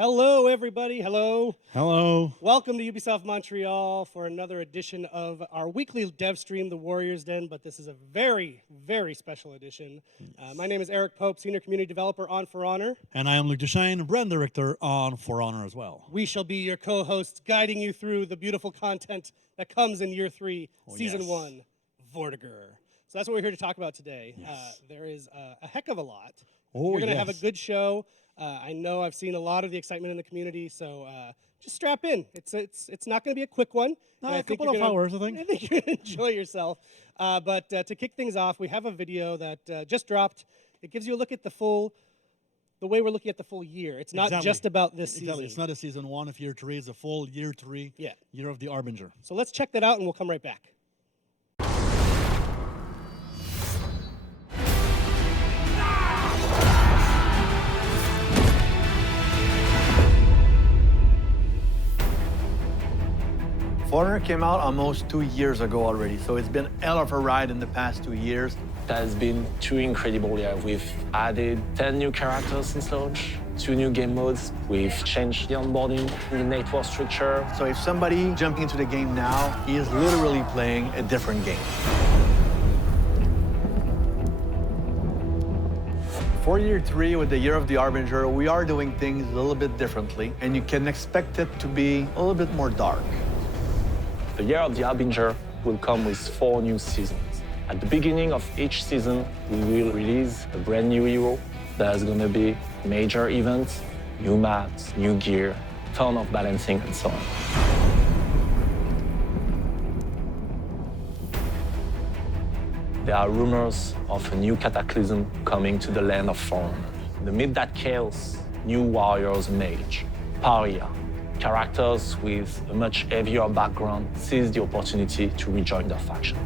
Hello, everybody. Hello. Hello. Welcome to Ubisoft Montreal for another edition of our weekly dev stream, The Warrior's Den, but this is a very, very special edition. My name is Eric Pope, Senior Community Developer on For Honor. And I am Luc Duchesne, Brand Director on For Honor as well. We shall be your co-hosts, guiding you through the beautiful content that comes in Year 3, Season 1, Vortiger. So that's what we're here to talk about today. Yes. There is a heck of a lot. Oh, You're going to have a good show. I know I've seen a lot of the excitement in the community, so just strap in. It's not going to be a quick one. No, a couple of hours, I think. I think you're going to enjoy yourself. But to kick things off, we have a video that just dropped. It gives you a look at the way we're looking at the full year. It's not just about this season. It's not a Season 1 of Year 3. It's a full Year 3, Year of the Harbinger. So let's check that out, and we'll come right back. For Honor came out almost 2 years ago already, so it's been a hell of a ride in the past 2 years. It has been too incredible. We've added 10 new characters since launch, 2 new game modes. We've changed the onboarding, the network structure. So if somebody jumping into the game now, he is literally playing a different game. For Year 3, with the Year of the Harbinger, we are doing things a little bit differently, and you can expect it to be a little bit more dark. The Year of the Harbinger will come with 4 new seasons. At the beginning of each season, we will release a brand new hero. There's going to be major events, new maps, new gear, ton of balancing, and so on. There are rumors of a new cataclysm coming to the land of For Honor. Amid that chaos, new warriors emerge. Paria, characters with a much heavier background, seize the opportunity to rejoin their faction.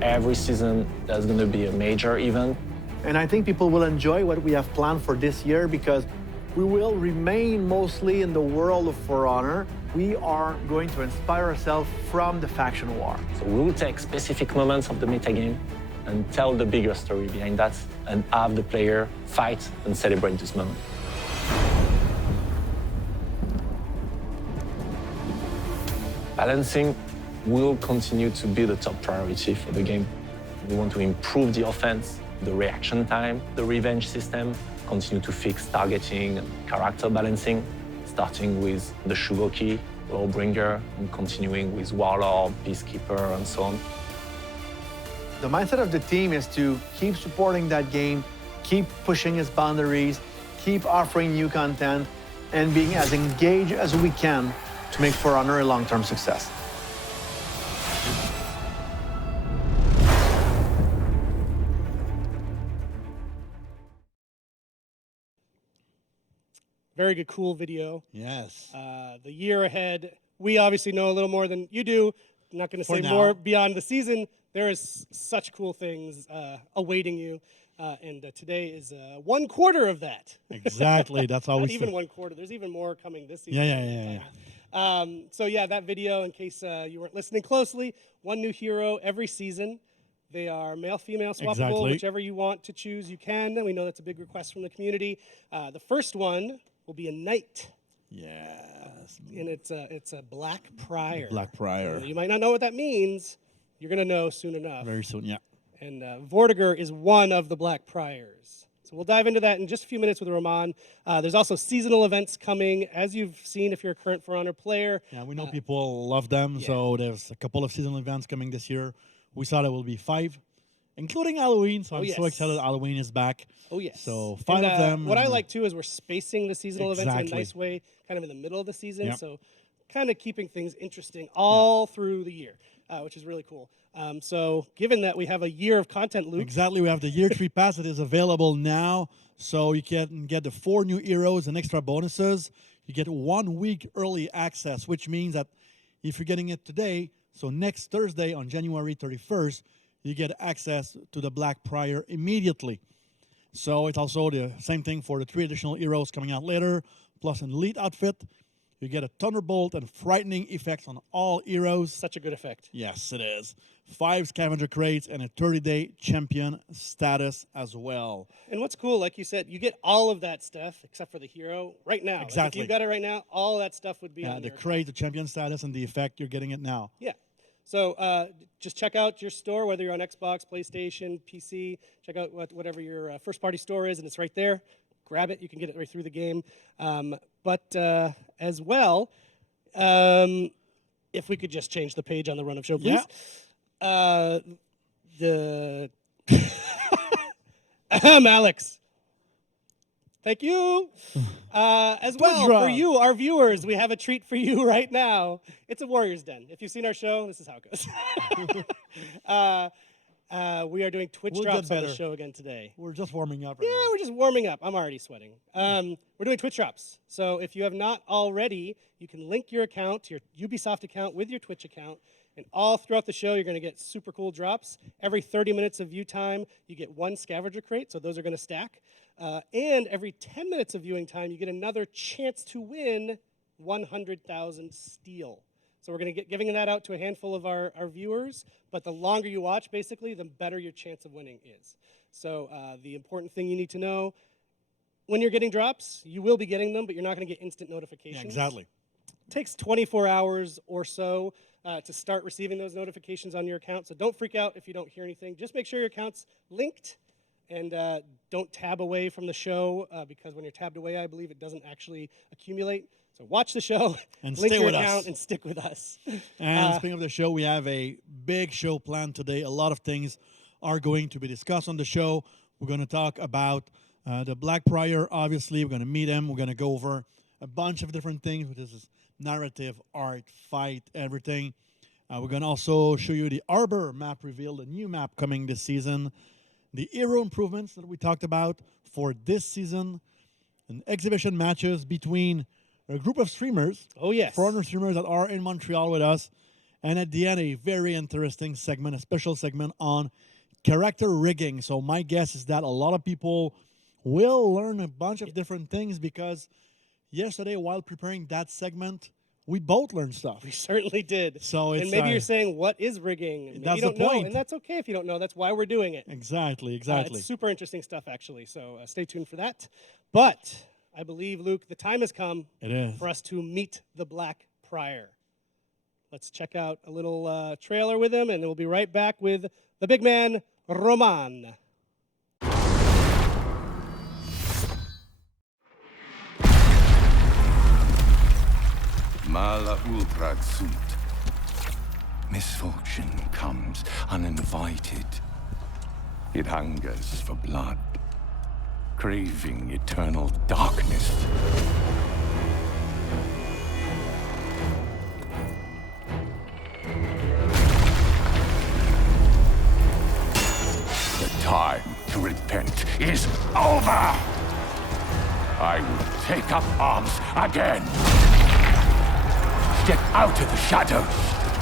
Every season, there's going to be a major event. And I think people will enjoy what we have planned for this year because we will remain mostly in the world of For Honor. We are going to inspire ourselves from the faction war. So we will take specific moments of the metagame and tell the bigger story behind that and have the player fight and celebrate this moment. Balancing will continue to be the top priority for the game. We want to improve the offense, the reaction time, the revenge system, continue to fix targeting and character balancing, starting with the Shugoki, Harbinger, and continuing with Warlord, Peacekeeper, and so on. The mindset of the team is to keep supporting that game, keep pushing its boundaries, keep offering new content, and being as engaged as we can to make For Honor a long-term success. Very good, cool video. Yes. The year ahead, we obviously know a little more than you do. I'm not going to say more beyond the season. There is such cool things awaiting you, and today is 1/4 of that. Exactly. That's all Not we even say. 1/4. There's even more coming this season. Yeah. So yeah, that video, in case you weren't listening closely, 1 new hero every season. They are male, female, swappable, Exactly. whichever you want to choose, you can. And we know that's a big request from the community. The first one will be a knight. Yes. And it's a Black Prior. Black Prior. You might not know what that means. You're going to know soon enough. Very soon, yeah. And Vortiger is one of the Black Priors. So we'll dive into that in just a few minutes with Roman. There's also seasonal events coming, as you've seen if you're a current For Honor player. Yeah, we know people love them, so there's a couple of seasonal events coming this year. We saw there will be 5, including Halloween, so I'm so excited Halloween is back. Oh, yes. So 5 of them. What I like, too, is we're spacing the seasonal events in a nice way, kind of in the middle of the season. Yep. So kind of keeping things interesting all through the year, which is really cool. So given that we have a year of content, Luke. Exactly. We have the Year 3 pass that is available now. So you can get the 4 new heroes and extra bonuses. You get 1 week early access, which means that if you're getting it today, so next Thursday on January 31st, you get access to the Black Prior immediately. So it's also the same thing for the 3 additional heroes coming out later, plus an elite outfit. You get a Thunderbolt and Frightening effects on all heroes. Such a good effect. Yes, it is. 5 scavenger crates and a 30-day champion status as well. And what's cool, like you said, you get all of that stuff except for the hero right now. Like Exactly. if you got it right now, all that stuff would be on The your crate, the champion status, and the effect, you're getting it now. Yeah. So just check out your store, whether you're on Xbox, PlayStation, PC. Check out whatever your first-party store is, and it's right there. Grab it. You can get it right through the game. But as well, if we could just change the page on the Run of Show, please. The Alex. Thank you. As well, for you, our viewers, we have a treat for you right now. It's a Warrior's Den. If you've seen our show, this is how it goes. We are doing Twitch drops on the show again today. We're just warming up right Yeah, we're just warming up. I'm already sweating. We're doing Twitch drops. So if you have not already, you can link your account, your Ubisoft account, with your Twitch account. And all throughout the show, you're going to get super cool drops. Every 30 minutes of view time, you get 1 scavenger crate, so those are going to stack. And every 10 minutes of viewing time, you get another chance to win 100,000 steel. So we're going to get giving that out to a handful of our viewers. But the longer you watch, basically, the better your chance of winning is. So the important thing you need to know, when you're getting drops, you will be getting them, but you're not going to get instant notifications. Yeah, exactly. It takes 24 hours or so to start receiving those notifications on your account. So don't freak out if you don't hear anything. Just make sure your account's linked, and don't tab away from the show, because when you're tabbed away, I believe it doesn't actually accumulate. So watch the show, and link stay your with account, us. And stick with us. And speaking of the show, we have a big show planned today. A lot of things are going to be discussed on the show. We're going to talk about the Black Prior, obviously. We're going to meet him. We're going to go over a bunch of different things, which is narrative, art, fight, everything. We're going to also show you the Harbour map reveal, the new map coming this season, the hero improvements that we talked about for this season, and exhibition matches between a group of streamers. Oh, yes. 400 streamers that are in Montreal with us. And at the end, a very interesting segment, a special segment on character rigging. So my guess is that a lot of people will learn a bunch of different things, because yesterday, while preparing that segment, we both learned stuff. We certainly did. So it's, and maybe you're saying, what is rigging? Maybe that's you don't the point. know, and that's okay if you don't know. That's why we're doing it. Exactly. It's super interesting stuff, actually. So stay tuned for that. But I believe, Luke, the time has come for us to meet the Black Prior. Let's check out a little trailer with him, and then we'll be right back with the big man, Roman. Mala ultrad sunt. Misfortune comes uninvited. It hungers for blood, craving eternal darkness. The time to repent is over! I will take up arms again! Step out of the shadows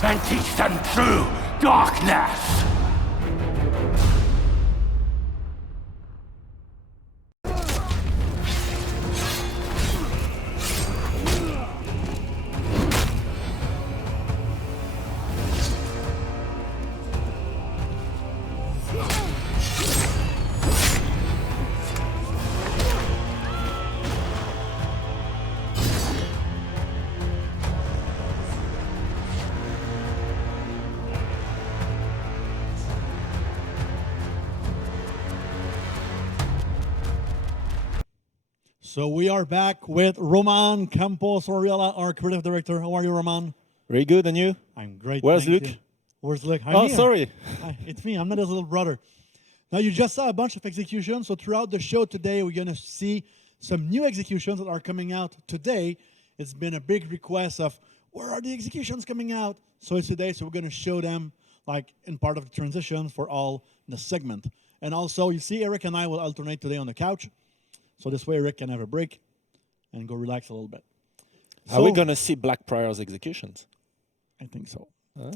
and teach them true darkness! So we are back with Roman Campos-Oriella, our creative director. How are you, Roman? Very good, and you? I'm great. Where's thank Luke? you. Where's Luke? Oh, sorry. Hi, it's me. I'm not his little brother. Now, you just saw a bunch of executions. So throughout the show today, we're going to see some new executions that are coming out today. It's been a big request of, where are the executions coming out? So it's today, so we're going to show them like in part of the transition for all the segment. And also, you see Eric and I will alternate today on the couch. So this way Eric can have a break and go relax a little bit. Are we going to see Black Prior's executions? I think so. Ah.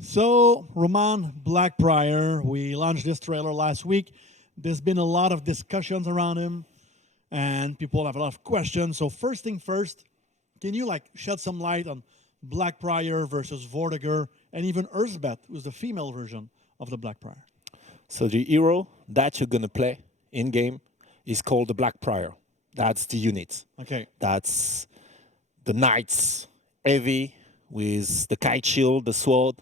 So, Roman Black Prior, we launched this trailer last week. There's been a lot of discussions around him, and people have a lot of questions. So first thing first, can you like shed some light on Blackbriar versus Vortiger and even Erzbeth, who's the female version of the Blackbriar? So the hero that you're gonna play in game is called the Blackbriar. That's the unit. Okay. That's the knights, heavy with the kite shield, the sword,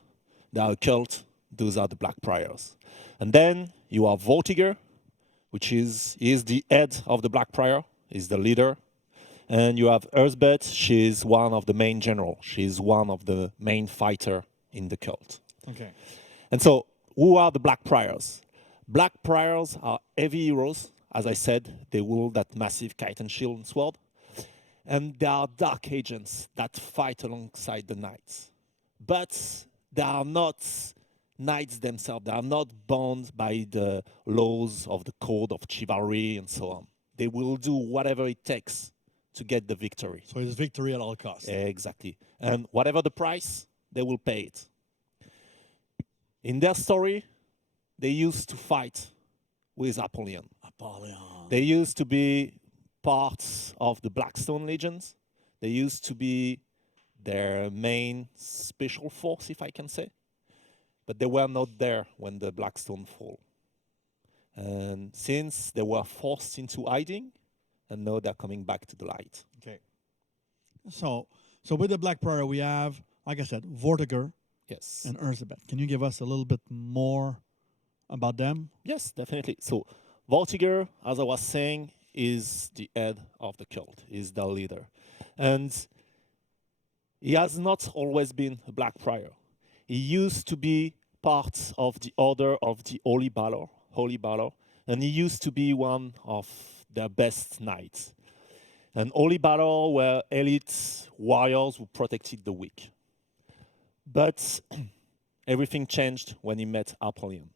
the occult. Those are the Blackbriars. And then you have Vortiger, which is the head of the Blackbriar, is the leader. And you have Erzbeth. She's one of the main general. She's one of the main fighter in the cult. Okay. And so, who are the Blackbriars? Blackbriars are heavy heroes. As I said, they wield that massive kite and shield and sword. And they are dark agents that fight alongside the knights. But they are not knights themselves. They are not bound by the laws of the code of chivalry and so on. They will do whatever it takes to get the victory. So it's victory at all costs. Exactly. And whatever the price, they will pay it. In their story, they used to fight with Apollyon. They used to be parts of the Blackstone Legions. They used to be their main special force, if I can say. But they were not there when the Blackstone fall. And since they were forced into hiding, and now they're coming back to the light. Okay. So with the Blackbriar, we have, like I said, Vortiger Yes. and Erzbeth. Can you give us a little bit more about them? Yes, definitely. So Vortiger, as I was saying, is the head of the cult, is the leader. And he has not always been a Blackbriar. He used to be part of the Order of the Holy Valor, and he used to be one of their best knights. And Holy Valor were elite warriors who protected the weak. But everything changed when he met Apollyon.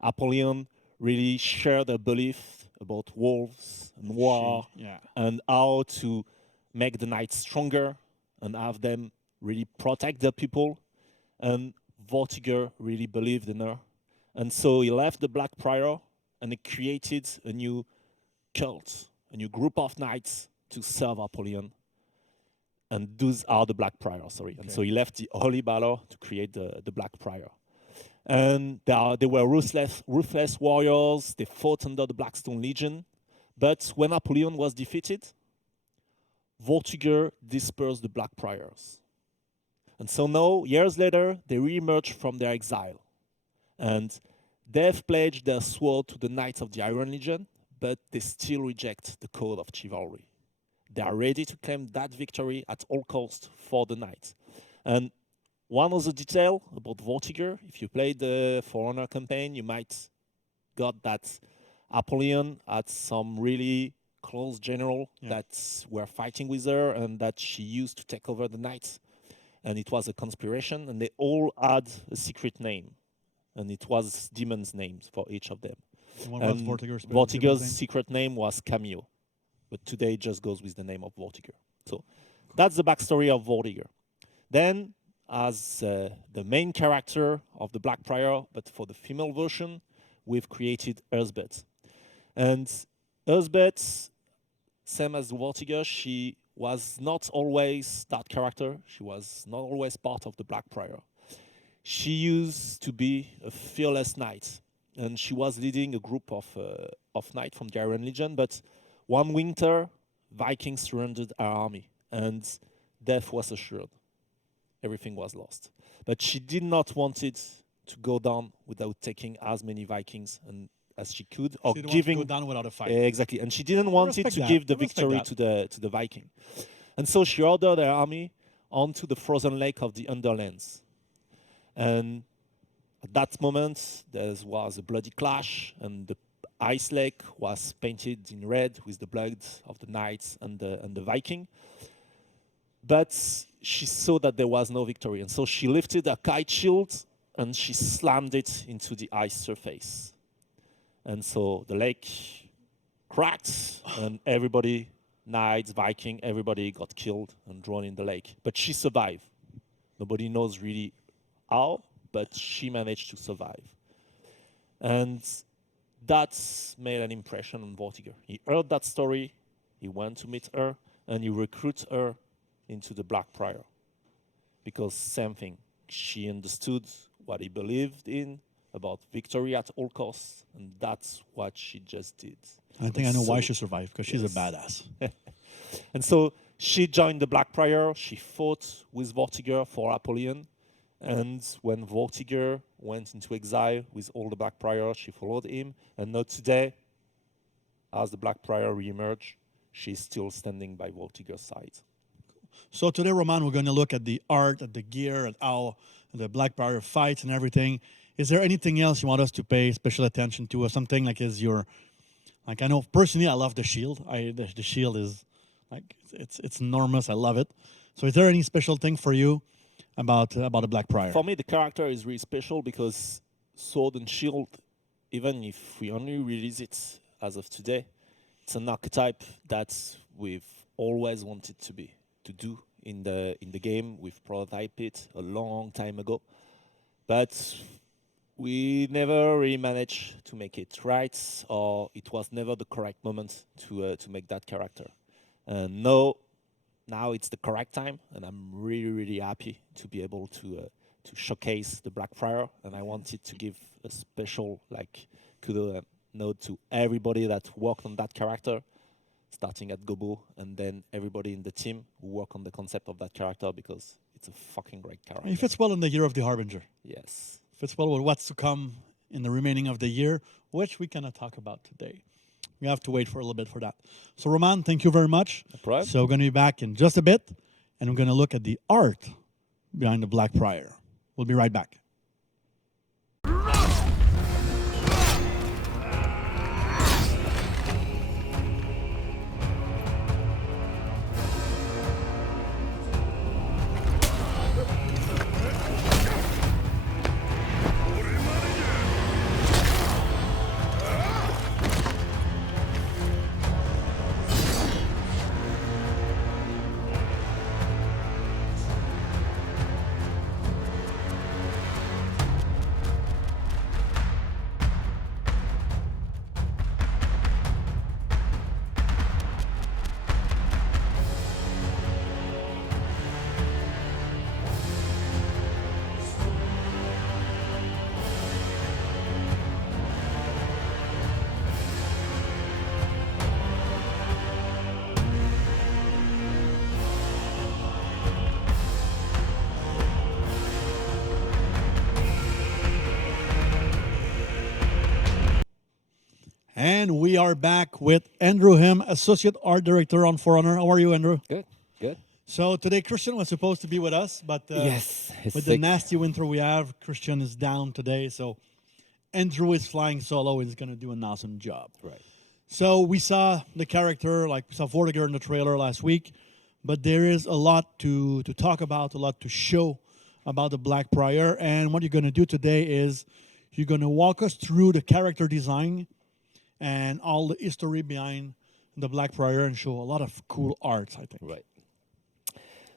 Apollyon really shared a belief about wolves and war and how to make the knights stronger and have them really protect their people. And Vortiger really believed in her. And so he left the Blackbriar and he created a new cult, a new group of knights to serve Apollyon. And those are the Blackbriar, sorry. Okay. And so he left the Holy Valor to create the Blackbriar. And they were ruthless warriors. They fought under the Blackstone Legion. But when Apollyon was defeated, Vortiger dispersed the Blackbriars. And so now, years later, they re-emerged from their exile. And they've pledged their sword to the Knights of the Iron Legion, but they still reject the code of chivalry. They are ready to claim that victory at all costs for the Knights. And one other detail about Vortiger, if you played the For Honor campaign, you might got that Apollyon had some really close general that were fighting with her and that she used to take over the Knights. And it was a conspiration, and they all had a secret name. And it was demons' names for each of them. And what was Vortiger's? Vortiger's secret name was Cameo. But today it just goes with the name of Vortiger. So that's the backstory of Vortiger. Then, as the main character of the Blackbriar, but for the female version, we've created Erzbeth. And Erzbeth, same as Vortiger, she was not always that character. She was not always part of the Blackbriar. She used to be a fearless knight, and she was leading a group of knights from the Iron Legion, but one winter, Vikings surrendered her army, and death was assured. Everything was lost. But she did not want it to go down without taking as many Vikings as she could, or she giving want to go down without a fight. Exactly, and she didn't want it to give the victory to the Viking, and so she ordered her army onto the frozen lake of the Underlands. And at that moment, there was a bloody clash, and the ice lake was painted in red with the blood of the knights and the Viking. But she saw that there was no victory, and so she lifted a kite shield and she slammed it into the ice surface. And so the lake cracked, and everybody, knights, Viking, everybody got killed and drawn in the lake. But she survived. Nobody knows really how, but she managed to survive. And that made an impression on Vortiger. He heard that story, he went to meet her, and you recruit her into the Black Prior. Because same thing, she understood what he believed in about victory at all costs, and that's what she just did. I think I know why she survived, because she's a badass. And so she joined the Black Prior, she fought with Vortiger for Apollyon, and when Vortiger went into exile with all the Black Prior, she followed him, and now today, as the Black Prior re-emerged, she's still standing by Vortiger's side. So today, Roman, we're going to look at the art, at the gear, at how the Black Prior fights and everything. Is there anything else you want us to pay special attention to, or something like is your, like I know personally I love the shield. The shield is like it's enormous. I love it. So is there any special thing for you about a Black Prior? For me, the character is really special because Sword and Shield, even if we only release it as of today, it's an archetype that we've always wanted to do in the game. We've prototyped it a long time ago, but we never really managed to make it right, or it was never the correct moment to make that character. And now it's the correct time, and I'm really happy to be able to showcase the Black Prior. And I wanted to give a special kudo note to everybody that worked on that character, starting at Gobo, and then everybody in the team who work on the concept of that character, because it's a fucking great character. It fits well in the year of the Harbinger. Yes. Fits well with what's to come in the remaining of the year, which we cannot talk about today. We have to wait for a little bit for that. So, Roman, thank you very much. No problem. So we're going to be back in just a bit, and we're going to look at the art behind the Black Prior. We'll be right back. And we are back with Andrew Him, Associate Art Director on For Honor. How are you, Andrew? Good. So today Christian was supposed to be with us, but Yes, he's with the sick. nasty winter we have, Christian is down today. So Andrew is flying solo and is going to do an awesome job. Right. So we saw the character, like we saw Vortiger in the trailer last week, but there is a lot to talk about, a lot to show about the Black Prior. And what you're going to do today is you're going to walk us through the character design and all the history behind the Black Prior and show a lot of cool arts, I think. Right.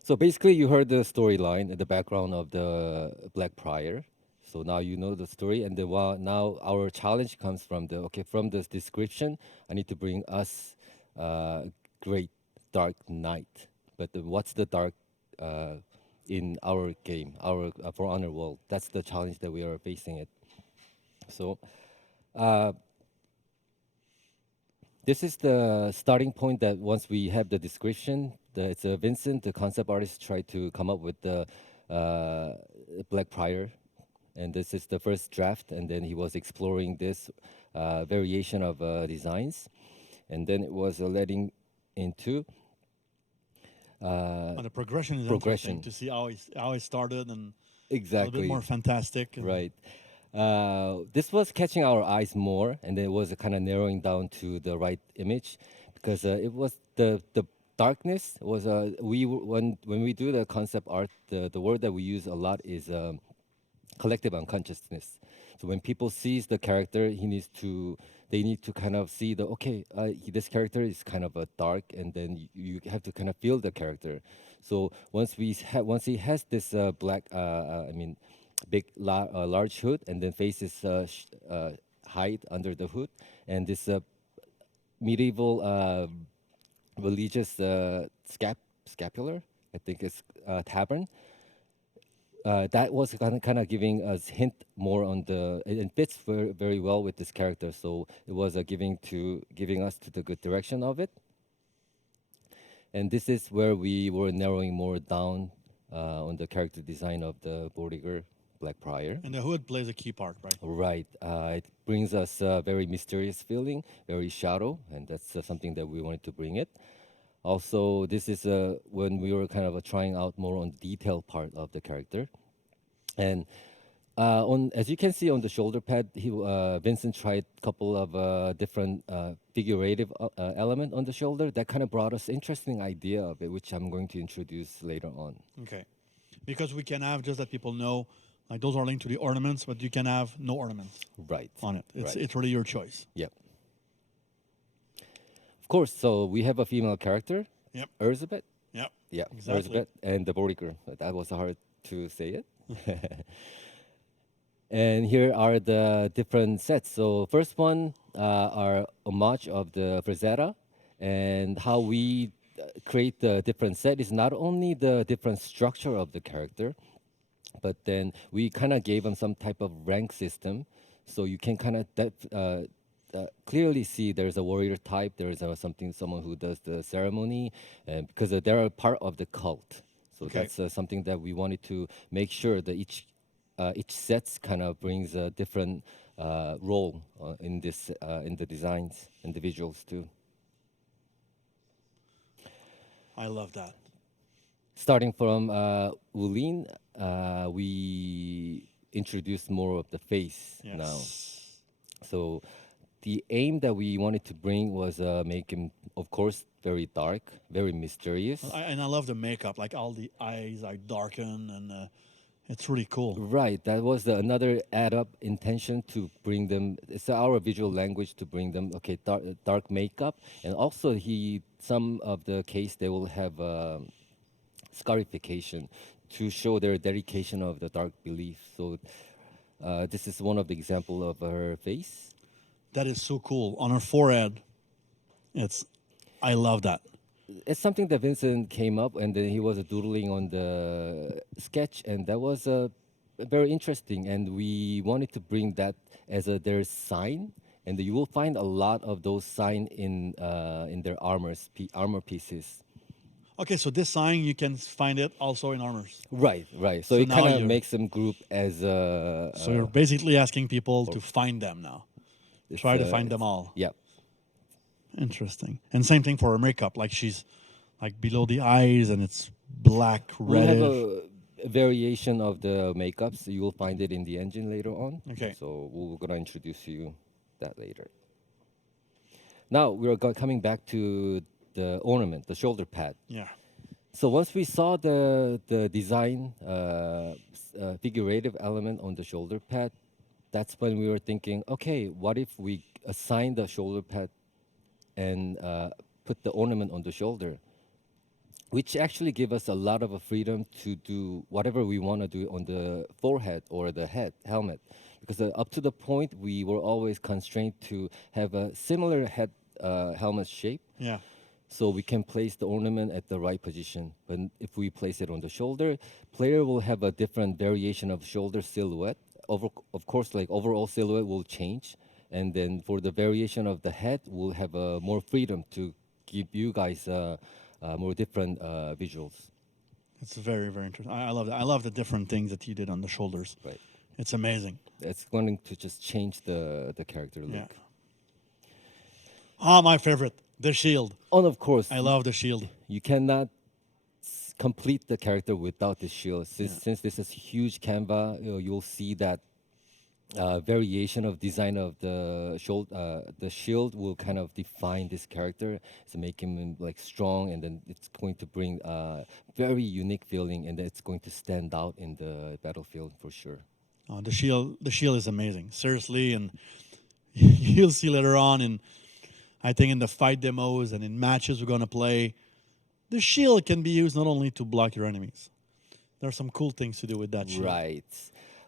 So basically, you heard the storyline and the background of the Black Prior. So now you know the story, and now our challenge comes from from this description. I need to bring us great dark knight. But what's the dark in our game, our For Honor world? That's the challenge that we are facing it. So. This is the starting point that once we have the description, it's Vincent, the concept artist, tried to come up with the Black Prior. And this is the first draft, and then he was exploring this variation of designs. And then it was leading into... And the progression is Progression. interesting to see how he started and a Exactly. little bit more fantastic. And Right. This was catching our eyes more, and it was kind of narrowing down to the right image, because it was the darkness was when we do the concept art, the word that we use a lot is collective unconsciousness. So when people sees the character, they need to kind of see this character is kind of a dark, and then you have to kind of feel the character. So once he has this black, big large hood, and then faces hide under the hood, and this medieval religious scapular, I think it's tabard. That was kind of giving us hint more on the. It fits very, very well with this character, so it was giving us to the good direction of it. And this is where we were narrowing more down on the character design of the Vortiger Blackbriar. And the hood plays a key part, right? Right. It brings us a very mysterious feeling, very shadow, and that's something that we wanted to bring it. Also, this is when we were kind of trying out more on the detail part of the character. And as you can see on the shoulder pad, Vincent tried a couple of different figurative element on the shoulder. That kind of brought us interesting idea of it, which I'm going to introduce later on. Okay. Because we can have, just that people know, like those are linked to the ornaments, but you can have no ornaments Right. on it. It's Right. it's really your choice. Yep. Of course, so we have a female character, Yep. Elizabeth. Yep. Yeah, Exactly. Elizabeth, and the Vortiger. That was hard to say it. And here are the different sets. So first one are homage of the Frazetta, and how we create the different set is not only the different structure of the character, but then we kind of gave them some type of rank system, so you can kind of clearly see there's a warrior type, there's someone who does the ceremony, and because they're a part of the cult. So Okay. that's something that we wanted to make sure that each sets kind of brings a different role in the designs and the visuals too. I love that. Starting from Wulin, we introduced more of the face Yes. now. So the aim that we wanted to bring was make him, of course, very dark, very mysterious. And I love the makeup. Like all the eyes are darkened, and it's really cool. Right, that was another add-up intention to bring them. It's our visual language to bring them. Okay, dark makeup, and also some of the case they will have scarification to show their dedication of the dark belief. So this is one of the example of her face. That is so cool. On her forehead, I love that. It's something that Vincent came up, and then he was doodling on the sketch, and that was very interesting. And we wanted to bring that as their sign, and you will find a lot of those sign in their armor pieces. Okay, so this sign, you can find it also in armors. Right, right. So So it now kind of you're- makes them group as So you're basically asking people to find them now. Try to find them all. Yep. Interesting. And same thing for her makeup. Like she's like below the eyes, and it's black, We'll have reddish. a variation of the makeups. You will find it in the engine later on. Okay. So we're gonna introduce you that later. Now we're coming back to the ornament, the shoulder pad. Yeah. So once we saw the design figurative element on the shoulder pad, that's when we were thinking, okay, what if we assign the shoulder pad and put the ornament on the shoulder, which actually give us a lot of freedom to do whatever we want to do on the forehead or the helmet. Because up to the point, we were always constrained to have a similar helmet shape. Yeah. So we can place the ornament at the right position. But if we place it on the shoulder, player will have a different variation of shoulder silhouette. Of course, like overall silhouette will change. And then for the variation of the head, we'll have more freedom to give you guys more different visuals. It's very, very interesting. I love that. I love the different things that you did on the shoulders. Right. It's amazing. It's going to just change the character look. Yeah. Ah, my favorite, the shield. And of course, I love the shield. you cannot complete the character without the shield. Since this is huge canvas, you'll see that variation of design of the shoulder. The shield will kind of define this character to make him like strong, and then it's going to bring very unique feeling, and it's going to stand out in the battlefield for sure. The shield is amazing. Seriously, and you'll see later on I think in the fight demos and in matches we're gonna play, the shield can be used not only to block your enemies. There are some cool things to do with that shield. Right.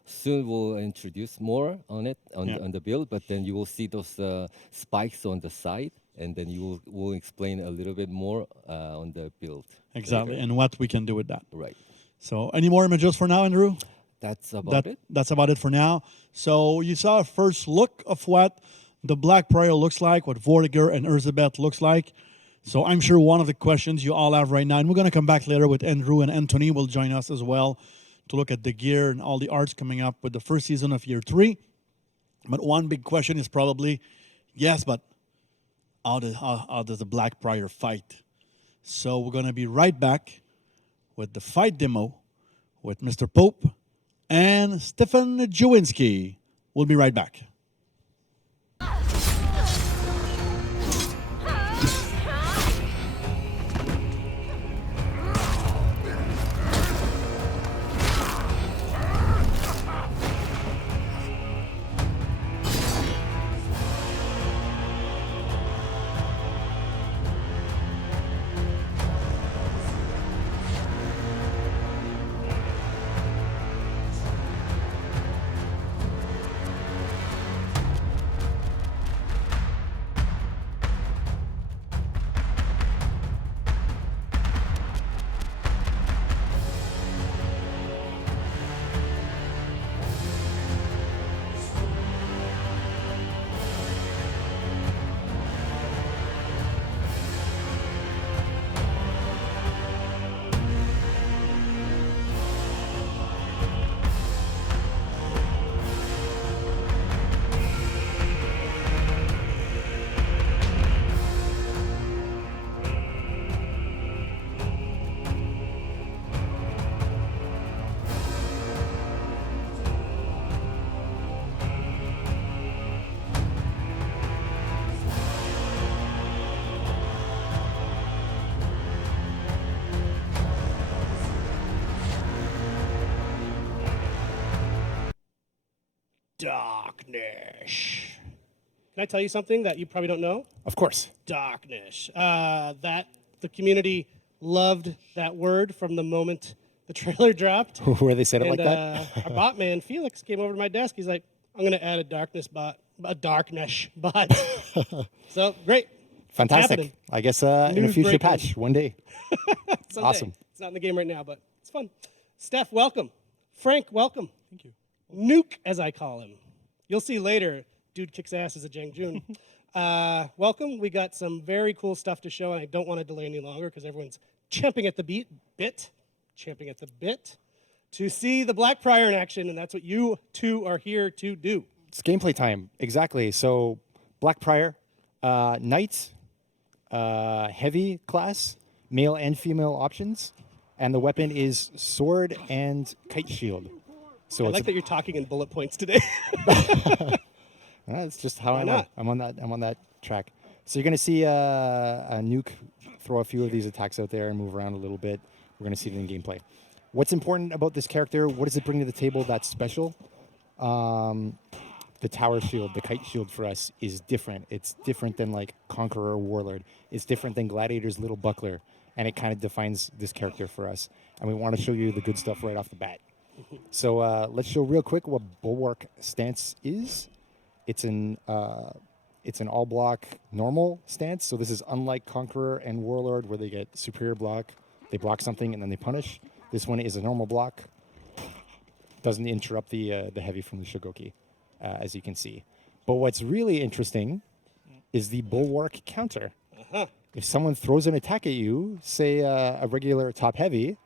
Soon we'll introduce more on it on the build, but then you will see those spikes on the side. and then you will explain a little bit more on the build. Exactly, later. and what we can do with that. Right. So, any more images for now, Andrew? That's about it. That's about it for now. So, you saw a first look of what the Black Prior looks like, what Vortiger and Elizabeth looks like. So, I'm sure one of the questions you all have right now, and we're going to come back later with Andrew, and Anthony will join us as well to look at the gear and all the arts coming up with the first season of Year 3. But one big question is probably, yes, but how does the Black Prior fight? So we're going to be right back with the fight demo with Mr. Pope and Stefan Jawinski. We'll be right back. Darkness. Can I tell you something that you probably don't know? Of course. Darkness. That the community loved that word from the moment the trailer dropped. Where they said it And like that? our bot man, Felix, came over to my desk. He's like, I'm going to add a darkness bot. So, great. Fantastic. happening. I guess in a News future breaking. patch, one day. Someday. Awesome. It's not in the game right now, but it's fun. Steph, welcome. Frank, welcome. Thank you. Nuke, as I call him. You'll see later, dude kicks ass as a Jang Jun. Welcome. We got some very cool stuff to show, and I don't want to delay any longer because everyone's champing at the champing at the bit to see the Black Prior in action, and that's what you two are here to do. It's gameplay time. Exactly. So, Black Prior, Knight, heavy class, male and female options, and the weapon is sword and kite shield. So I like that you're talking in bullet points today. That's just how Why I'm. not? I'm on that track. So you're gonna see a Nuke throw a few of these attacks out there and move around a little bit. We're gonna see it in gameplay. What's important about this character? What does it bring to the table that's special? The tower shield, the kite shield for us is different. It's different than like Conqueror or Warlord. It's different than Gladiator's little buckler, and it kind of defines this character for us. And we want to show you the good stuff right off the bat. So let's show real quick what Bulwark stance is. It's an all block normal stance. So this is unlike Conqueror and Warlord where they get superior block. They block something and then they punish. This one is a normal block. Doesn't interrupt the heavy from the Shugoki, as you can see. But what's really interesting is the Bulwark counter. If someone throws an attack at you, say a regular top heavy,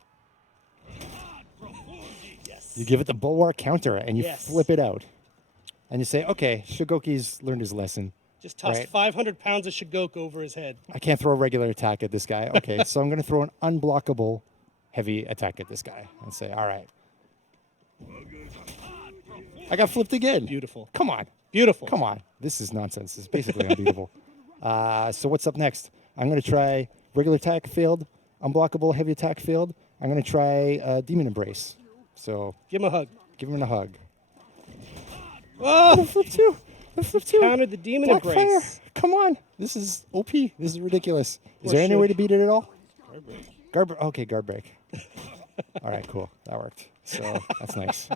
you give it the Bulwark counter and you flip it out. And you say, okay, Shugoki's learned his lesson. Just tossed right? 500 pounds of Shugoku over his head. I can't throw a regular attack at this guy. Okay, so I'm going to throw an unblockable heavy attack at this guy and say, all right. I got flipped again. Beautiful. Come on. Beautiful. Come on. This is nonsense. It's basically unbeatable. So what's up next? I'm going to try regular attack, failed. Unblockable heavy attack, failed. I'm going to try Demon Embrace. So Give him a hug. give him a hug. Oh, Flip two. Flip two. countered the demon Black embrace. Fire. Come on. This is OP. This is ridiculous. Is Or there any way should. to beat it at all? Guard break. Okay, guard break. All right, cool. That worked. So that's nice.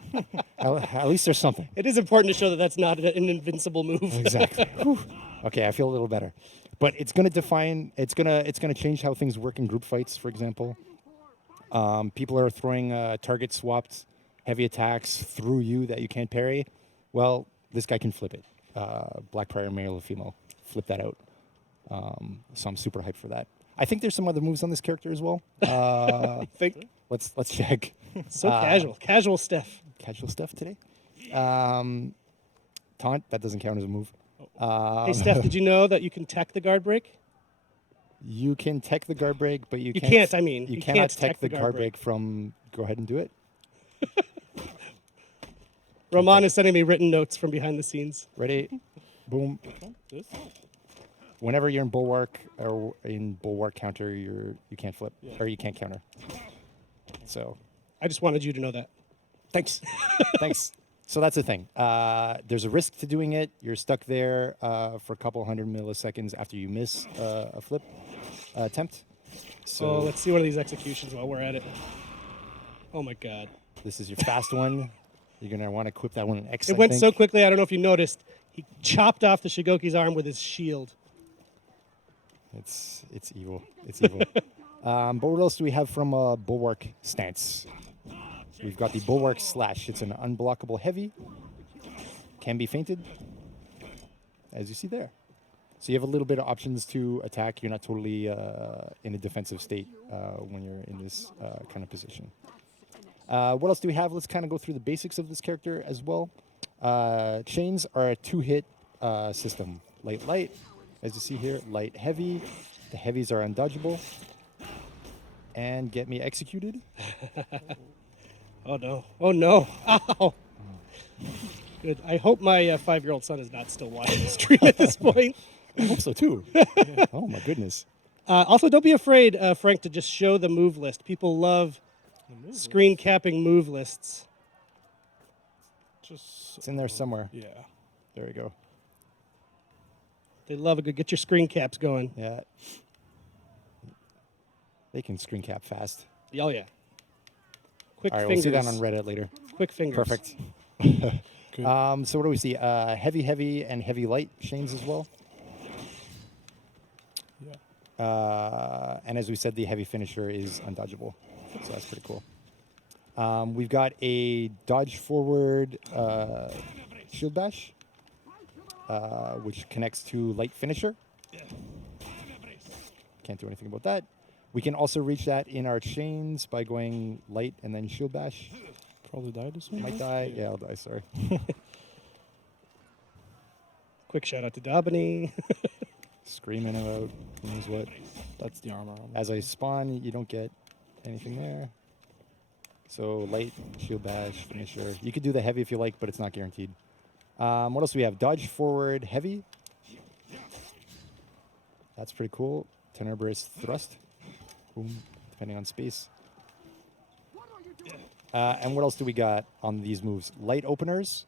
At least there's something. It is important to show that that's not an invincible move. Exactly. Whew. Okay, I feel a little better. But it's going to define. It's gonna change how things work in group fights. For example, people are throwing target swapped heavy attacks through you that you can't parry. Well, this guy can flip it. Black Prior, male or female, flip that out. So I'm super hyped for that. I think there's some other moves on this character as well. Think Let's check. so casual stuff. Casual stuff today. Taunt, that doesn't count as a move. Hey Steph, did you know that you can tech the guard break? You can tech the guard break, but you can't. I mean, you you cannot can't tech the guard break from. Go ahead and do it. Roman is sending me written notes from behind the scenes. Ready? Boom. Whenever you're in bulwark or in bulwark counter, you can't flip or you can't counter. So, I just wanted you to know that. thanks, thanks. So that's the thing. There's a risk to doing it. You're stuck there for a couple hundred milliseconds after you miss a flip attempt. So let's see one of these executions while we're at it. Oh my God! this is your fast one. You're gonna want to equip that one in X. It went so quickly. I don't know if you noticed. He chopped off the Shugoki's arm with his shield. It's evil. It's evil. But what else do we have from a bulwark stance? We've got the bulwark slash. It's an unblockable heavy. Can be feinted, as you see there. So you have a little bit of options to attack. You're not totally in a defensive state when you're in this kind of position. What else do we have? Let's kind of go through the basics of this character as well. Chains are a 2-hit system. Light, light. As you see here, light, heavy. The heavies are undodgeable. And get me executed. Oh no! Oh no! Ow! Good. I hope my 5-year-old son is not still watching the stream at this point. I hope so too. Oh my goodness. Also, don't be afraid, Frank, to just show the move list. People love screen capping move lists. It's in there somewhere. Yeah. There we go. They love a good get your screen caps going. Yeah. They can screen cap fast. Oh yeah. Quick All right, fingers. we'll see that on Reddit later. Quick fingers. Perfect. So what do we see? Heavy, and heavy light chains as well. Yeah. And as we said, the heavy finisher is undodgeable. So that's pretty cool. We've got a dodge forward shield bash, which connects to light finisher. Can't do anything about that. We can also reach that in our chains by going light and then shield bash. Probably die this one. Might die. Yeah, I'll die, sorry. Quick shout out to Dabney. Screaming about who knows what. That's the armor. As I spawn, you don't get anything there. So light, shield bash, finisher. You could do the heavy if you like, but it's not guaranteed. What else do we have? Dodge forward heavy. That's pretty cool. Tenebrous thrust. Boom, depending on space. And what else do we got on these moves? Light openers.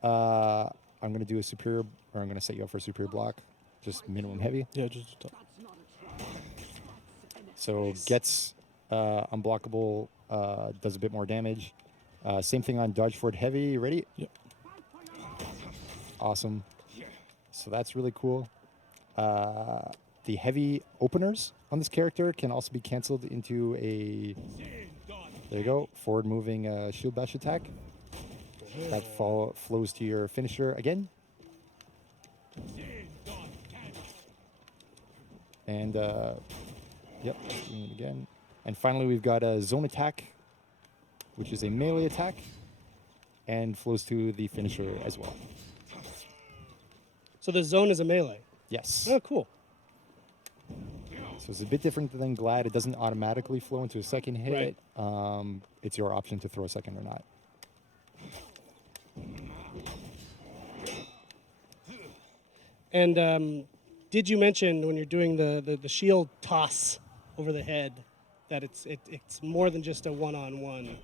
I'm going to do a superior, or I'm going to set you up for a superior block. Just minimum heavy. Yeah, just So Nice. gets unblockable, does a bit more damage. Same thing on dodge forward heavy. Ready? Yep. Awesome. So that's really cool. The heavy openers on this character can also be canceled into a, there you go, forward moving shield bash attack. That flows to your finisher again. And, yep, doing it again. And finally, we've got a zone attack, which is a melee attack, and flows to the finisher as well. So the zone is a melee. Yes. Oh, cool. So it's a bit different than Glad. It doesn't automatically flow into a second hit. It's your option to throw a second or not. And did you mention when you're doing the shield toss over the head that it's more than just a one-on-one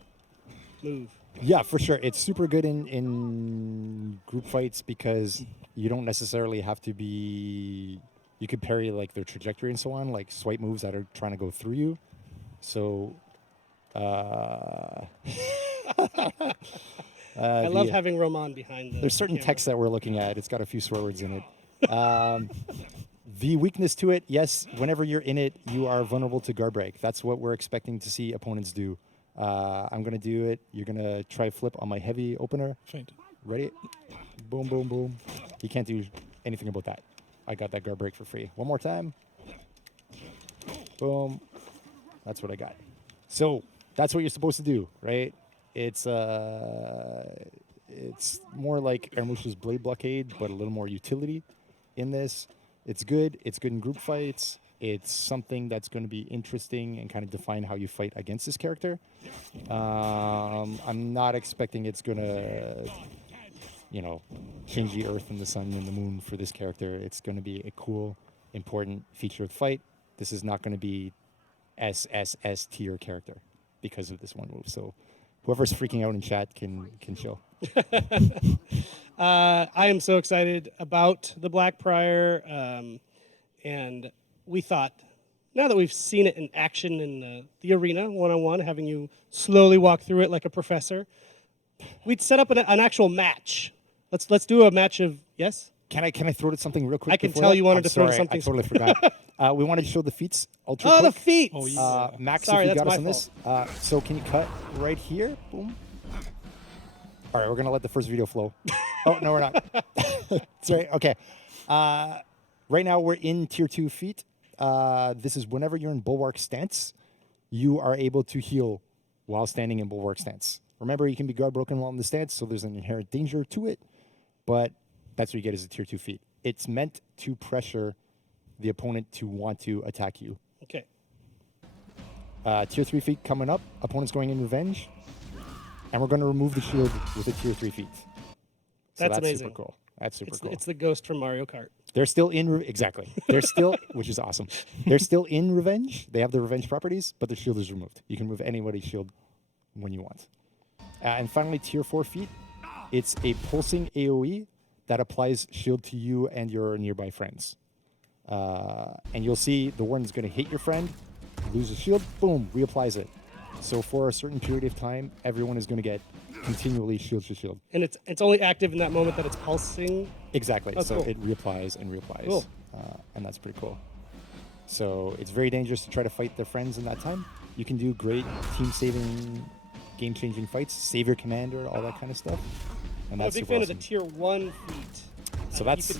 move? Yeah, for sure. It's super good in group fights because you don't necessarily have to be... You could parry like their trajectory and so on, like swipe moves that are trying to go through you. So, I love having Roman behind the There's certain camera. text that we're looking at. It's got a few swear words in it. The weakness to it, yes, whenever you're in it, you are vulnerable to guard break. That's what we're expecting to see opponents do. I'm going to do it. You're going to try flip on my heavy opener. Ready? Boom, boom, boom. You can't do anything about that. I got that guard break for free. One more time. Boom. That's what I got. So that's what you're supposed to do, right? It's more like Ermusha's Blade Blockade, but a little more utility in this. It's good. It's good in group fights. It's something that's going to be interesting and kind of define how you fight against this character. I'm not expecting it's going to, change the earth and the sun and the moon for this character. It's going to be a cool, important feature of the fight. This is not going to be SSS tier character because of this one move. So whoever's freaking out in chat can chill. I am so excited about the Black Prior, and we thought, now that we've seen it in action in the arena, one-on-one, having you slowly walk through it like a professor, we'd set up an actual match. Let's do a match of, yes? Can I throw to something real quick? I can tell you wanted to throw to something. I totally forgot. We wanted to show the feats ultra quick. The feats! Oh, yeah. Max, Sorry, if you that's got us my on this. So can you cut right here? Boom. All right, we're going to let the first video flow. Oh, no, we're not. Sorry, okay. Right now, we're in Tier 2 feat. This is whenever you're in Bulwark stance, you are able to heal while standing in Bulwark stance. Remember, you can be guard broken while in the stance, so there's an inherent danger to it, but that's what you get as a Tier 2 feat. It's meant to pressure the opponent to want to attack you. Okay. Tier 3 feat coming up. Opponent's going in revenge. And we're going to remove the shield with a Tier 3 feat. So that's amazing. Super cool. That's super cool. It's the ghost from Mario Kart. They're still in... exactly. They're still... which is awesome. They're still in revenge. They have the revenge properties, but the shield is removed. You can remove anybody's shield when you want. And finally, Tier 4 feat. It's a pulsing AoE that applies shield to you and your nearby friends. And you'll see the warden's going to hit your friend, lose a shield, boom, reapplies it. So for a certain period of time, everyone is going to get continually shield to shield. And it's only active in that moment that it's pulsing? Exactly. Oh, so cool. it reapplies and reapplies. Cool. And that's pretty cool. So it's very dangerous to try to fight their friends in that time. You can do great team-saving, game-changing fights, save your commander, all that kind of stuff. And that's I'm a big super fan awesome. of the Tier 1 feat. So that's...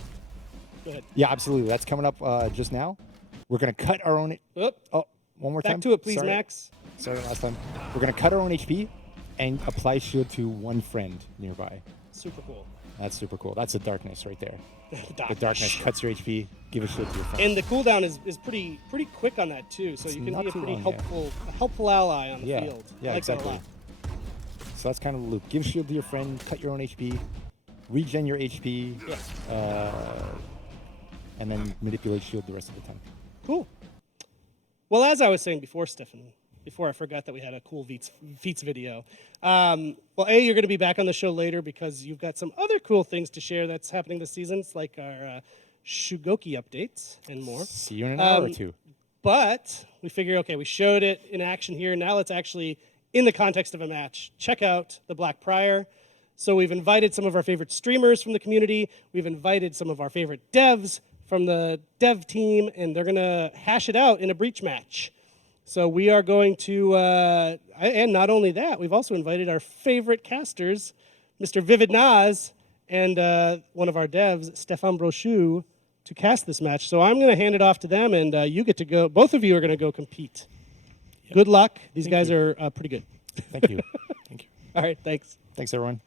Go ahead. Yeah, absolutely. That's coming up just now. We're going to cut our own... Oh, one more time. Back to it, please, Sorry. Max. Sorry, last time. We're going to cut our own HP and apply shield to one friend nearby. Super cool. That's super cool. That's the darkness right there. The The darkness cuts your HP, give a shield to your friend. And the cooldown is pretty quick on that, too. So It's you can not be a too pretty long, helpful ally on the Yeah, field. yeah, I like that a exactly. lot. So that's kind of the loop. Give shield to your friend, cut your own HP, regen your HP, and then manipulate shield the rest of the time. Cool. Well, as I was saying before, Stefan, before I forgot that we had a cool feats video. Well, you're going to be back on the show later because you've got some other cool things to share that's happening this season. It's like our Shugoki updates and more. See you in an hour or two. But we figure, okay, we showed it in action here. Now let's actually, in the context of a match, check out the Black Prior. So we've invited some of our favorite streamers from the community. We've invited some of our favorite devs from the dev team, and they're going to hash it out in a breach match. So we are going to, and not only that, we've also invited our favorite casters, Mr. Vivid Naz, and one of our devs, Stefan Brochu, to cast this match. So I'm going to hand it off to them, and you get to go. Both of you are going to go compete. Yep. Good luck. These guys are pretty good. Thank you. Thank you. All right, thanks. Thanks, everyone.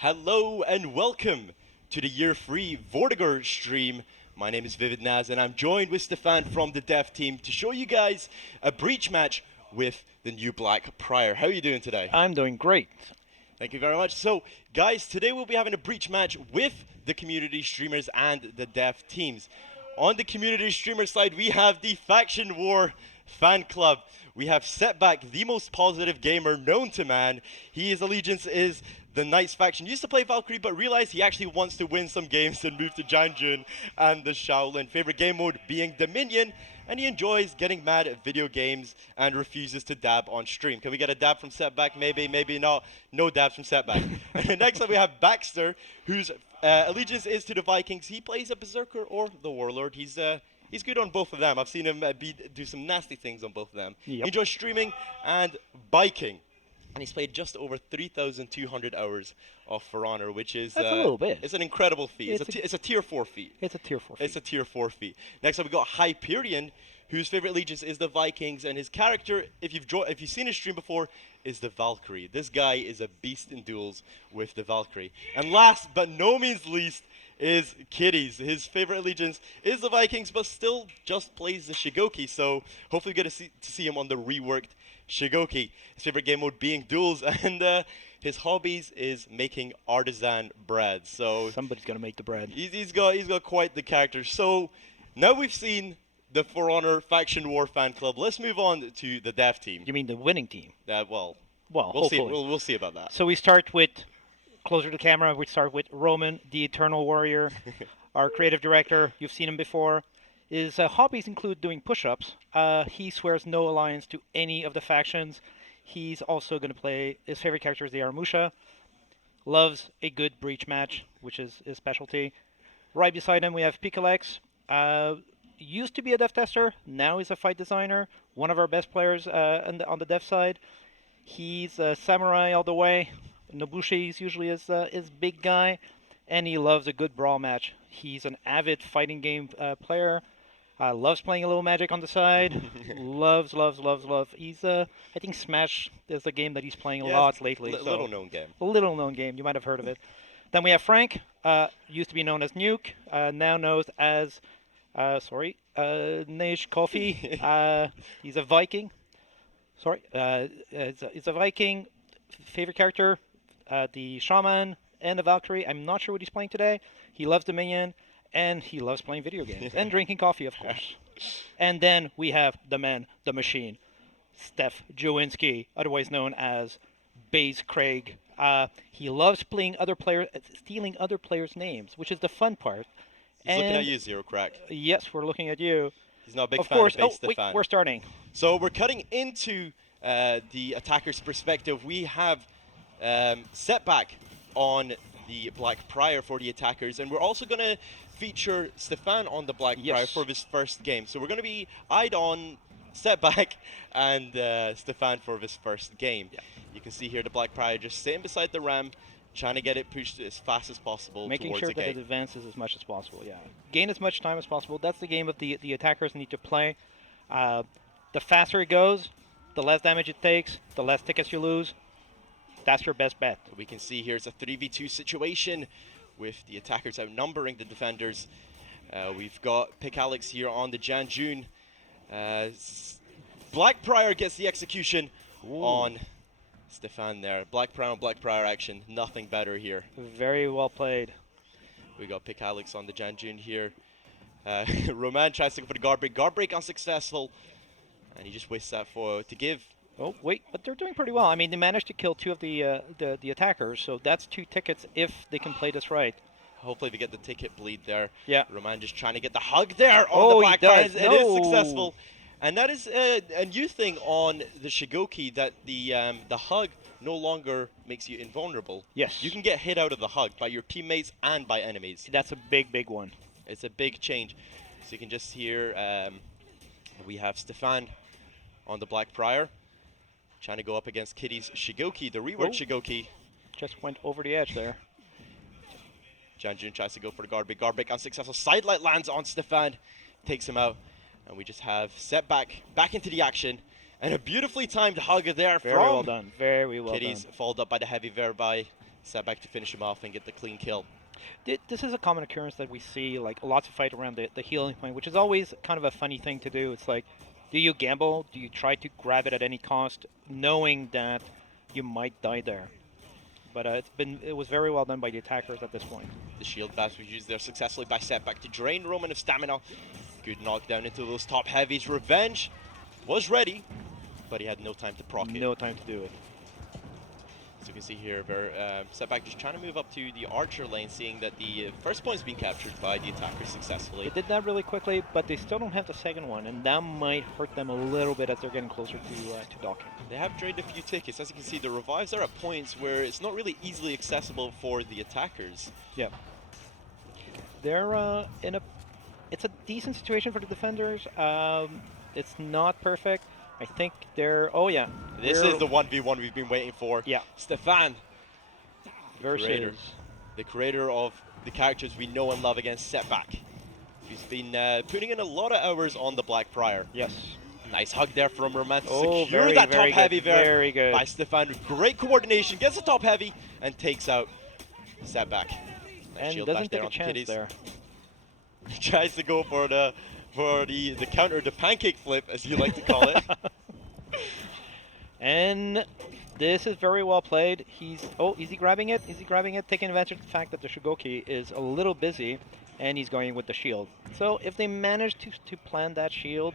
Hello and welcome to the year 3 Vortiger stream. My name is Vivid Naz and I'm joined with Stefan from the dev team to show you guys a breach match with the new Black Prior. How are you doing today? I'm doing great. Thank you very much. So guys, today we'll be having a breach match with the community streamers and the dev teams. On the community streamer side, we have the Faction War fan club. We have Setback, the most positive gamer known to man. His allegiance is the Knights faction. Used to play Valkyrie, but realized he actually wants to win some games and move to Janjun and the Shaolin. Favorite game mode being Dominion, and he enjoys getting mad at video games and refuses to dab on stream. Can we get a dab from Setback? Maybe, maybe not. No dabs from Setback. Next up we have Baxter, whose allegiance is to the Vikings. He plays a Berserker or the Warlord. He's good on both of them. I've seen him do some nasty things on both of them. Yep. He enjoys streaming and biking. And he's played just over 3,200 hours of For Honor, which is That's a little bit. It's an incredible feat. It's a tier 4 feat. It's a tier 4 feat. It's a tier 4 feat. Next up, we got Hyperion, whose favorite allegiance is the Vikings, and his character, if you've seen his stream before, is the Valkyrie. This guy is a beast in duels with the Valkyrie. And last but no means least is Kitys. His favorite allegiance is the Vikings, but still just plays the Shugoki. So hopefully we get to see him on the reworked Shugoki. His favorite game mode being duels, and his hobbies is making artisan bread. So somebody's gonna make the bread. He's got quite the character. So now we've seen the For Honor Faction War fan club. Let's move on to the dev team. You mean the winning team? Well, we'll see. We'll see about that. So we start with, closer to camera, we start with Roman, the Eternal Warrior, our creative director. You've seen him before. His hobbies include doing push-ups. He swears no alliance to any of the factions. He's also going to play, his favorite character is the Aramusha. Loves a good breach match, which is his specialty. Right beside him we have Pikalex. Used to be a dev tester, now he's a fight designer. One of our best players on the dev side. He's a samurai all the way. Nobushi is usually his big guy. And he loves a good brawl match. He's an avid fighting game player. Loves playing a little Magic on the side. loves. He's I think Smash is a game that he's playing a lot lately. Little known game. A little known game. You might have heard of it. Then we have Frank. Used to be known as Nuke. Now known as Neish Coffee. He's a Viking. He's a Viking. Favorite character, the Shaman and the Valkyrie. I'm not sure what he's playing today. He loves Dominion. And he loves playing video games and drinking coffee, of course. And then we have the man, the machine, Steph Jowinski, otherwise known as Baze Craig. He loves playing stealing other players' names, which is the fun part. He's looking at you, Zero Crack. Yes, we're looking at you. He's not a big of fan course. of Baze Wait, Stefan. we're starting. So we're cutting into the attacker's perspective. We have Setback on the Black Prior for the attackers, and we're also going to feature Stefan on the Black Prior for his first game. So we're going to be eyed on Setback and Stefan for his first game. Yeah. You can see here the Black Prior just sitting beside the ram, trying to get it pushed as fast as possible making towards sure the that gate. it advances as much as possible. Yeah, gain as much time as possible. That's the game that the attackers need to play. The faster it goes, the less damage it takes, the less tickets you lose. That's your best bet. We can see here it's a 3v2 situation with the attackers outnumbering the defenders. We've got Pikalex here on the Janjun. Black Prior gets the execution on Stefan there. Black Prior on Black Prior action. Nothing better here. Very well played. We got Pikalex on the Janjun here. Roman tries to go for the guard break. Guard break unsuccessful. And he just wastes that to give. Oh, wait, but they're doing pretty well. I mean, they managed to kill 2 of the attackers, so that's 2 tickets if they can play this right. Hopefully we get the ticket bleed there. Yeah. Roman just trying to get the hug there on the Black Prior. It is successful. And that is a new thing on the Shugoki, that the hug no longer makes you invulnerable. Yes. You can get hit out of the hug by your teammates and by enemies. That's a big, big one. It's a big change. So you can just hear we have Stefan on the Black Prior, trying to go up against Kitys' Shugoki, the reworked Shugoki. Just went over the edge there. Janjun tries to go for the guard break. Guard break unsuccessful. Sidelight lands on Stefan, takes him out. And we just have Setback back into the action. And a beautifully timed hug there Very well done. Very well Kitys, done. followed up by the heavy there by Setback to finish him off and get the clean kill. This is a common occurrence that we see, like lots of fight around the healing point, which is always kind of a funny thing to do. It's like, do you gamble? Do you try to grab it at any cost, knowing that you might die there? But it was very well done by the attackers at this point. The shield bash was used there successfully by Setback to drain Roman of stamina. Good knockdown into those top heavies. Revenge was ready, but he had no time to proc it. No time to do it. As you can see here, Setback just trying to move up to the archer lane, seeing that the first point is being captured by the attackers successfully. They did that really quickly, but they still don't have the second one, and that might hurt them a little bit as they're getting closer to docking. They have drained a few tickets. As you can see, the revives are at points where it's not really easily accessible for the attackers. Yeah. They're in a... It's a decent situation for the defenders. It's not perfect. I think they're... Oh, yeah. This is the 1v1 we've been waiting for. Yeah. Stefan versus the creator of the characters we know and love against Setback. He's been putting in a lot of hours on the Black Prior. Yes. Nice hug there from Roman to Oh, secure very, that very top heavy good. there Very good. by Stefan with great coordination. Gets the top heavy and takes out Setback. Nice And shield doesn't bash take there a onto chance Kitys. there. He tries to go for the counter, the pancake flip, as you like to call it. And this is very well played. Is he grabbing it? Is he grabbing it? Taking advantage of the fact that the Shugoki is a little busy, and he's going with the shield. So if they manage to plan that shield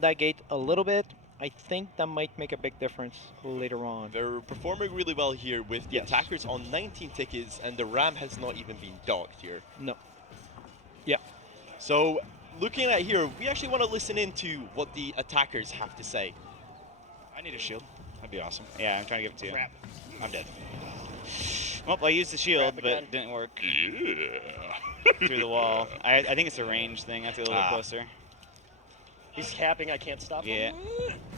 that gate a little bit, I think that might make a big difference later on. They're performing really well here with the attackers on 19 tickets, and the Ram has not even been docked here. No. Yeah. So looking at here, we actually want to listen into what the attackers have to say. I need a shield. That'd be awesome. Yeah, I'm trying to give it to you. Crap. I'm dead. Well, I used the shield, but it didn't work. Yeah. Through the wall. I think it's a range thing. I have to get a little closer. He's capping. I can't stop him.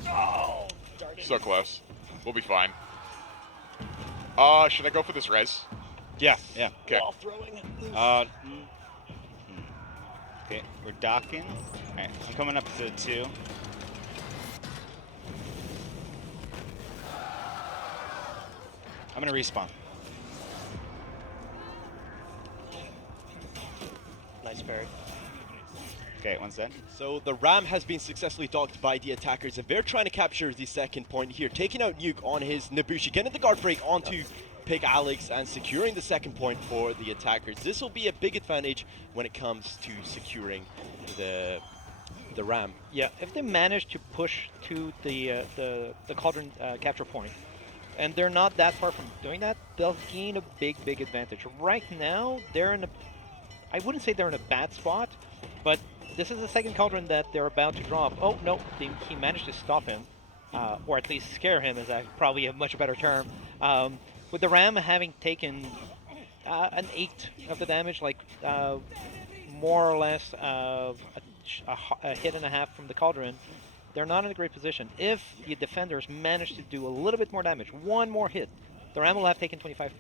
Oh, darn it. So close. We'll be fine. Should I go for this res? Yeah, yeah. Okay. Wall throwing. Okay, we're docking. Alright, I'm coming up to 2. I'm gonna respawn. Nice parry. Okay, one's dead. So the Ram has been successfully docked by the attackers, and they're trying to capture the second point here, taking out Nuke on his Nabushi, getting the guard break onto Pick Alex and securing the second point for the attackers. This will be a big advantage when it comes to securing the Ram. Yeah, if they manage to push to the Cauldron capture point, and they're not that far from doing that, they'll gain a big advantage. Right now, they're in a... I wouldn't say they're in a bad spot, but this is the second Cauldron that they're about to drop. Oh, no, he managed to stop him, or at least scare him, is probably a much better term. With the Ram having taken an 8 of the damage, like more or less a hit and a half from the Cauldron, they're not in a great position. If the defenders manage to do a little bit more damage, one more hit, the Ram will have taken 25%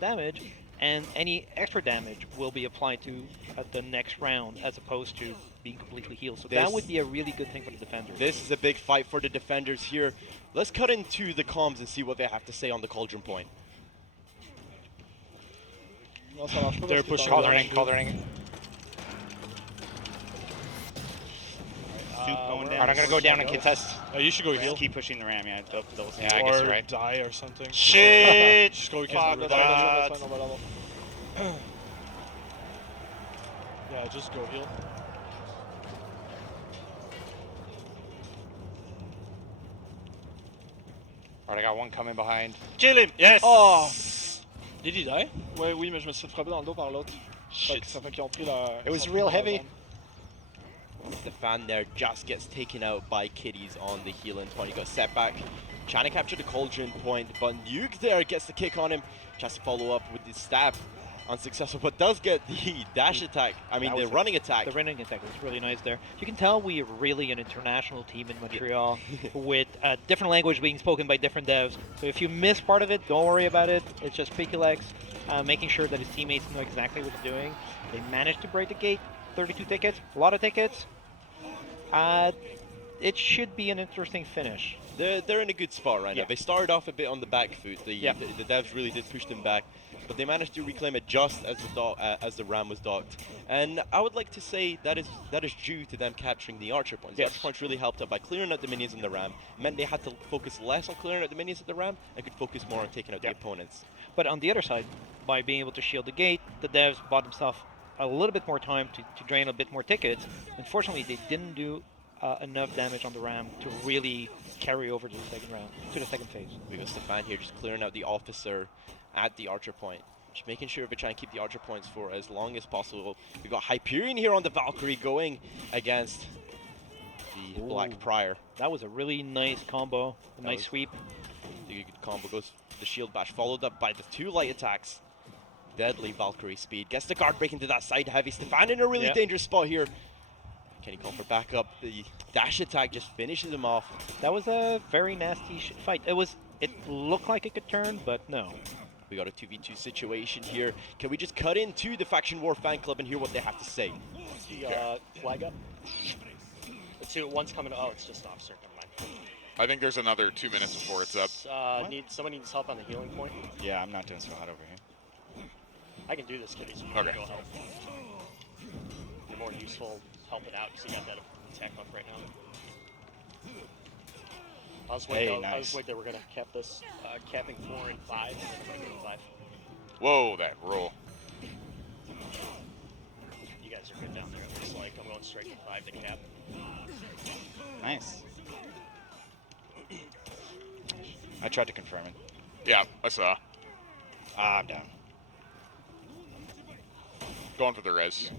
damage, and any extra damage will be applied to the next round as opposed to being completely healed. So that would be a really good thing for the defenders. This is a big fight for the defenders here. Let's cut into the comms and see what they have to say on the Cauldron point. They're pushing Cauldroning. Going down. I'm gonna go down and Kitys. You should go heal. Keep pushing the Ram, yeah. Yeah, I guess you're right. Die or something. Shit! Just go Fuck against that. Yeah, just go heal. Alright, I got one coming behind. Kill him! Yes! Oh! Did he die? Ouais, oui, mais je me suis fait frapper dans le dos par l'autre. Shit. Ça fait qu'ils ont pris la... It was real heavy. Stefan there just gets taken out by Kitys on the heal and 20. Got Setback, trying to capture the Cauldron point, but Nuke there gets the kick on him. Tries to follow up with the stab. Unsuccessful, but does get the dash attack. I mean, the running attack. The running attack was really nice there. You can tell we're really an international team in Montreal with a different language being spoken by different devs. So if you miss part of it, don't worry about it. It's just Pikulex making sure that his teammates know exactly what they're doing. They managed to break the gate. 32 tickets, a lot of tickets. it should be an interesting finish. They're in a good spot right Yeah. now. They started off a bit on the back foot. The devs really did push them back, but they managed to reclaim it just as the ram was docked. And I would like to say that is due to them capturing the archer points. The Yes. archer points really helped out by clearing out the minions in the ram. Meant they had to focus less on clearing out the minions at the ram and could focus more on taking out the opponents. But on the other side, by being able to shield the gate, the devs bought themselves a little bit more time to drain a bit more tickets. Unfortunately, they didn't do enough damage on the ram to really carry over to the second round, to the second phase. We got Stefan here just clearing out the officer at the archer point. Just making sure we try and keep the archer points for as long as possible. We got Hyperion here on the Valkyrie going against the Black Prior. That was a really nice combo, a nice sweep. The good combo goes the shield bash, followed up by the 2 light attacks. Deadly Valkyrie speed. Gets the guard break into that side heavy. Stefan in a really dangerous spot here. Can he call for backup? The dash attack just finishes him off. That was a very nasty fight. It looked like it could turn, but no. We got a 2v2 situation here. Can we just cut into the Faction War fan club and hear what they have to say? Flag up. Let's see, one's coming. Oh, it's just off, sir. Never mind. I think there's another 2 minutes before it's up. Someone needs help on the healing point. Yeah, I'm not doing so hot over here. I can do this, Kitys. If you want to go help. You're more useful helping out because you got that attack buff right now. I was worried they were going to cap this, capping 4 and 5, and then going 5. Whoa, that roll. You guys are good down there. It looks like I'm going straight to 5 to cap. Nice. I tried to confirm it. Yeah, I saw. I'm down. Going for the res.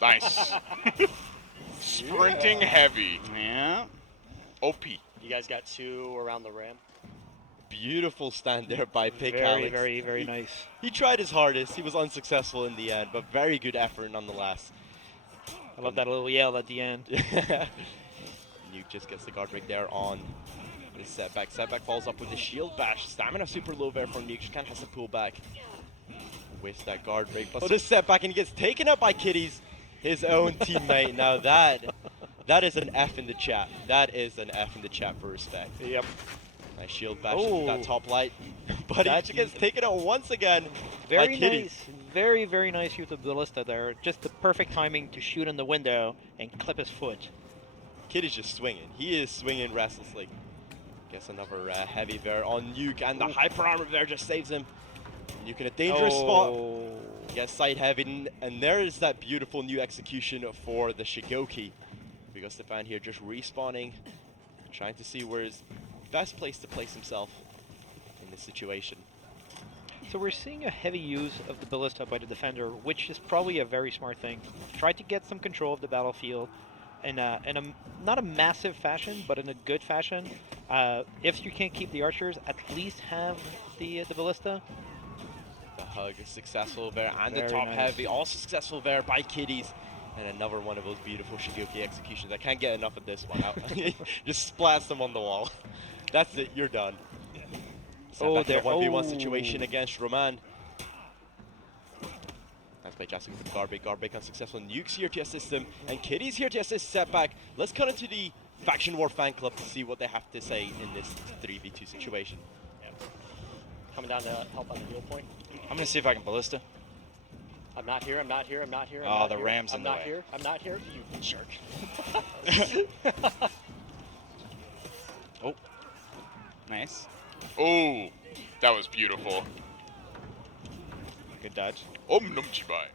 Nice. Sprinting heavy. Yeah. OP. You guys got 2 around the ram. Beautiful stand there by Pick Very, Alex. very nice. He tried his hardest. He was unsuccessful in the end, but very good effort nonetheless. I love that little yell at the end. Nuke just gets the guard break there on the setback. Setback falls up with the shield bash. Stamina super low there for Nuke. Just kind of has to pull back with that guard break. But the setback and he gets taken up by Kitys, his own teammate. Now that is an F in the chat. That is an F in the chat for respect. Yep. Nice shield bash with that top light. But he gets taken out once again Very by Kitys. nice. Very nice use of the ballista there. Just the perfect timing to shoot in the window and clip his foot. Kid is just swinging. He is swinging restlessly. Gets another heavy there on Nuke, and the hyper armor there just saves him. Nuke in a dangerous spot. Gets side heavy, and there is that beautiful new execution for the Shugoki. We got Stefan here just respawning, trying to see where his best place to place himself in this situation. So we're seeing a heavy use of the ballista by the defender, which is probably a very smart thing. Try to get some control of the battlefield in a not a massive fashion, but in a good fashion. If you can't keep the archers, at least have the ballista. The hug is successful there, and the Very top nice. heavy also successful there by Kitys. And another one of those beautiful Shugoki executions. I can't get enough of this one out. Just splats them on the wall. That's it, you're done. Oh, there. there. 1v1 situation against Roman. Nice play, Jasper with the guard break unsuccessful. Nuke's here to assist him, and Kitty's here to assist Setback. Let's cut into the Faction War fan club to see what they have to say in this 3v2 situation. Yeah. Coming down to help on the heal point. I'm gonna see if I can ballista. I'm not here, I'm not here, I'm not here. Oh, the ram's in the way. I'm not here, I'm not here. You jerk. Oh. Nice. Oh, that was beautiful. Good dodge. Numchibai.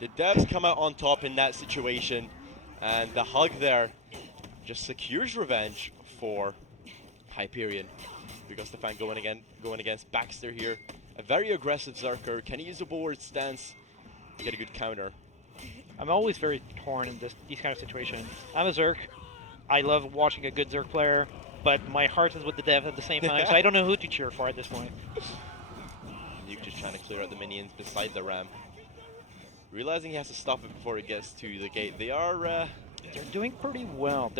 The devs come out on top in that situation, and the hug there just secures revenge for Hyperion. Because Stefan going against Baxter here. A very aggressive Zerker. Can he use a bulwark stance to get a good counter? I'm always very torn in these kind of situations. I'm a Zerk. I love watching a good Zerk player, but my heart is with the dev at the same time, so I don't know who to cheer for at this point. Nuke just trying to clear out the minions beside the ram. Realizing he has to stop it before it gets to the gate. They are... They're doing pretty well.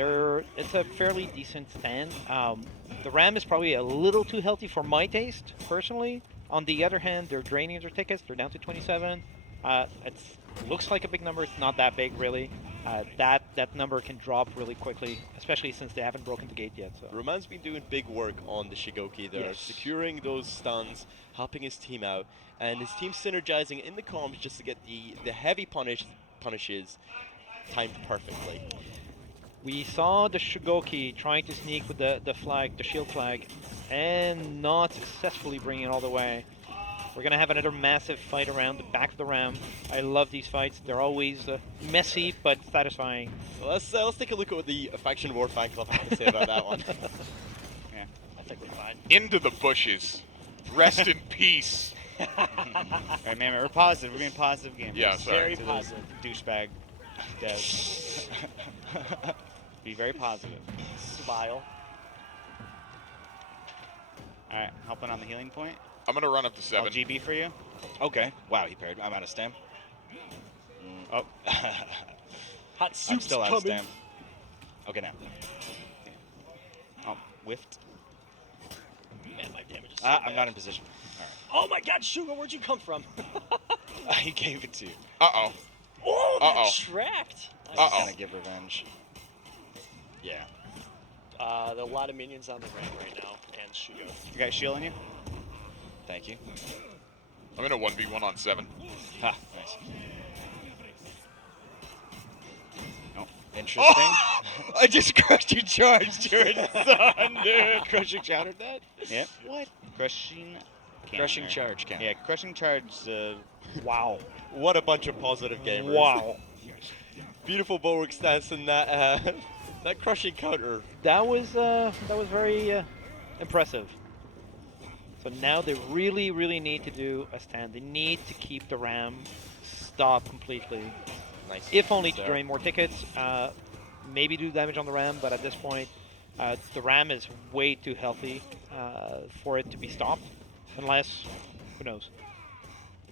It's a fairly decent stand. The ram is probably a little too healthy for my taste, personally. On the other hand, they're draining their tickets. They're down to 27. It looks like a big number. It's not that big, really. That number can drop really quickly, especially since they haven't broken the gate yet. So Roman's been doing big work on the Shugoki there, Yes. securing those stuns, helping his team out, and his team synergizing in the comms just to get the heavy punishes timed perfectly. we saw the Shugoki trying to sneak with the flag, the shield flag, and not successfully bringing it all the way. We're gonna have another massive fight around the back of the ramp. I love these fights. They're always messy but satisfying. So let's take a look at what the Faction War fan club have to say about that one. Yeah, I think we're fine. Into the bushes. Rest in peace. Alright, man, we're positive. We're being positive gamers. Yeah, sorry. Very To those positive. douchebag devs. Be very positive. Smile. Alright, helping on the healing point. I'm going to run up to 7. GB for you. Okay. Wow, he parried. I'm out of stam. Oh. Hot I'm soup's still out of coming. stam. Okay, now. Oh, whiffed. Man, my damage is so I'm bad. not in position. Oh my god, Shugo, where'd you come from? He gave it to you. Uh-oh. Oh, that Uh-oh. tracked. I was gonna give revenge. Yeah. There are a lot of minions on the ramp right now, and Shugo. You got shield on you? Thank you. I'm in a 1v1 on 7. Ha, nice. Oh, Interesting. oh! I just crushed your charge, dude. Son, dude. Crushing shattered that? Yep. What? Crushing. Crushing charge count. Yeah, crushing charge. Wow. What a bunch of positive gamers. Wow. Beautiful bulwark stance and that that crushing counter. That was very impressive. So now they really, really need to do a stand. They need to keep the ram stopped completely. Nice. If only to there. drain more tickets, maybe do damage on the ram, but at this point, the ram is way too healthy for it to be stopped. Unless, who knows?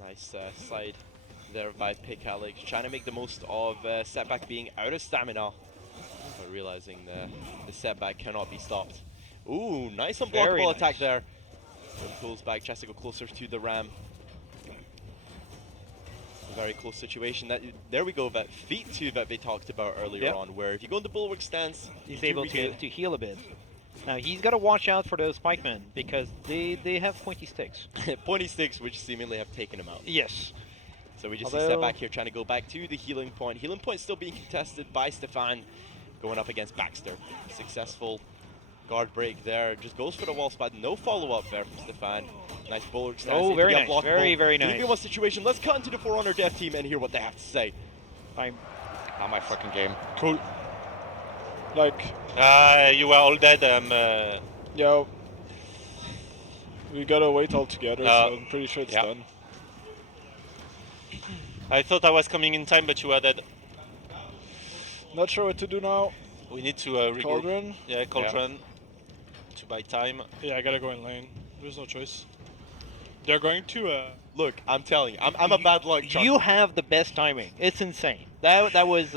Nice side there by Pick Alex, trying to make the most of setback being out of stamina, but realizing the setback cannot be stopped. Ooh, nice unblockable Very attack nice. there. So pulls back, tries to go closer to the ram. A very close situation. There we go, that feat 2 that they talked about earlier Yep. on, where if you go into bulwark stance, He's you able regain- to heal a bit. Now he's got to watch out for those pikemen because they have pointy sticks. pointy sticks, which seemingly have taken him out. Yes. So we just see Although- setback here, trying to go back to the healing point. Healing point still being contested by Stefan, going up against Baxter. Successful guard break there. Just goes for the wall spot. No follow-up there from Stefan. Nice bulwark stance. Oh, into very the nice. unblockable. Very, very The nice. Ubisoft situation. Let's cut into the For Honor dev team and hear what they have to say. I'm Not my fucking game. Cool. Like, You were all dead. yeah. We gotta wait all together, so I'm pretty sure it's yeah. done. I thought I was coming in time, but you were dead. Not sure what to do now. We need to regroup. Cauldron? Yeah, Cauldron. To buy time. Yeah, I gotta go in lane. There's no choice. They're going to. Look, I'm telling you, I'm a bad luck charm. You have the best timing. It's insane. That was.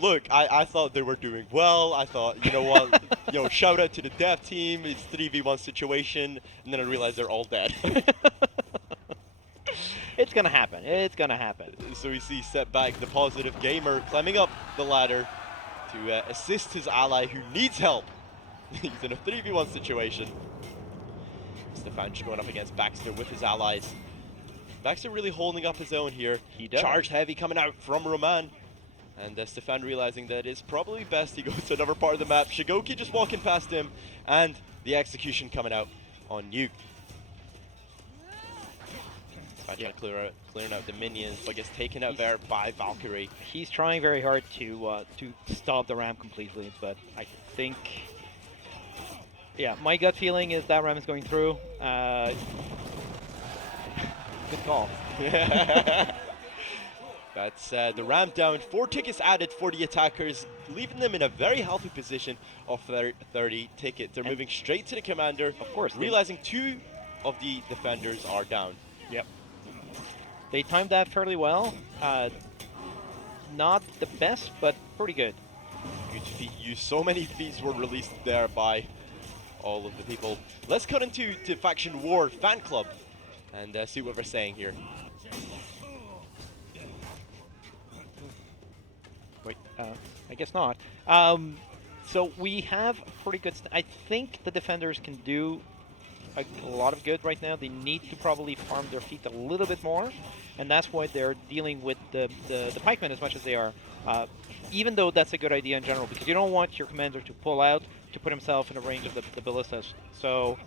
Look, I thought they were doing well. I thought, you know what, shout out to the dev team. It's 3v1 situation, and then I realized they're all dead. It's gonna happen. It's gonna happen. So we see setback, the positive gamer, climbing up the ladder to assist his ally who needs help. He's in a 3v1 situation. Stefan just going up against Baxter with his allies. Baxter really holding up his own here. He does. Charge heavy coming out from Roman. And Stefan realizing that it's probably best he goes to another part of the map. Shugoki just walking past him, and the execution coming out on Nuke. Trying to clearing out the minions, but gets taken out there by Valkyrie. He's trying very hard to stop the ram completely, but I think. Yeah, my gut feeling is that ram is going through. Good call. That's the ram down. 4 tickets added for the attackers, leaving them in a very healthy position of 30 tickets. They're moving straight to the commander. Of course. Realizing 2 of the defenders are down. Yep. They timed that fairly well. Not the best, but pretty good. Good feat. So many feats were released there by all of the people. Let's cut into Faction War fan club and see what we're saying here. I guess not. So we have pretty good. I think the defenders can do a lot of good right now. They need to probably farm their feet a little bit more, and that's why they're dealing with the pikemen as much as they are. Even though that's a good idea in general, because you don't want your commander to pull out to put himself in the range of the ballistas. So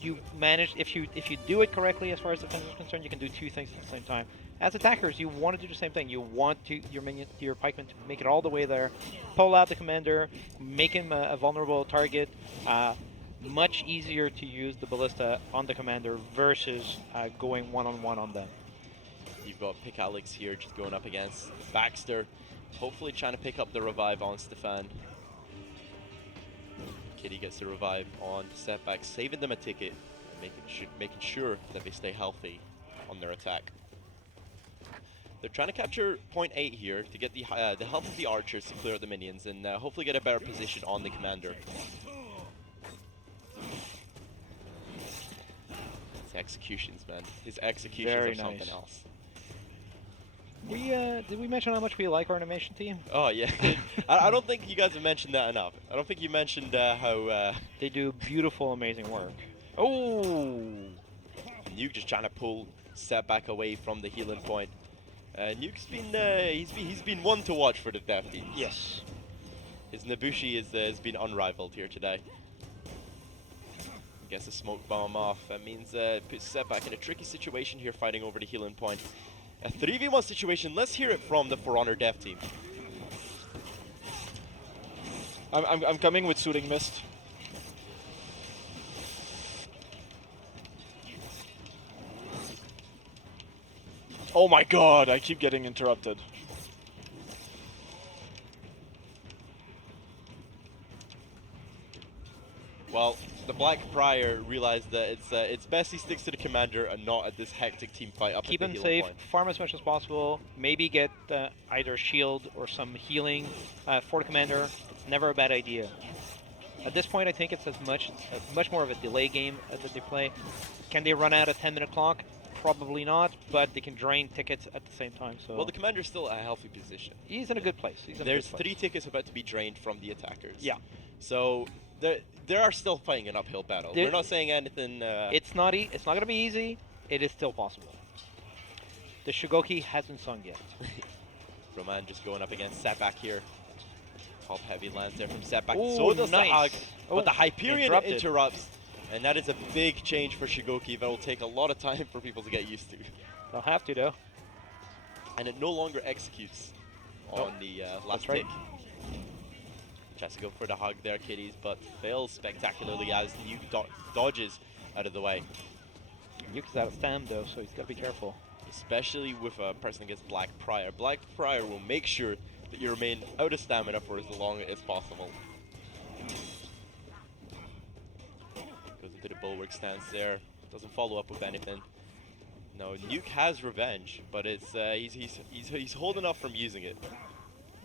you manage, if you do it correctly as far as defense is concerned, you can do two things at the same time. As attackers, you want to do the same thing. You want your pikemen to make it all the way there, pull out the commander, make him a vulnerable target. Much easier to use the ballista on the commander versus going one-on-one on them. You've got Pick Alex here just going up against Baxter, hopefully trying to pick up the revive on Stefan. Kitty gets the revive on Setback, saving them a ticket and making sure that they stay healthy on their attack. They're trying to capture point 8 here to get the help of the archers to clear out the minions and hopefully get a better position on the commander. His executions, man. His executions Very are something nice. else. Did we mention how much we like our animation team? Oh yeah, I don't think you guys have mentioned that enough. I don't think you mentioned how they do beautiful, amazing work. Oh, Nuke just trying to pull Setback away from the healing point. Nuke's been he's been one to watch for the Death Teams. Yes, his Nabushi has been unrivaled here today. Gets a smoke bomb off. That means puts Setback in a tricky situation here, fighting over the healing point. A 3v1 situation. Let's hear it from the For Honor Dev team. I'm coming with Soothing Mist. Oh my god, I keep getting interrupted. Well, the Black Prior realized that it's best he sticks to the commander and not at this hectic team fight up keep at the him healing safe, point. farm as much as possible, maybe get either shield or some healing for the commander. It's never a bad idea. At this point, I think it's as much more of a delay game that they play. Can they run out a 10-minute clock? Probably not, but they can drain tickets at the same time. So Well, the commander's still at a healthy position. He's in a good place. There's 3 tickets about to be drained from the attackers. Yeah. So they are still fighting an uphill battle. We're not saying anything. It's not going to be easy. It is still possible. The Shugoki hasn't sung yet. Roman just going up against Setback here. Top heavy lands there from Setback. Ooh, So does nice. the Hug. Oh, But the Hyperion interrupted. interrupts. And that is a big change for Shugoki that will take a lot of time for people to get used to. They'll have to, though. And it no longer executes on the last right. tick. Tries to go for the hug there, Kitys, but fails spectacularly as Nuke dodges out of the way. Nuke's out of stam, though, so he's got to be careful. Especially with a person against Black Prior. Black Prior will make sure that you remain out of stamina for as long as possible. Goes into the bulwark stance there. Doesn't follow up with anything. No, Nuke has revenge, but it's he's holding off from using it.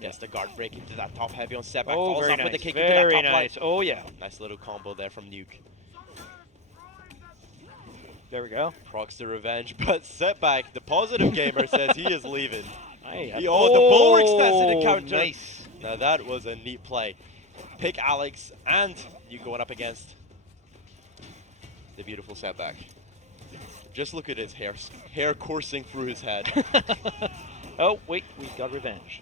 Gets the guard break into that top heavy on Setback. Oh, Falls very off with the nice. kick into that Very top nice. line. Oh, yeah. Nice little combo there from Nuke. There we go. Procs the revenge, but Setback, the positive gamer, says he is leaving. Aye, The bulwark stance to the oh, counter. nice. Now that was a neat play. Pick Alex and you going up against the beautiful Setback. Just look at his hair coursing through his head. Oh, wait, we got revenge.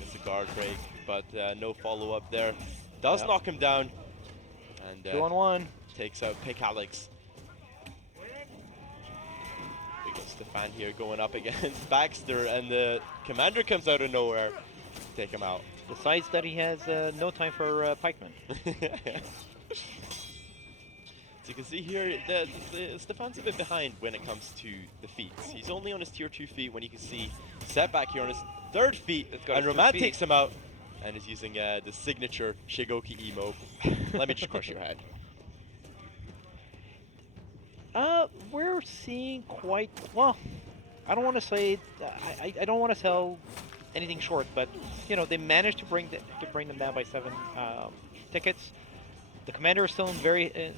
It's a guard break, but no follow-up there. Does knock him down. And 2-on-1. Takes out Pick Alex. We got Stefan here going up against Baxter, and the commander comes out of nowhere to take him out. Decides that he has no time for pikemen. So you can see here, Stefan's a bit behind when it comes to the feats. He's only on his tier 2 feat when you can see Setback here on his 3rd feat, and Roman takes him out and is using the signature Shugoki emo. Let me just crush your head. We're seeing quite, well, I don't want to say, I don't want to sell anything short, but, you know, they managed to bring them down by 7 tickets. The commander is still in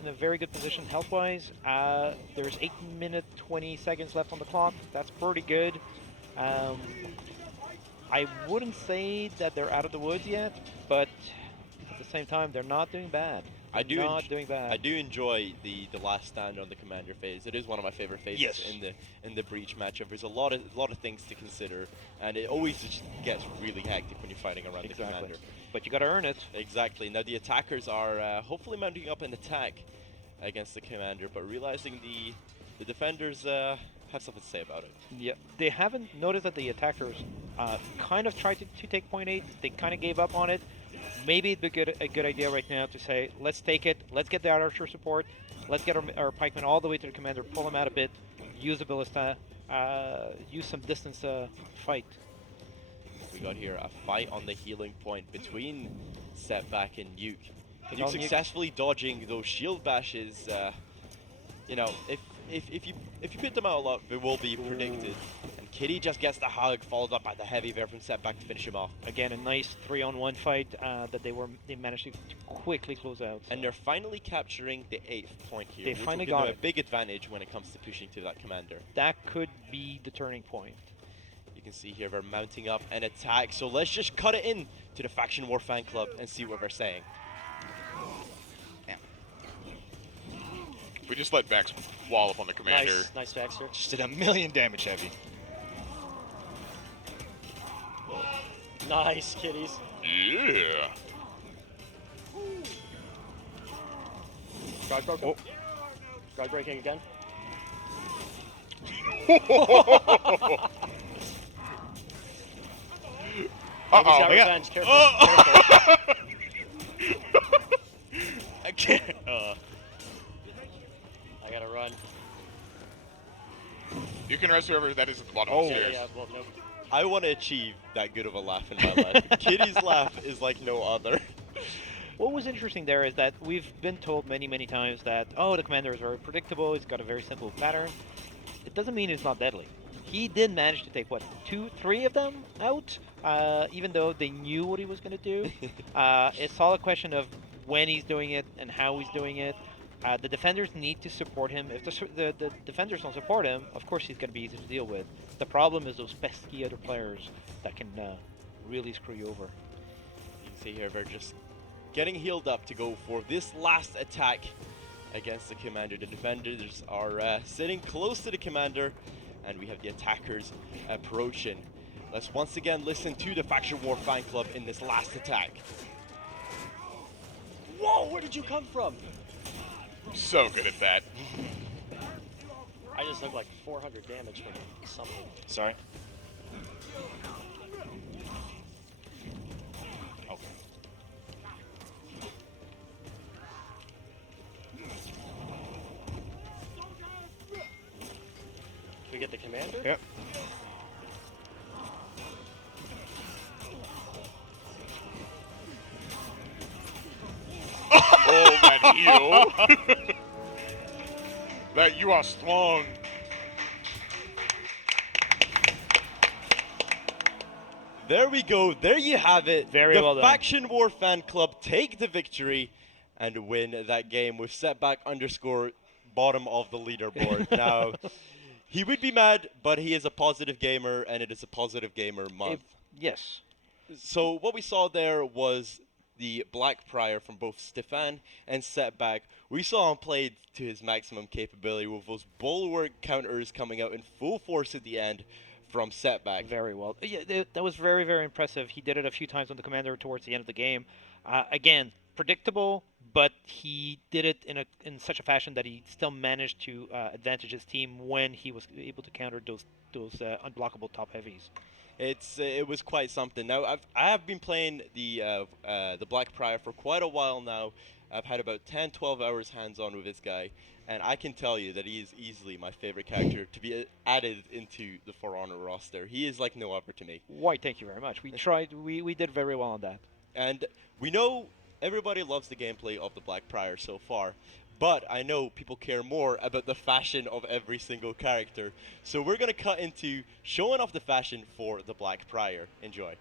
a very good position health-wise. There's 8 minutes, 20 seconds left on the clock. That's pretty good. I wouldn't say that they're out of the woods yet, but at the same time, they're not doing bad. I do doing bad. I do enjoy the last stand on the commander phase. It is one of my favorite phases in the breach matchup. There's a lot of things to consider, and it always just gets really hectic when you're fighting around the commander. But you got to earn it. Exactly. Now the attackers are hopefully mounting up an attack against the commander, but realizing the defenders have something to say about it. Yeah, they haven't noticed that the attackers kind of tried to take point 8. They kind of gave up on it. Maybe it'd be a good idea right now to say, let's take it, let's get the archer support, let's get our pikemen all the way to the commander, pull them out a bit, use the ballista, use some distance fight. We got here a fight on the healing point between Setback and Nuke. Nuke Successfully dodging those shield bashes. You know, if you put them out a lot, they will be predicted. And Kitty just gets the hug, followed up by the heavy there from Setback to finish him off. Again, a nice 3-on-1 fight that they managed to quickly close out. And they're finally capturing the 8th point here. They which finally will give got them it. a big advantage when it comes to pushing to that commander. That could be the turning point. You can see here they're mounting up an attack. So let's just cut it in to the Faction War fan club and see what they're saying. We just let Vex wall up on the commander. Nice Baxter. Just did 1,000,000 damage, Heavy. Nice, Kitys. Yeah. Guard broken. Guard breaking again. Uh-oh. Revenge. Careful. Careful. I can't. I gotta run. You can rest whoever that is at the bottom of the stairs. Yeah, well, nope. I want to achieve that good of a laugh in my life. Kitty's laugh is like no other. What was interesting there is that we've been told many, many times that, oh, the commander is very predictable, he's got a very simple pattern. It doesn't mean it's not deadly. He did manage to take, what, 2, 3 of them out, even though they knew what he was going to do. It's all a question of when he's doing it and how he's doing it. The defenders need to support him. If the defenders don't support him, of course he's going to be easy to deal with. The problem is those pesky other players that can really screw you over. You can see here they're just getting healed up to go for this last attack against the commander. The defenders are sitting close to the commander, and we have the attackers approaching. Let's once again listen to the Faction War fan club in this last attack. Whoa, where did you come from? So good at that. I just took like 400 damage from something. Sorry. Okay. Can we get the commander? Yep. Oh, that heal. That you are strong. There we go. There you have it. Very well done. The Faction War fan club take the victory and win that game with Setback _ bottom of the leaderboard. Now, he would be mad, but he is a positive gamer, and it is a positive gamer month. Yes. So what we saw there was the Black Prior from both Stefan and Setback. We saw him play to his maximum capability with those bulwark counters coming out in full force at the end from Setback. Very well. Yeah, that was very, very impressive. He did it a few times on the commander towards the end of the game. Again, predictable, but he did it in such a fashion that he still managed to advantage his team when he was able to counter those unblockable top heavies. It was quite something. Now I have been playing the Black Prior for quite a while now. I've had about 10-12 hours hands-on with this guy, and I can tell you that he is easily my favorite character to be added into the For Honor roster. He is like no other to me. Why, thank you very much. We tried. We did very well on that. And we know everybody loves the gameplay of the Black Prior so far, but I know people care more about the fashion of every single character. So we're going to cut into showing off the fashion for the Black Prior. Enjoy.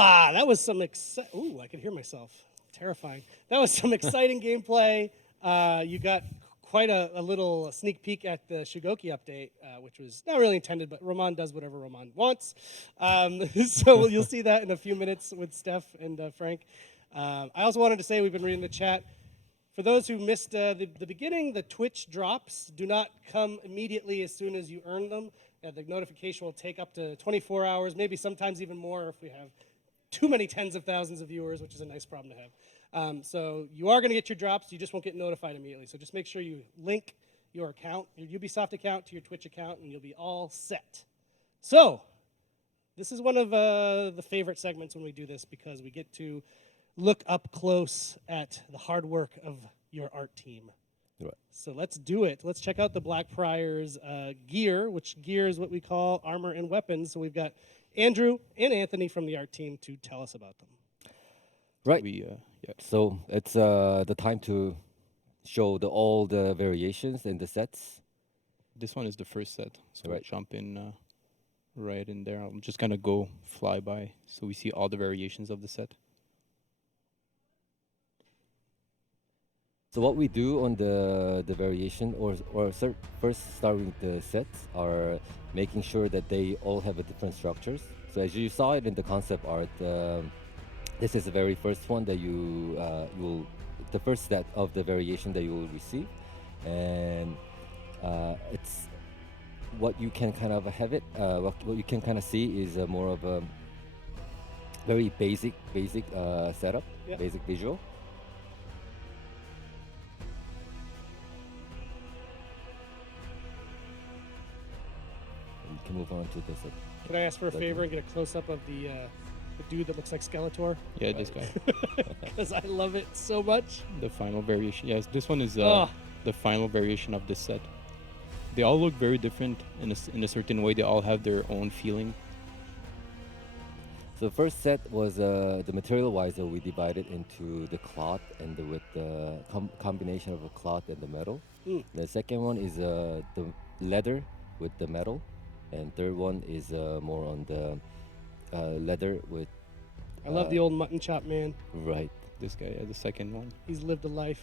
That was some Ooh, I can hear myself. Terrifying. That was some exciting gameplay. You got quite a little sneak peek at the Shugoki update, which was not really intended, but Roman does whatever Roman wants. So you'll see that in a few minutes with Steph and Frank. I also wanted to say, we've been reading the chat. For those who missed the beginning, the Twitch drops do not come immediately as soon as you earn them. The notification will take up to 24 hours, maybe sometimes even more if we have too many tens of thousands of viewers, which is a nice problem to have. So you are going to get your drops, you just won't get notified immediately. So just make sure you link your account, your Ubisoft account to your Twitch account, and you'll be all set. So this is one of the favorite segments when we do this, because we get to look up close at the hard work of your art team. Right. So let's do it. Let's check out the Blackfriars gear, which gear is what we call armor and weapons. So we've got Andrew and Anthony from the art team to tell us about them. Right. So it's the time to show all the variations in the sets. This one is the first set, so we'll jump in right in there. I'm just gonna go fly by, so we see all the variations of the set. So what we do on the variation, first starting with the sets, are making sure that they all have a different structures. So as you saw it in the concept art, this is the very first one that the first set of the variation that you will receive, and it's what you can kind of have it. What you can kind of see is more of a very basic setup, basic visual. Move on to this. Can I ask for a favor and get a close-up of the dude that looks like Skeletor? Yeah, this guy. Because I love it so much. The final variation. Yes, this one is the final variation of this set. They all look very different in a certain way. They all have their own feeling. So the first set was the material-wise, we divided into the cloth and with the combination of a cloth and the metal. The second one is the leather with the metal. And third one is more on the leather with... I love the old mutton chop man. Right. This guy, the second one. He's lived a life.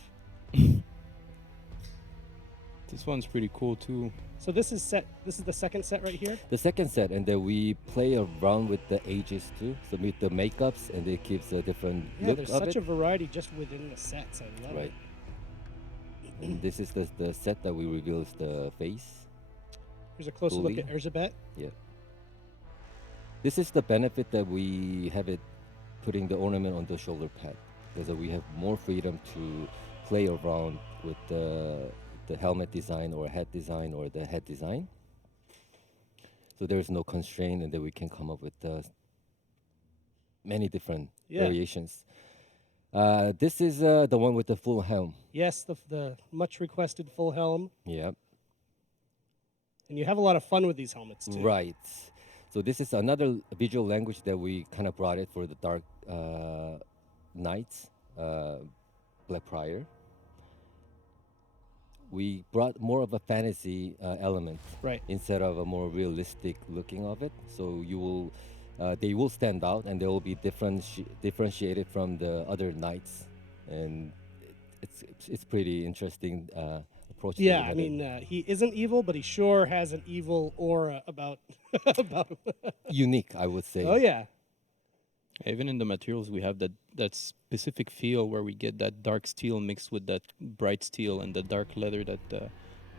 This one's pretty cool too. So this is the second set right here? The second set, and then we play around with the ages too. So with the makeups, and it gives a different look there's of such it. a variety just within the sets. I love it. And this is the set that we reveal is the face. Here's a closer look at Erzsébet. Yeah. This is the benefit that we have it putting the ornament on the shoulder pad, because we have more freedom to play around with the helmet design or head design or the head design. So there's no constraint, and then we can come up with many different variations. This is the one with the full helm. Yes, the much requested full helm. Yeah. And you have a lot of fun with these helmets too. Right. So this is another visual language that we kind of brought it for the Dark Knights, Blackfriar. We brought more of a fantasy element, instead of a more realistic looking of it. So you will, they will stand out, and they will be differentiated from the other knights, and it's pretty interesting. Approach. Yeah, I mean, he isn't evil, but he sure has an evil aura about him. Unique, I would say. Oh yeah. Even in the materials, we have that specific feel where we get that dark steel mixed with that bright steel and the dark leather that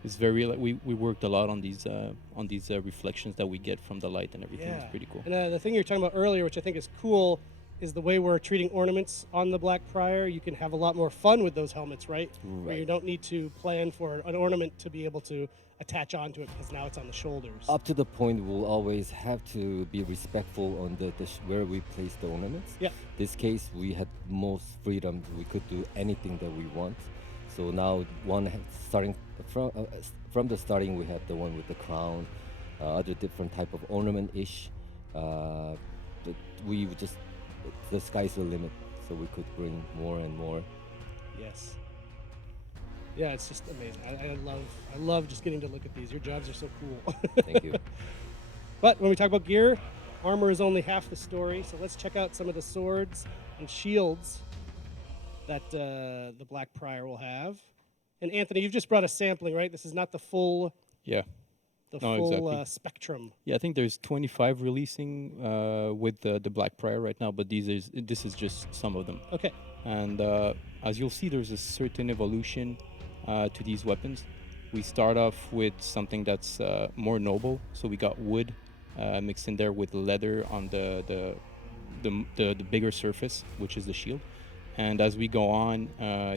is very. We worked a lot on these reflections that we get from the light and everything. It's pretty cool. And the thing you were talking about earlier, which I think is cool, is the way we're treating ornaments on the Blackfriar. You can have a lot more fun with those helmets, right? Where you don't need to plan for an ornament to be able to attach onto it, because now it's on the shoulders. Up to the point, we'll always have to be respectful on where we place the ornaments. Yeah. This case, we had most freedom. We could do anything that we want. So now, starting from the starting, we have the one with the crown, other different type of ornament-ish. We would just, the sky's the limit, so we could bring more and more. Yes. Yeah, it's just amazing. I love just getting to look at these. Your jobs are so cool. Thank you. But when we talk about gear, armor is only half the story, so let's check out some of the swords and shields that the Black Prior will have. And Anthony, you've just brought a sampling, right? This is not the full. Yeah. The No, full exactly. spectrum. Yeah, I think there's 25 releasing with the Black Prior right now, but this is just some of them. Okay. And as you'll see, there's a certain evolution to these weapons. We start off with something that's more noble, so we got wood mixed in there with leather on the bigger surface, which is the shield. And as we go on,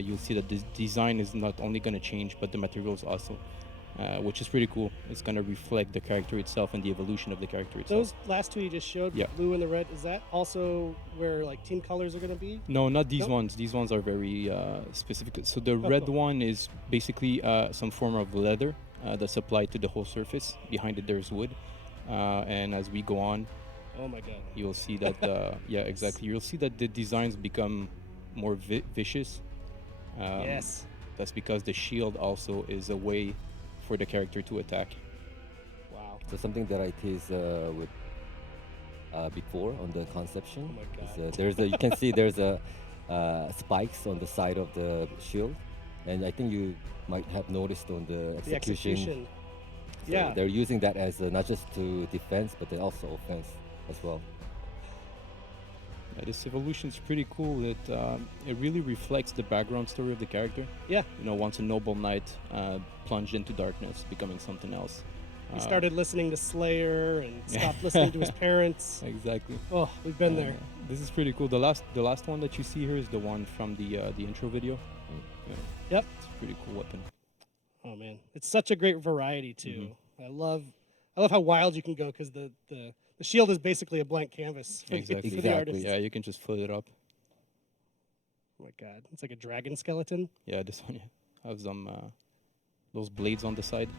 you'll see that the design is not only going to change, but the materials also. Which is pretty cool. It's going to reflect the character itself and the evolution of the character itself. Those last two you just showed, Yeah. blue and the red, is that also where like team colors are going to be? No, not these No? ones. These ones are very specific. So the Oh, red cool. one is basically some form of leather that's applied to the whole surface. Behind it, there's wood. And as we go on, Oh my god. you'll see that, yeah, exactly. You'll see that the designs become more vicious. Yes. That's because the shield also is a way for the character to attack. Wow. So something that I teased with before on the conception. Oh my is, god. there's a, you can see there's a spikes on the side of the shield, and I think you might have noticed on the The execution. execution. So Yeah. they're using that as not just to defense, but then also offense as well. Yeah, this evolution is pretty cool. It really reflects the background story of the character. Yeah. You know, once a noble knight plunged into darkness, becoming something else. He started listening to Slayer and stopped listening to his parents. Exactly. Oh, we've been there. This is pretty cool. The last one that you see here is the one from the intro video. Yeah. Yep. It's a pretty cool weapon. Oh man, it's such a great variety too. I love how wild you can go because the shield is basically a blank canvas for, Exactly. for the artist. Yeah, you can just fill it up. Oh my god, it's like a dragon skeleton. Yeah, this one has some those blades on the side.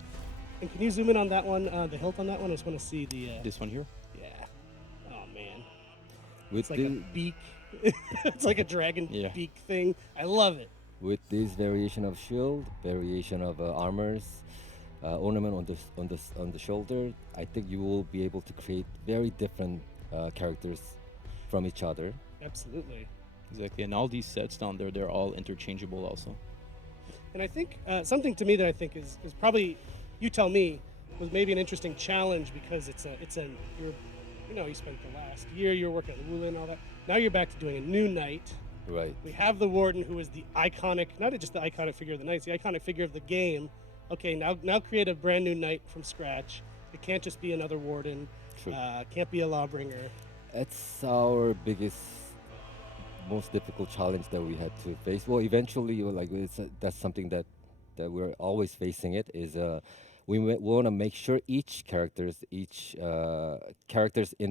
And can you zoom in on that one, the hilt on that one? I just want to see the. This one here. Yeah. Oh man. With It's like a beak. It's like a dragon beak thing. I love it. With this variation of shield, variation of armors, ornament on the shoulder, I think you will be able to create very different characters from each other. Absolutely. Exactly, and all these sets down there, they're all interchangeable also. And I think something to me that I think is probably, you tell me, was maybe an interesting challenge because you spent the last year you're working on Woola and all that. Now you're back to doing a new knight. Right. We have the Warden, who is the iconic, not just the iconic figure of the knight, it's the iconic figure of the game. Okay, now create a brand new knight from scratch. It can't just be another Warden. True. Can't be a Lawbringer. It's our biggest, most difficult challenge that we had to face. Well, eventually, that's something that we're always facing. It is we want to make sure each characters in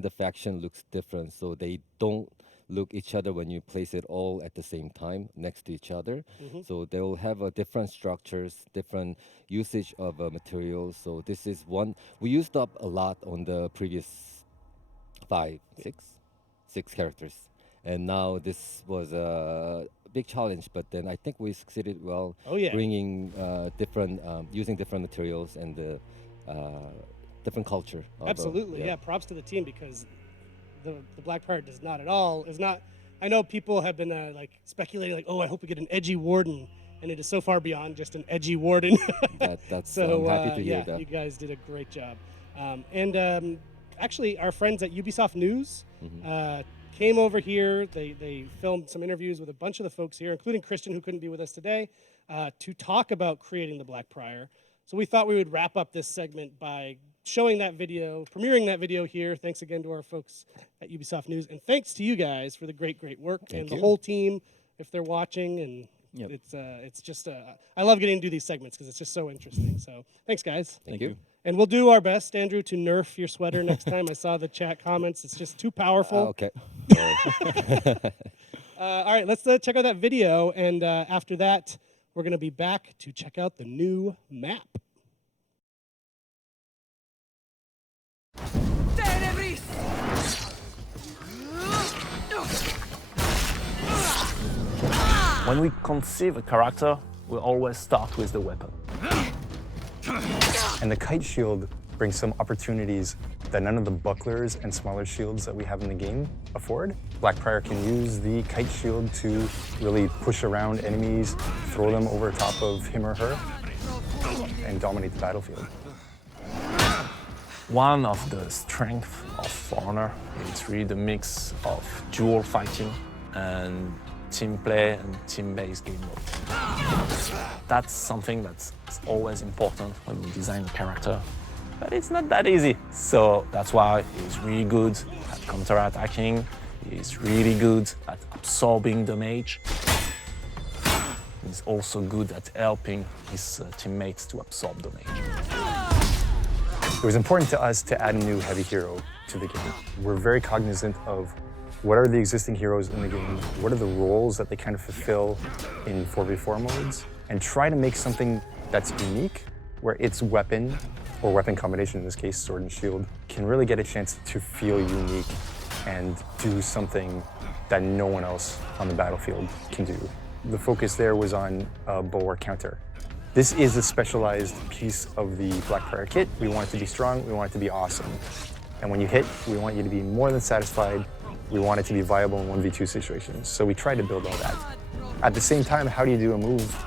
the faction looks different, so they don't look each other when you place it all at the same time next to each other. So they will have different structures, different usage of materials. So this is one we used up a lot on the previous six characters, and now this was a big challenge. But then I think we succeeded well. Oh, yeah. Bringing using different materials and the different culture. Absolutely, yeah. Props to the team because the Black Prior is not. I know people have been speculating like, oh, I hope we get an edgy Warden, and it is so far beyond just an edgy Warden. That's so I'm happy to hear yeah, that. you guys did a great job. And actually, our friends at Ubisoft News came over here. They filmed some interviews with a bunch of the folks here, including Christian, who couldn't be with us today, to talk about creating the Black Prior. So we thought we would wrap up this segment by showing that video, premiering that video here. Thanks again to our folks at Ubisoft News, and thanks to you guys for the great work and the whole team, if they're watching. And it's just I love getting to do these segments because it's just so interesting. So thanks, guys. Thank you. And we'll do our best, Andrew, to nerf your sweater next time. I saw the chat comments; it's just too powerful. Okay. All right, let's check out that video, and after that, we're going to be back to check out the new map. When we conceive a character, we always start with the weapon. And the kite shield brings some opportunities that none of the bucklers and smaller shields that we have in the game afford. Blackbriar can use the kite shield to really push around enemies, throw them over top of him or her, and dominate the battlefield. One of the strengths of For Honor is really the mix of dual fighting and team play and team-based game mode. That's something that's always important when we design a character, but it's not that easy. So that's why he's really good at counter-attacking, he's really good at absorbing damage. He's also good at helping his teammates to absorb damage. It was important to us to add a new heavy hero to the game. We're very cognizant of what are the existing heroes in the game, what are the roles that they kind of fulfill in 4v4 modes, and try to make something that's unique, where its weapon, or weapon combination in this case, sword and shield, can really get a chance to feel unique and do something that no one else on the battlefield can do. The focus there was on bulwark counter. This is a specialized piece of the Blackbriar kit. We want it to be strong, we want it to be awesome. And when you hit, we want you to be more than satisfied. We want it to be viable in 1v2 situations. So we try to build all that. At the same time, how do you do a move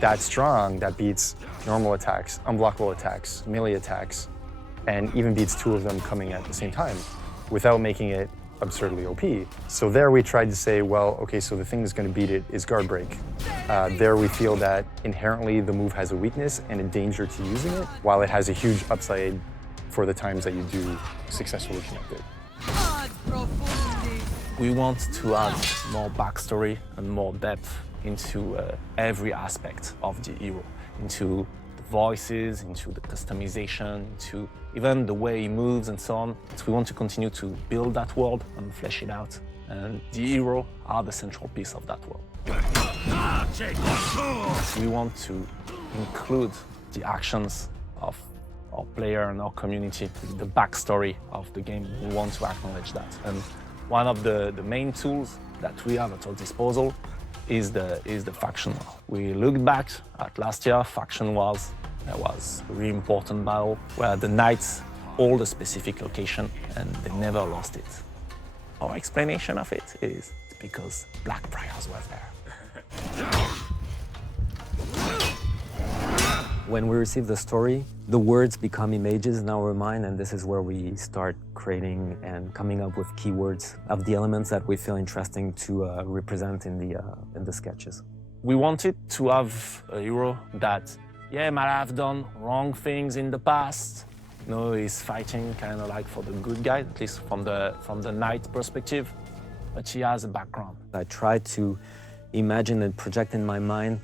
that strong that beats normal attacks, unblockable attacks, melee attacks, and even beats two of them coming at the same time without making it absurdly OP? So there we tried to say, well, okay, so the thing that's gonna beat it is guard break. There we feel that inherently the move has a weakness and a danger to using it, while it has a huge upside for the times that you do successfully connect it. We want to add more backstory and more depth into every aspect of the hero, into the voices, into the customization, into even the way he moves and so on. So we want to continue to build that world and flesh it out. And the hero are the central piece of that world. We want to include the actions of our player and our community, the backstory of the game. We want to acknowledge that. And one of the main tools that we have at our disposal is the faction war. We looked back at last year, faction wars. There was a really important battle where the knights hold a specific location and they never lost it. Our explanation of it is because Blackbriars was there. When we receive the story, the words become images in our mind, and this is where we start creating and coming up with keywords of the elements that we feel interesting to represent in the sketches. We wanted to have a hero that, yeah, might have done wrong things in the past. You know, he's fighting kind of like for the good guy, at least from the knight perspective, but he has a background. I try to imagine and project in my mind,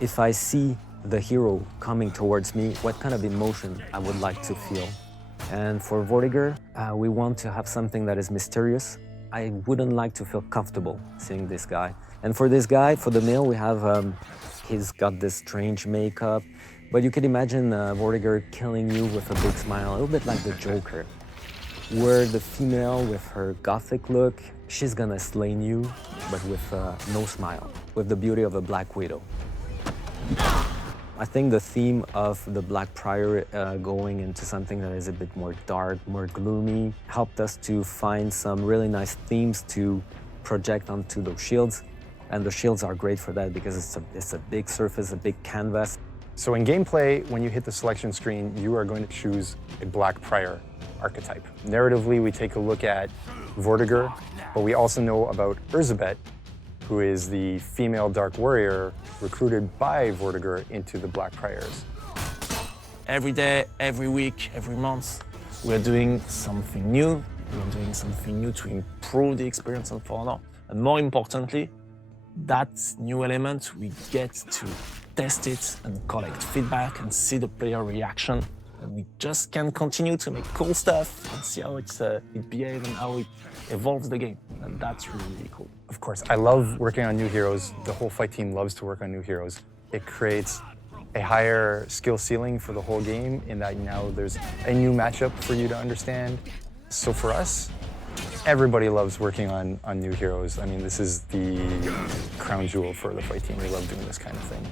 if I see the hero coming towards me, what kind of emotion I would like to feel. And for Vortiger, we want to have something that is mysterious. I wouldn't like to feel comfortable seeing this guy. And for this guy, for the male, we have, he's got this strange makeup, but you could imagine Vortiger killing you with a big smile, a little bit like the Joker. Where the female, with her gothic look, she's gonna slay you, but with no smile, with the beauty of a Black Widow. I think the theme of the Blackbriar going into something that is a bit more dark, more gloomy, helped us to find some really nice themes to project onto those shields. And the shields are great for that because it's a big surface, a big canvas. So in gameplay, when you hit the selection screen, you are going to choose a Blackbriar archetype. Narratively, we take a look at Vortiger, but we also know about Elizabeth, who is the female Dark Warrior recruited by Vortiger into the Blackbriars. Every day, every week, every month, we're doing something new. We're doing something new to improve the experience of For Honor. And more importantly, that new element, we get to test it and collect feedback and see the player reaction. And we just can continue to make cool stuff and see how it behaves and how it evolves the game. And that's really, really cool. Of course, I love working on new heroes. The whole fight team loves to work on new heroes. It creates a higher skill ceiling for the whole game in that now there's a new matchup for you to understand. So for us, everybody loves working on new heroes. I mean, this is the crown jewel for the fight team. We love doing this kind of thing.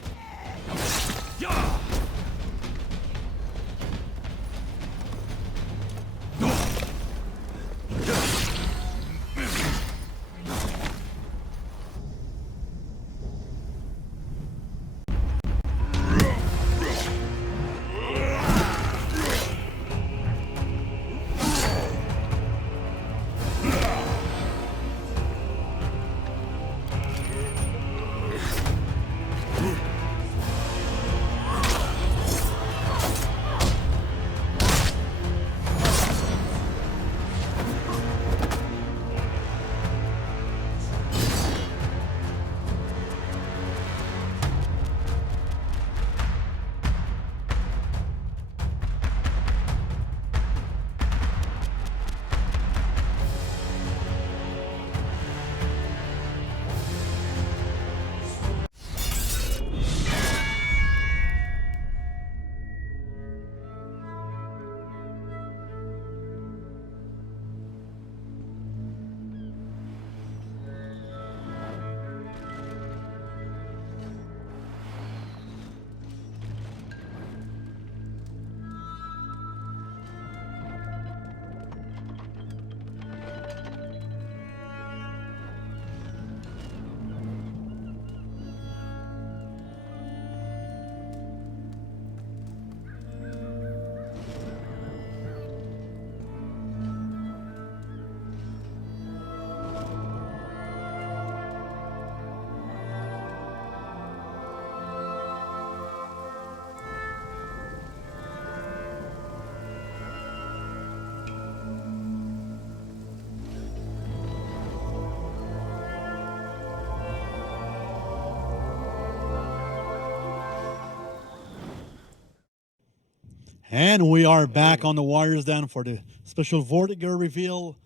And we are back on the Warriors Den for the special Vortiger reveal.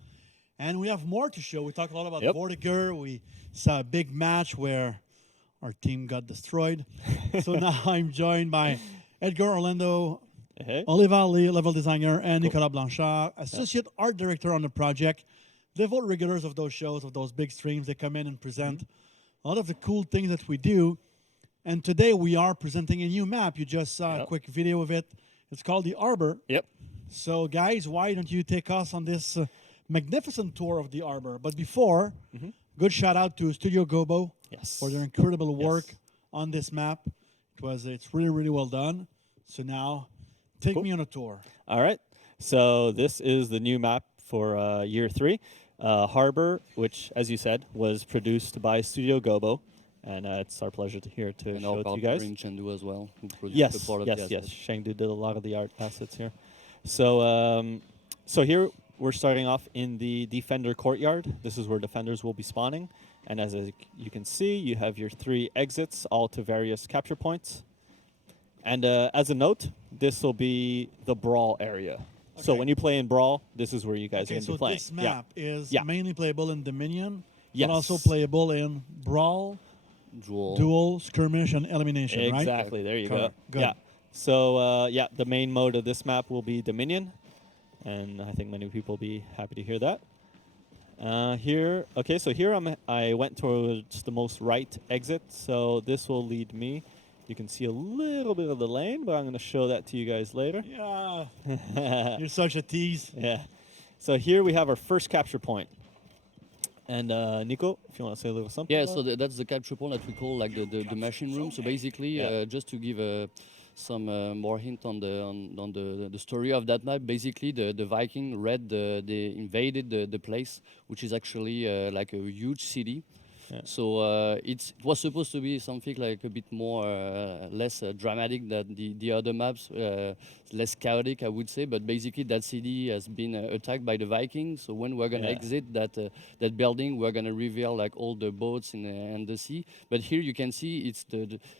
And we have more to show. We talked a lot about Vortiger. We saw a big match where our team got destroyed. So now I'm joined by Edgar Orlando, Oliver Lee, level designer, and Nicolas Blanchard, associate art director on the project. They're both regulars of those shows, of those big streams. They come in and present a lot of the cool things that we do. And today we are presenting a new map. You just saw a quick video of it. It's called the Harbour. So guys, why don't you take us on this magnificent tour of the Harbour? But before, good shout out to Studio Gobo for their incredible work on this map. It's really, really well done. So now, take me on a tour. All right. So this is the new map for year 3. Harbour, which, as you said, was produced by Studio Gobo. And it's our pleasure to show it to you guys. And Chengdu as well, who produced yes, the part of the assets. Chengdu did a lot of the art assets here. So, so here we're starting off in the Defender Courtyard. This is where Defenders will be spawning. And as you can see, you have your 3 exits, all to various capture points. And as a note, this will be the Brawl area. So when you play in Brawl, this is where you guys are going to be playing. So this map is mainly playable in Dominion, but also playable in Brawl, Duel, Skirmish, and Elimination, right? Exactly. There you go. Good. Yeah. So, the main mode of this map will be Dominion. And I think many people will be happy to hear that. Here I went towards the most right exit. So this will lead me. You can see a little bit of the lane, but I'm going to show that to you guys later. Yeah. You're such a tease. Yeah. So here we have our first capture point. And Nico, if you want to say a little something. Yeah, so that's the capture point that we call like the machine room. So basically, just to give some more hint on the story of that map, basically the Viking they invaded the place, which is actually like a huge city. Yeah. So it was supposed to be something like a bit more less dramatic than the other maps, less chaotic, I would say. But basically, that city has been attacked by the Vikings. So when we're gonna exit that building, we're gonna reveal like all the boats in the sea. But here you can see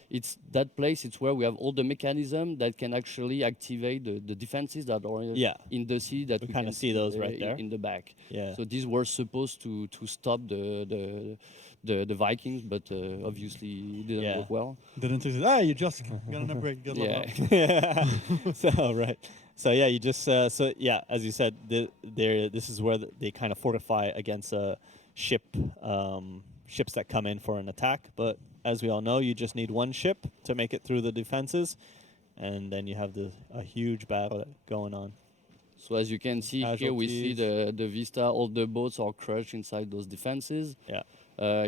it's that place. It's where we have all the mechanism that can actually activate the defenses that are in the sea. That we kind of see those right there in the back. Yeah. So these were supposed to stop the Vikings, but obviously it didn't work well. Didn't say, you just got an upgrade. Good luck. So right. So yeah, you just as you said, this is where they kind of fortify against ships that come in for an attack. But as we all know, you just need one ship to make it through the defenses, and then you have a huge battle going on. So as you can see here, we see the vista. All the boats are crushed inside those defenses. Yeah.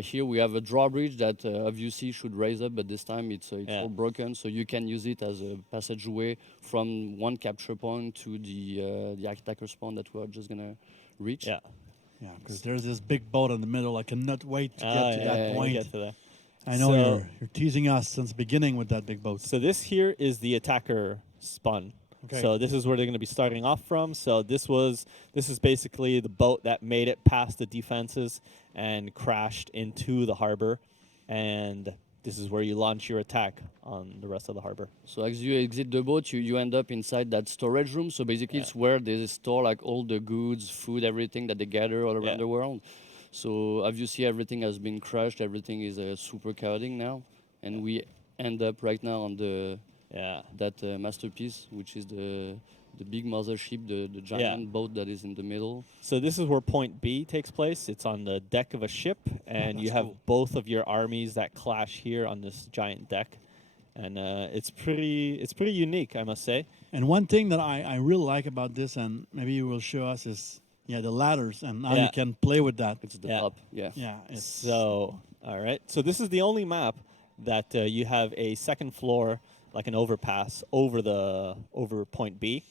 Here we have a drawbridge that obviously should raise up, but this time it's all broken. So you can use it as a passageway from one capture point to the attacker spawn that we're just gonna reach. Yeah, because there's this big boat in the middle. I cannot wait to get to that point. Get to that. I know you're teasing us since the beginning with that big boat. So this here is the attacker spawn. Okay. So this is where they're going to be starting off from. So this is basically the boat that made it past the defenses and crashed into the harbor, and this is where you launch your attack on the rest of the harbor. So as you exit the boat, you end up inside that storage room. So basically, it's where they store like all the goods, food, everything that they gather all around the world. So obviously, everything has been crushed. Everything is super chaotic now, and we end up right now on that masterpiece, which is the big mothership, the giant boat that is in the middle. So this is where Point B takes place. It's on the deck of a ship, and you have both of your armies that clash here on this giant deck, and it's pretty unique, I must say. And one thing that I really like about this, and maybe you will show us, is the ladders and how you can play with that. It's the top, So all right, so this is the only map that you have a second floor, like an overpass over Point B.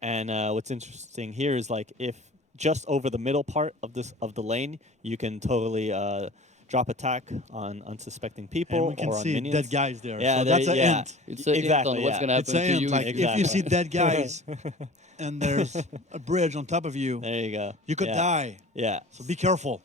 And what's interesting here is like if just over the middle part of the lane, you can totally drop attack on unsuspecting people, and we can or on see minions. dead guys there. Yeah, so that's an hint. It's a hint on what's going to happen to you. Like if you see dead guys and there's a bridge on top of you, there you go. You could die. Yeah. So be careful.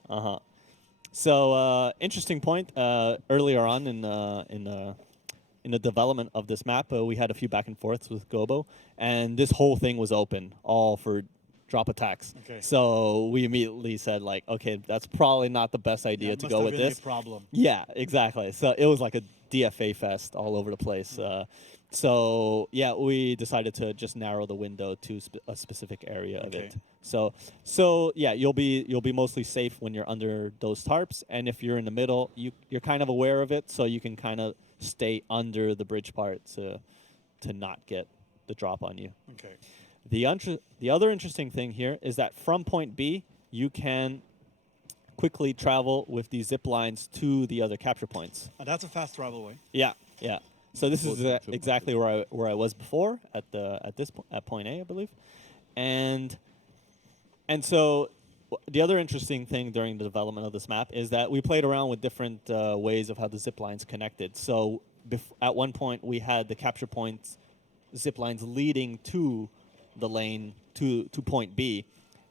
So interesting point. Earlier on in in the development of this map, we had a few back and forths with Gobo, and this whole thing was open, all for drop attacks. Okay. So we immediately said, like, okay, that's probably not the best idea to must go have with been a this. problem. Yeah, exactly. So it was like a DFA fest all over the place. So yeah, we decided to just narrow the window to a specific area of it. So yeah, you'll be mostly safe when you're under those tarps, and if you're in the middle, you're kind of aware of it, so you can kind of stay under the bridge part to not get the drop on you. Okay. The other interesting thing here is that from point B, you can quickly travel with these zip lines to the other capture points. That's a fast travel way. Yeah, yeah. So this is exactly where I was before at point A, I believe, and so the other interesting thing during the development of this map is that we played around with different ways of how the zip lines connected. So at one point we had the capture points zip lines leading to the lane to point B,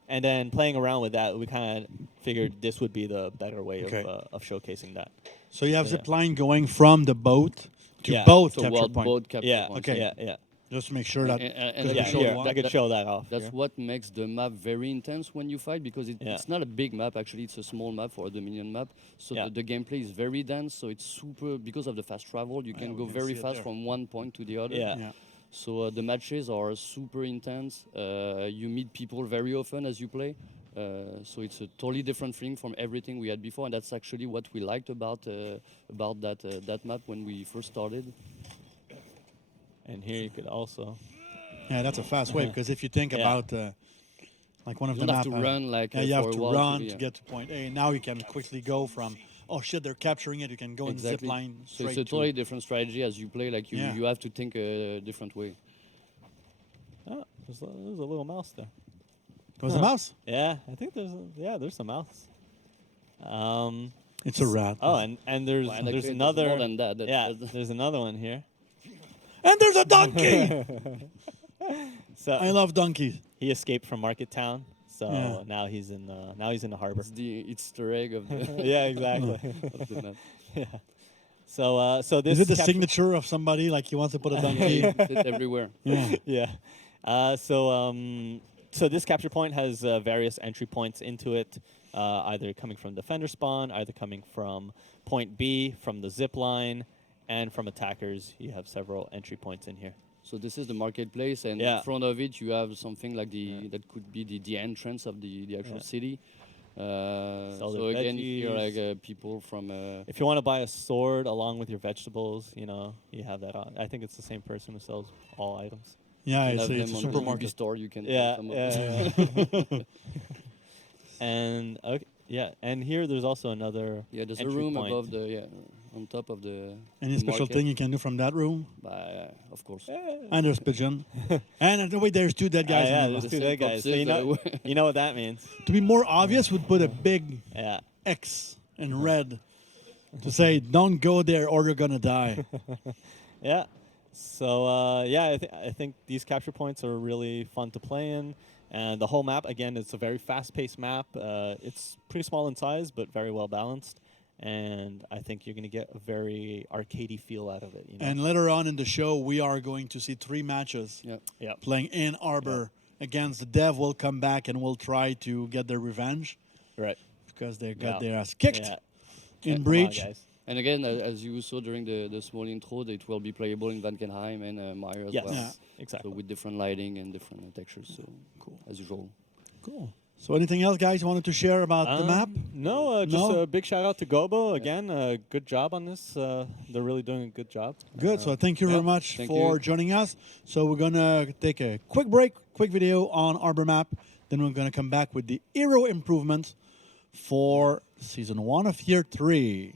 and then playing around with that, we kind of figured this would be the better way of showcasing that. So you have zip line going from the boat to Yeah. both So capture both points. capture Yeah. points. Okay. Yeah. Just to make sure that. I could show that off. That's here. what makes the map very intense when you fight, because it's not a big map. Actually, it's a small map for a Dominion map. So the gameplay is very dense. So it's super, because of the fast travel, you can go very fast from one point to the other. Yeah. So the matches are super intense. You meet people very often as you play. So it's a totally different thing from everything we had before, and that's actually what we liked about that map when we first started. And here you could also. Yeah, that's a fast way, because if you think about like one of You the don't have map, to run like you have for a to while run to get to point A. Now you can quickly go from, oh shit, they're capturing it. You can go and zip line So straight it's a to. totally different strategy as you play. Like you have to think a different way. Oh, there's a little mouse there. Was a mouse? Yeah, I think there's a mouse. It's a rat. Oh, and there's Well, and there's actually, another. more than that. There's another one here. And there's a donkey. So I love donkeys. He escaped from Market Town, so Yeah. now he's in the harbor. It's the Easter egg of the Yeah, exactly. of the map. Yeah. So this Is it the capture- signature of somebody, like he wants to put a donkey? Fit everywhere. Yeah. Yeah. So this capture point has various entry points into it, either coming from defender spawn, either coming from point B, from the zip line, and from attackers. You have several entry points in here. So this is the marketplace, and in front of it you have something like that could be the entrance of the actual city. So again, here like people from. If you want to buy a sword along with your vegetables, you have that on. I think it's the same person who sells all items. Yeah, you it's have a them on the supermarket store. You can. Yeah, some of yeah. And okay, yeah, and here there's also another. Yeah, there's a entry room point. above the on top of the. Any special market. thing you can do from that room? Of course. And there's pigeon. And wait, there's two dead guys. Yeah, in the there's room. two dead guys. So you know what that means. To be more obvious, would put a big Yeah. X in red to say, "Don't go there, or you're gonna die." Yeah. So yeah, I think these capture points are really fun to play in, and the whole map again, it's a very fast-paced map. It's pretty small in size, but very well balanced, and I think you're gonna get a very arcadey feel out of it. And later on in the show, we are going to see 3 matches Yeah. playing in Harbour against the Dev. Will come back and will try to get their revenge. Right. Because they got their ass kicked in Come on, Breach. guys. And again, as you saw during the small intro, it will be playable in Vankenheim and Meyer as Yes. well. Yeah, exactly. So with different lighting and different textures. So cool, as usual. Cool. So anything else, guys, you wanted to share about the map? No, just a big shout out to Gobo again. Good job on this. They're really doing a good job. Good. So thank you very much Thank for you. joining us. So we're gonna take a quick break, quick video on Harbour map. Then we're gonna come back with the hero improvements for season 1 of year 3.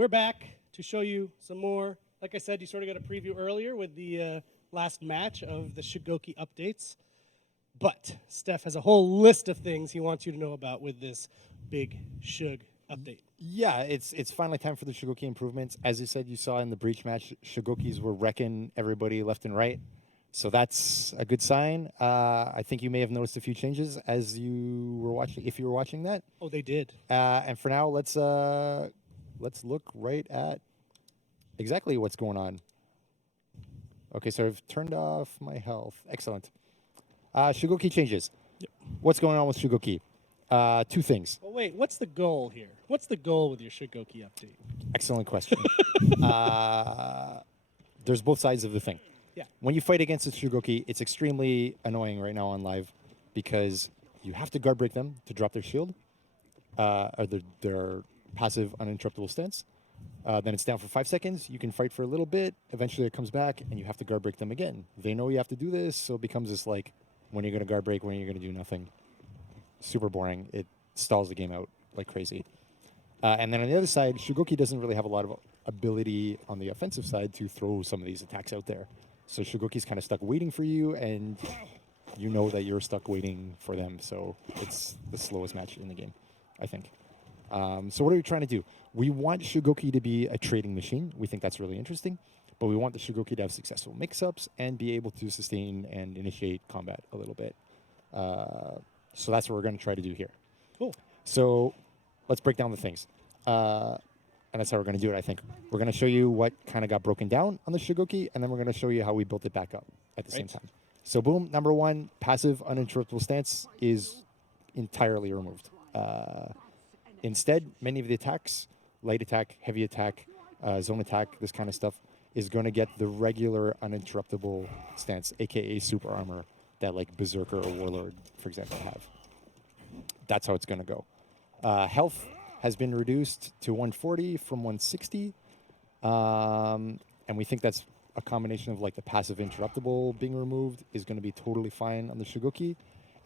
we're back to show you some more. Like I said, you sort of got a preview earlier with the last match of the Shugoki updates. But Steph has a whole list of things he wants you to know about with this big Shug update. Yeah, it's finally time for the Shugoki improvements. As you said, you saw in the Breach match, Shugokis were wrecking everybody left and right. So that's a good sign. I think you may have noticed a few changes as you were watching, if you were watching that. Oh, they did. And for now, let's look right at exactly what's going on. Okay, so I've turned off my health. Excellent. Shugoki changes. Yep. What's going on with Shugoki? Two things. Well, wait, what's the goal here? What's the goal with your Shugoki update? Excellent question. There's both sides of the thing. Yeah. When you fight against a Shugoki, it's extremely annoying right now on live because you have to guard break them to drop their shield, or their passive uninterruptible stance. Then it's down for 5 seconds. You can fight for a little bit. Eventually it comes back, and you have to guard break them again. They know you have to do this, so it becomes this like, when are you going to guard break, when are you going to do nothing? Super boring. It stalls the game out like crazy. And then on the other side, Shugoki doesn't really have a lot of ability on the offensive side to throw some of these attacks out there. So Shugoki's kind of stuck waiting for you, and you know that you're stuck waiting for them. So it's the slowest match in the game, I think. So what are we trying to do? We want Shugoki to be a trading machine. We think that's really interesting. But we want the Shugoki to have successful mix-ups and be able to sustain and initiate combat a little bit. So that's what we're going to try to do here. Cool. So let's break down the things. And that's how we're going to do it, I think. We're going to show you what kind of got broken down on the Shugoki, and then we're going to show you how we built it back up at the same time. So boom, number one, passive uninterruptible stance is entirely removed. Instead, many of the attacks, light attack, heavy attack, zone attack, this kind of stuff, is going to get the regular uninterruptible stance, aka super armor, that like Berserker or Warlord, for example, have. That's how it's going to go. Health has been reduced to 140 from 160. And we think that's a combination of like the passive interruptible being removed is going to be totally fine on the Shugoki.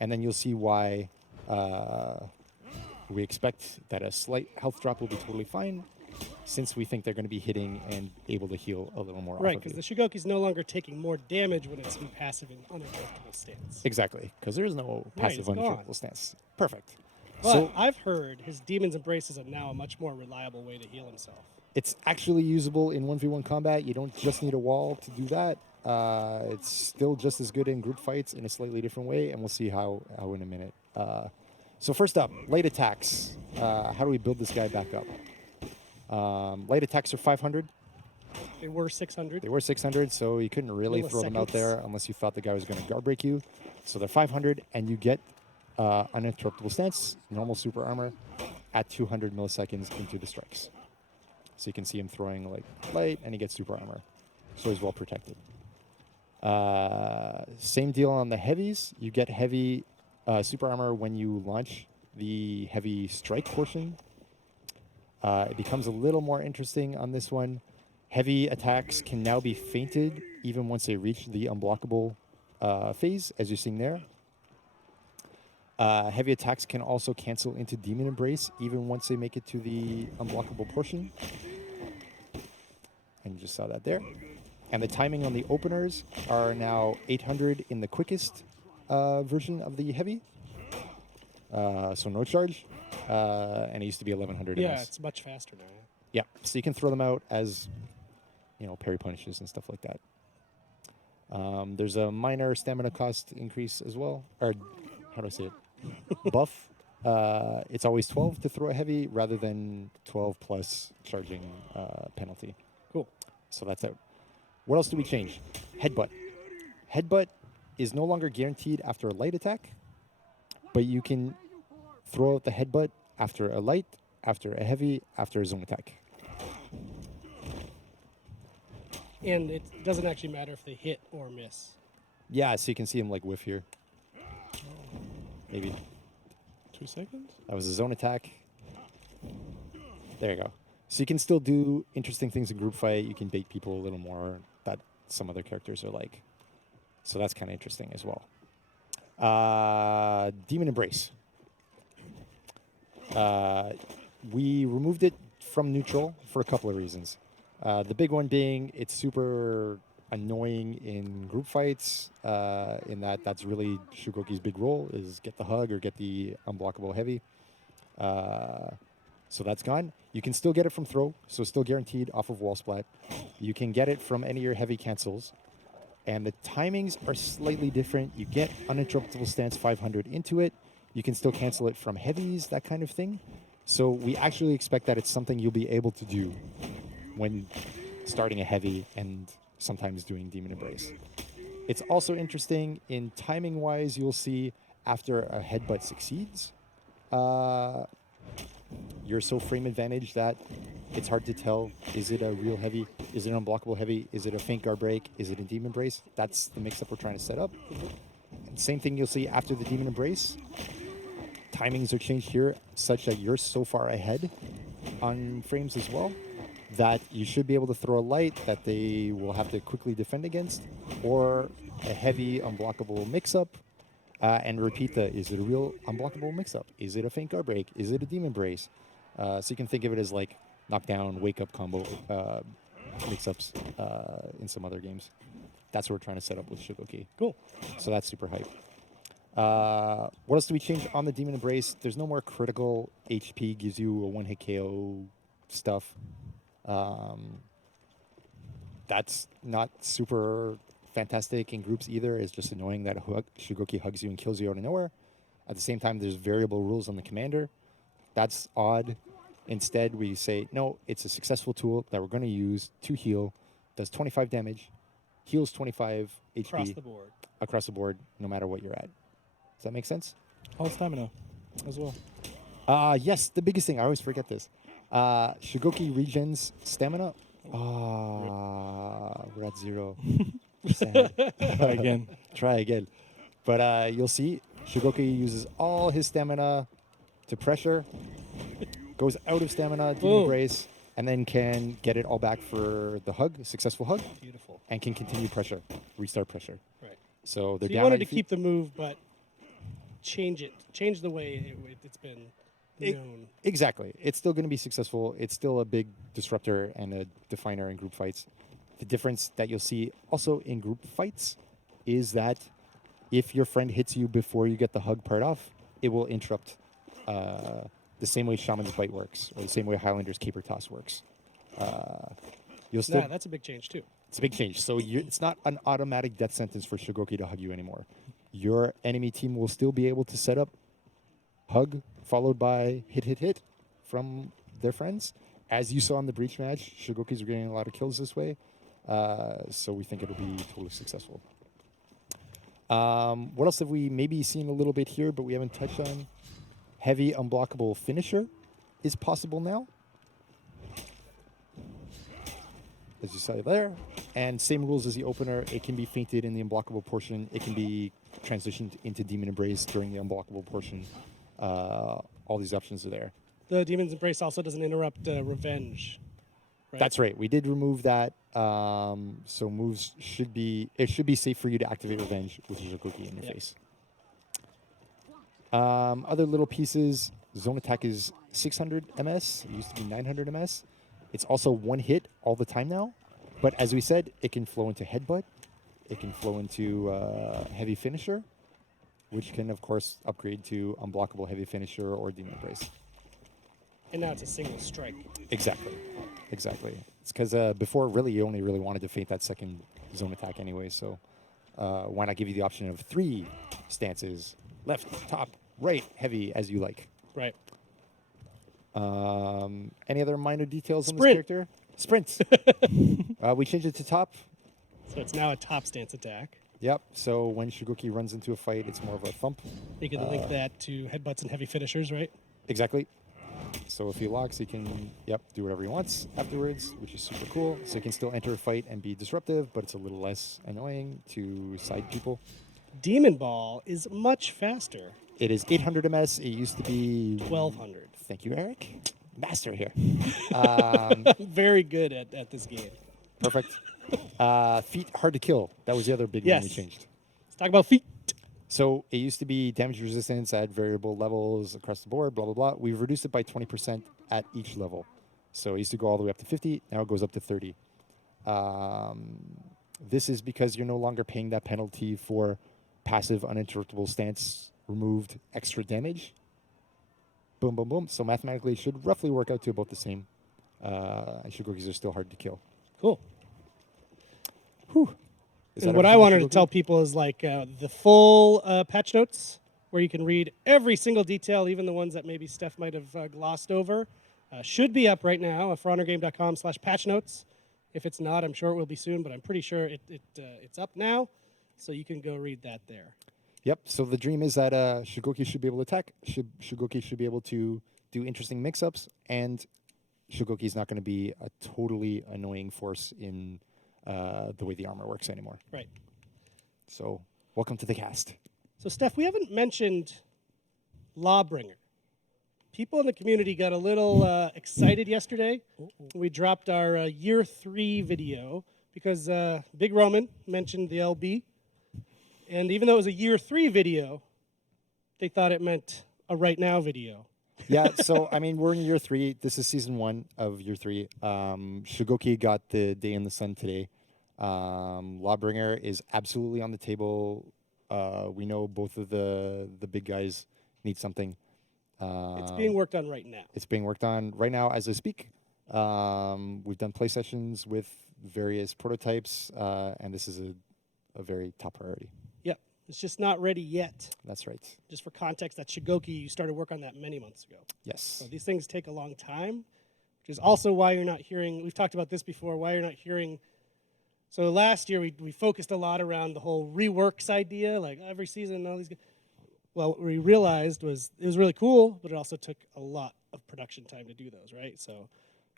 And then you'll see why we expect that a slight health drop will be totally fine, since we think they're going to be hitting and able to heal a little more. Right, because the Shugoki's no longer taking more damage when it's in passive and uninterruptible stance. Exactly, because there's no passive uninterruptible stance. Perfect. But So I've heard his Demon's Embrace is now a much more reliable way to heal himself. it's actually usable in 1v1 combat. You don't just need a wall to do that. It's still just as good in group fights in a slightly different way, and we'll see how in a minute. So first up, light attacks. How do we build this guy back up? Light attacks are 500. They were 600. They were 600, so you couldn't really throw them out there unless you thought the guy was going to guard break you. So they're 500, and you get uninterruptible stance, normal super armor, at 200 milliseconds into the strikes. So you can see him throwing like light, and he gets super armor. So he's well protected. Same deal on the heavies. You get heavy super armor when you launch the heavy strike portion. It becomes a little more interesting on this one. Heavy attacks can now be feinted even once they reach the unblockable phase, as you're seeing there. Heavy attacks can also cancel into Demon Embrace even once they make it to the unblockable portion. And you just saw that there. And the timing on the openers are now 800 in the quickest version of the heavy. So no charge. And it used to be 1100 in Yeah, this. it's much faster now. Yeah, so you can throw them out as, parry punishes and stuff like that. There's a minor stamina cost increase as well. Or, how do I say it? Buff. It's always 12 to throw a heavy rather than 12 plus charging penalty. Cool. So that's out. What else do we change? Headbutt. Headbutt is no longer guaranteed after a light attack, but you can throw out the headbutt after a light, after a heavy, after a zone attack. And it doesn't actually matter if they hit or miss. Yeah, so you can see him like whiff here. Maybe 2 seconds? that was a zone attack. There you go. So you can still do interesting things in group fight. You can bait people a little more that some other characters are like. So that's kind of interesting as well. Demon Embrace. we removed it from neutral for a couple of reasons. The big one being it's super annoying in group fights, in that's really Shugoki's big role, is get the hug or get the unblockable heavy. So that's gone. You can still get it from throw, so still guaranteed off of wall splat. You can get it from any of your heavy cancels. And the timings are slightly different. You get uninterruptible stance 500 into it. You can still cancel it from heavies, that kind of thing. So we actually expect that it's something you'll be able to do when starting a heavy and sometimes doing Demon Embrace. It's also interesting in timing-wise, you'll see after a headbutt succeeds, you're so frame advantage that it's hard to tell, is it a real heavy? Is it an unblockable heavy? Is it a feint guard break? Is it a Demon Embrace? That's the mix-up we're trying to set up. And same thing you'll see after the Demon Embrace. Timings are changed here such that you're so far ahead on frames as well that you should be able to throw a light that they will have to quickly defend against, or a heavy unblockable mix-up, and repeat is it a real unblockable mix-up? Is it a feint guard break? Is it a Demon Embrace? So you can think of it as like knockdown, wake-up combo mix-ups in some other games. That's what we're trying to set up with Shugoki. Cool. So that's super hype. What else do we change on the Demon Embrace? There's no more critical HP, gives you a one-hit KO stuff. That's not super fantastic in groups either. It's just annoying that Shugoki hugs you and kills you out of nowhere. At the same time, there's variable rules on the commander. That's odd. Instead, we say, no, it's a successful tool that we're going to use to heal, does 25 damage, heals 25 HP. Across the board. Across the board, no matter what you're at. Does that make sense? All stamina as well. Yes, the biggest thing. I always forget this. Shugoki regens stamina. We're at 0. Sad. Try again. Try again. But you'll see, Shugoki uses all his stamina to pressure, goes out of stamina, Demon Embrace, and then can get it all back for the hug, successful hug. Beautiful. And can continue pressure, restart pressure. Right. So they're So you down wanted 90 to keep the move, but change the way it's been known. Exactly. It's still going to be successful. It's still a big disruptor and a definer in group fights. The difference that you'll see also in group fights is that if your friend hits you before you get the hug part off, it will interrupt the same way Shaman's Bite works, or the same way Highlander's Caper Toss works. You'll still. Yeah, that's a big change too. It's a big change. So it's not an automatic death sentence for Shugoki to hug you anymore. Your enemy team will still be able to set up hug followed by hit from their friends. As you saw in the Breach match, Shugoki's are getting a lot of kills this way. So we think it'll be totally successful. What else have we maybe seen a little bit here, but we haven't touched on? Heavy unblockable finisher is possible now, as you saw there. And same rules as the opener. It can be feinted in the unblockable portion. It can be transitioned into Demon Embrace during the unblockable portion. All these options are there. The Demon's Embrace also doesn't interrupt Revenge. Right? That's right. We did remove that. So moves should be safe for you to activate Revenge with your Shugoki in your face. Other little pieces. Zone attack is 600 MS. It used to be 900 MS. It's also one hit all the time now. But as we said, it can flow into Headbutt. It can flow into Heavy Finisher, which can, of course, upgrade to Unblockable Heavy Finisher or Demon Embrace. And now it's a single strike. Exactly. It's because before, really, you only really wanted to feint that second zone attack anyway. So why not give you the option of 3 stances, left, top, right, heavy, as you like. Right. Any other minor details on this character? Sprint. We changed it to top. So it's now a top stance attack. Yep. So when Shugoki runs into a fight, it's more of a thump. You can link that to headbutts and heavy finishers, right? Exactly. So if he locks, he can, do whatever he wants afterwards, which is super cool. So he can still enter a fight and be disruptive, but it's a little less annoying to side people. Demon Ball is much faster. It is 800 MS. It used to be 1200. Thank you, Eric. Master here. Very good at this game. Perfect. Feet hard to kill. That was the other big one we changed. Let's talk about feet. So it used to be damage resistance at variable levels across the board, blah, blah, blah. We've reduced it by 20%. at each level. So it used to go all the way up to 50, now it goes up to 30. This is because you're no longer paying that penalty for passive uninterruptible stance removed extra damage. Boom, boom, boom. So mathematically, it should roughly work out to about the same. And Shugokis are still hard to kill. Cool. Whew. And what I wanted to tell people is like the full patch notes, where you can read every single detail, even the ones that maybe Steph might have glossed over, should be up right now at forhonorgame.com/patch notes. If it's not, I'm sure it will be soon, but I'm pretty sure it's up now, so you can go read that there. Yep. So the dream is that Shugoki should be able to attack. Shugoki should be able to do interesting mix-ups, and Shugoki is not going to be a totally annoying force in the way the armor works anymore. Right. So welcome to the cast. So Steph, we haven't mentioned Lawbringer. People in the community got a little excited yesterday. We dropped our year 3 video because Big Roman mentioned the LB. And even though it was a year 3 video, they thought it meant a right now video. Yeah, so I mean, we're in year 3. This is season 1 of year 3. Shugoki got the day in the sun today. Lawbringer is absolutely on the table. We know both of the big guys need something. It's being worked on right now. It's being worked on right now as I speak. We've done play sessions with various prototypes, and this is a very top priority. Yep, it's just not ready yet. That's right. Just for context, that Shugoki, you started work on that many months ago. Yes. So these things take a long time, which is also why you're not hearing, we've talked about this before, why you're not hearing. So last year we focused a lot around the whole reworks idea, like every season and all these. Well, what we realized was it was really cool, but it also took a lot of production time to do those, right? So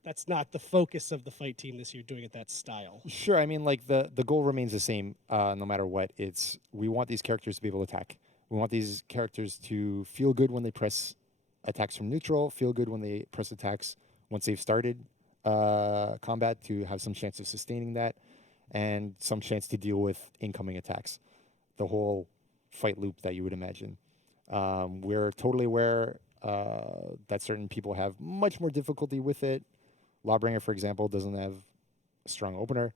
that's not the focus of the fight team this year, doing it that style. Sure, I mean, like the goal remains the same no matter what. It's we want these characters to be able to attack. We want these characters to feel good when they press attacks from neutral, feel good when they press attacks once they've started combat, to have some chance of sustaining that, and some chance to deal with incoming attacks. The whole fight loop that you would imagine. We're totally aware that certain people have much more difficulty with it. Lawbringer, for example, doesn't have a strong opener.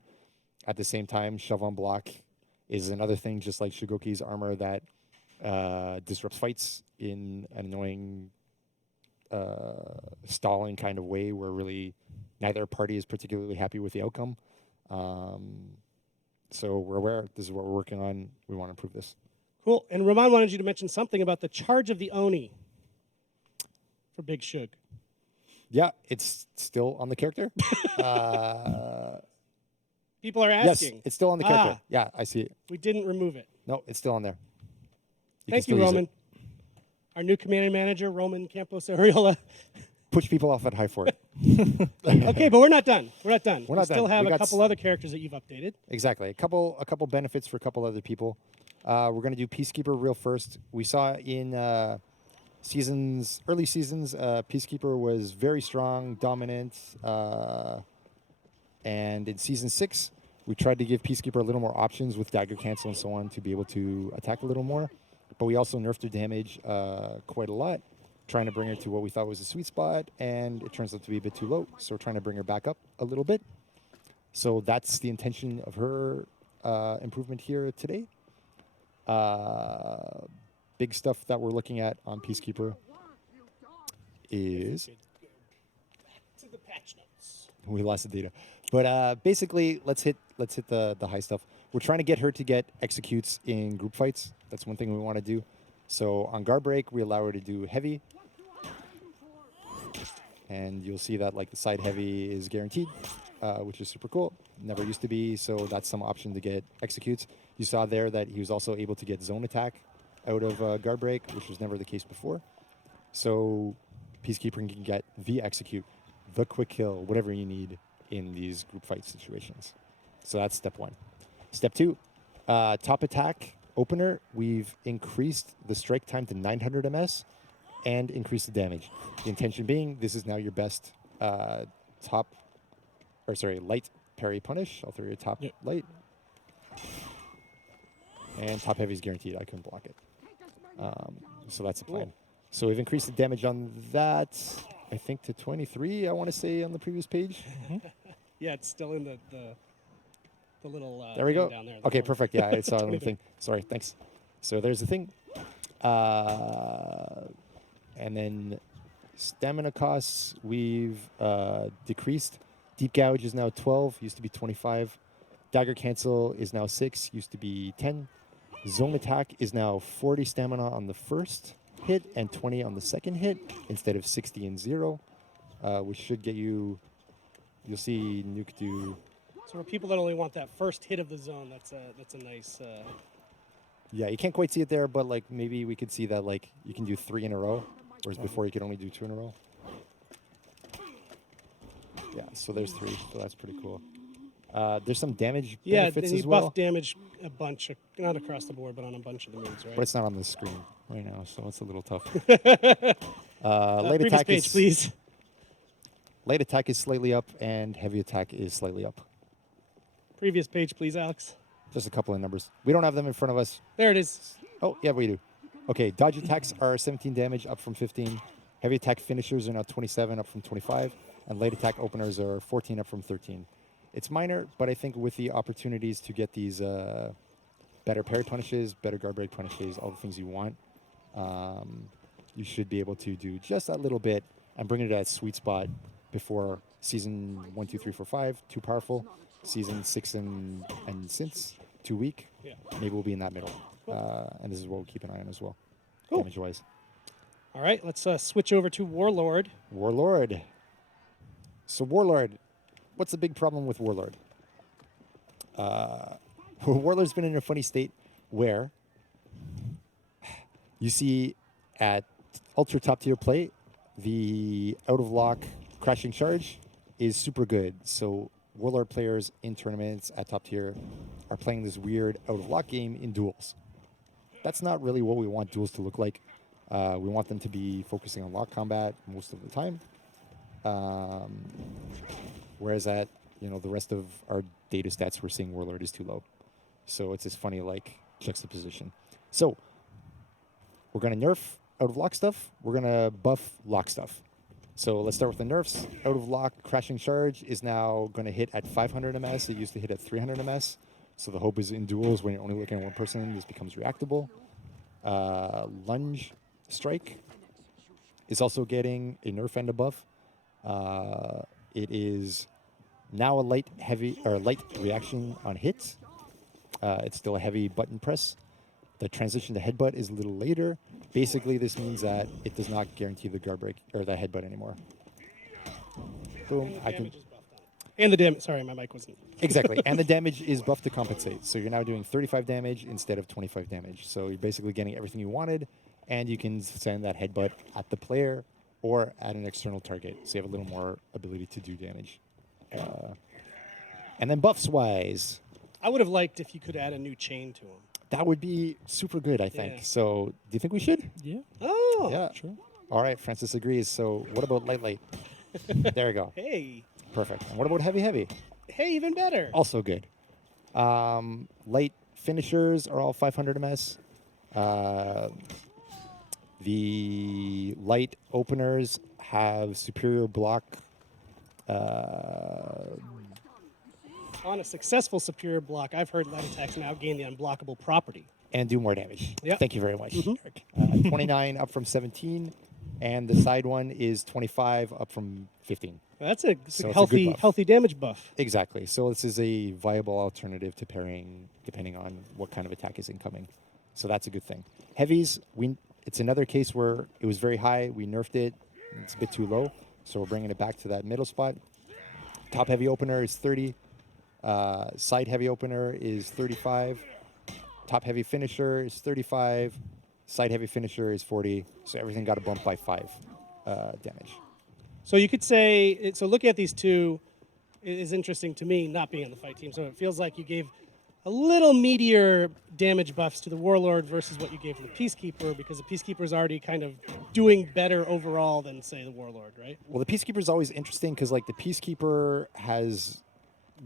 At the same time, Shove on Block is another thing, just like Shugoki's armor, that disrupts fights in an annoying, stalling kind of way where really neither party is particularly happy with the outcome. So we're aware this is what we're working on. We want to improve this. Cool. And Roman wanted you to mention something about the charge of the Oni for Big Shug. Yeah, it's still on the character. People are asking. Yes, it's still on the character. Yeah, I see it. We didn't remove it. No, it's still on there. Thank you, Roman. Our new command manager, Roman Campos Ariola. Push people off at high fort. Okay, but we're not done. We're not done. We're not we still done. have a couple other characters that you've updated. Exactly. A couple benefits for a couple other people. We're going to do Peacekeeper real first. We saw in early seasons, Peacekeeper was very strong, dominant, and in season 6, we tried to give Peacekeeper a little more options with dagger cancel and so on to be able to attack a little more. But we also nerfed her damage quite a lot, trying to bring her to what we thought was a sweet spot, and it turns out to be a bit too low. So we're trying to bring her back up a little bit. So that's the intention of her improvement here today. Big stuff that we're looking at on Peacekeeper is To the patch notes. we lost the data, but basically let's hit the high stuff. We're trying to get her to get executes in group fights. That's one thing we want to do. So on guard break, we allow her to do heavy, and you'll see that like the side heavy is guaranteed, which is super cool. Never used to be, so that's some option to get executes. You saw there that he was also able to get zone attack out of guard break, which was never the case before. So Peacekeeper can get the execute, the quick kill, whatever you need in these group fight situations. So that's step 1. Step 2, top attack opener. We've increased the strike time to 900 ms and increased the damage. The intention being this is now your best light parry punish. I'll throw your top light. And top heavy is guaranteed. I couldn't block it. So that's the plan. So we've increased the damage on that. I think, to 23, I want to say, on the previous page. Yeah, it's still in the little There we thing go. down there. the Okay, board. perfect. Yeah, I saw the 23. thing. Sorry, thanks. So there's the thing. And then stamina costs, we've decreased. Deep Gouge is now 12, used to be 25. Dagger Cancel is now 6, used to be 10. Zone Attack is now 40 stamina on the first hit and 20 on the second hit instead of 60 and 0, which should get you, you'll see Nuke do. So for people that only want that first hit of the zone, that's a nice. Yeah, you can't quite see it there, but like maybe we could see that like you can do 3 in a row, whereas before you could only do 2 in a row. Yeah, so there's 3, so that's pretty cool. There's some damage benefits and you as well. buff damage a bunch, not across the board, but on a bunch of the moves, right? But it's not on the screen right now, so it's a little tough. Late attack page, is, please. Late attack is slightly up, and heavy attack is slightly up. Previous page, please, Alex. Just a couple of numbers. We don't have them in front of us. There it is. Oh, yeah, we do. Okay, dodge attacks are 17 damage, up from 15. Heavy attack finishers are now 27, up from 25. And late attack openers are 14, up from 13. It's minor, but I think with the opportunities to get these better parry punishes, better guard break punishes, all the things you want, you should be able to do just that little bit and bring it to that sweet spot before season 1, 2, 3, 4, 5, too powerful. Season 6 and since, too weak. Yeah. Maybe we'll be in that middle. And this is what we'll keep an eye on as well, Cool. damage-wise. All right, let's switch over to Warlord. Warlord. So Warlord, what's the big problem with Warlord? Warlord's been in a funny state where you see at ultra top tier play, the out of lock crashing charge is super good. So Warlord players in tournaments at top tier are playing this weird out of lock game in duels. That's not really what we want duels to look like. We want them to be focusing on lock combat most of the time. Whereas at the rest of our data stats, we're seeing Warlord is too low. So it's this funny like juxtaposition. So we're gonna nerf out of lock stuff. We're gonna buff lock stuff. So let's start with the nerfs. Out of lock crashing charge is now gonna hit at 500 ms. It used to hit at 300 ms. So the hope is in duels when you're only looking at one person, this becomes reactable. Lunge Strike is also getting a nerf and a buff. It is now a light reaction on hits. It's still a heavy button press. The transition to headbutt is a little later. Basically, this means that it does not guarantee the guard break or the headbutt anymore. Boom. And the damage. Sorry, my mic wasn't. Exactly. And the damage is buffed to compensate. So you're now doing 35 damage instead of 25 damage. So you're basically getting everything you wanted, and you can send that headbutt at the player or at an external target. So you have a little more ability to do damage. And then buffs-wise. I would have liked if you could add a new chain to him. That would be super good, I think. Yeah. So do you think we should? Yeah. Oh. Yeah. Sure. All right, Francis agrees. So what about light? There we go. Hey. Perfect. And what about heavy? Hey, even better. Also good. Light finishers are all 500 ms. The light openers have superior block. On a successful superior block, I've heard light attacks now gain the unblockable property. And do more damage. Yep. Thank you very much, Mhm. Eric. 29 up from 17, and the side one is 25 up from 15. That's a So it's a healthy good buff. healthy damage buff. Exactly. So this is a viable alternative to parrying, depending on what kind of attack is incoming. So that's a good thing. Heavies, it's another case where it was very high. We nerfed it. It's a bit too low. So we're bringing it back to that middle spot. Top heavy opener is 30. Side heavy opener is 35. Top heavy finisher is 35. Side heavy finisher is 40. So everything got a bump by 5 damage. So you could say, so looking at these two is interesting to me, not being on the fight team. So it feels like you gave a little meatier damage buffs to the Warlord versus what you gave to the Peacekeeper, because the Peacekeeper is already kind of doing better overall than, say, the Warlord, right? Well, the Peacekeeper is always interesting because, like, the Peacekeeper has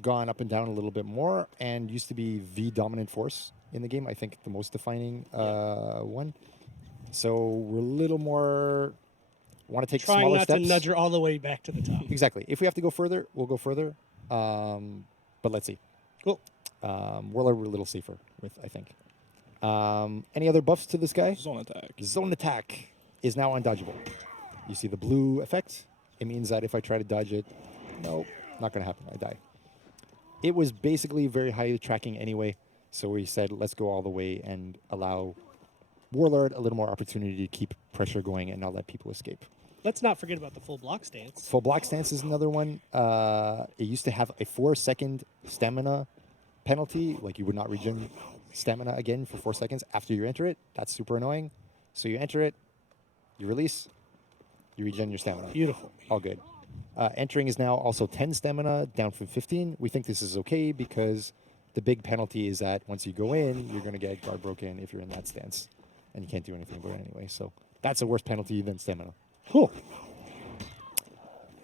gone up and down a little bit more and used to be the dominant force in the game. I think the most defining one. So we're a little more Want to take Trying smaller not steps. to nudge her all the way back to the top. Exactly. If we have to go further, we'll go further. But let's see. Cool. Warlord we're a little safer with, I think. Any other buffs to this guy? Zone attack. Zone attack is now undodgeable. You see the blue effect? It means that if I try to dodge it, no, not going to happen. I die. It was basically very high tracking anyway, so we said let's go all the way and allow Warlord a little more opportunity to keep pressure going and not let people escape. Let's not forget about the full block stance. Full block stance is another one. It used to have a 4-second stamina penalty, like you would not regen stamina again for 4 seconds after you enter it. That's super annoying. So you enter it, you release, you regen your stamina. Beautiful. All good. Entering is now also 10 stamina, down from 15. We think this is okay because the big penalty is that once you go in, you're going to get guard broken if you're in that stance. And you can't do anything about it anyway. So that's a worse penalty than stamina. Cool.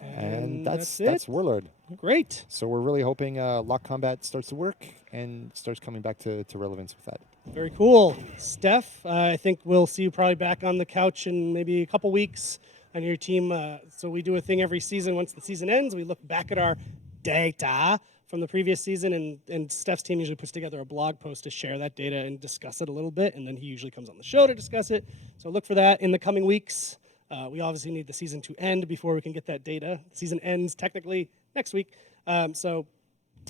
And that's Warlord. Great. So we're really hoping lock combat starts to work and starts coming back to relevance with that. Very cool. Steph, I think we'll see you probably back on the couch in maybe a couple weeks on your team. So we do a thing every season. Once the season ends, we look back at our data from the previous season, and Steph's team usually puts together a blog post to share that data and discuss it a little bit, and then he usually comes on the show to discuss it. So look for that in the coming weeks. We obviously need the season to end before we can get that data. The season ends technically next week. So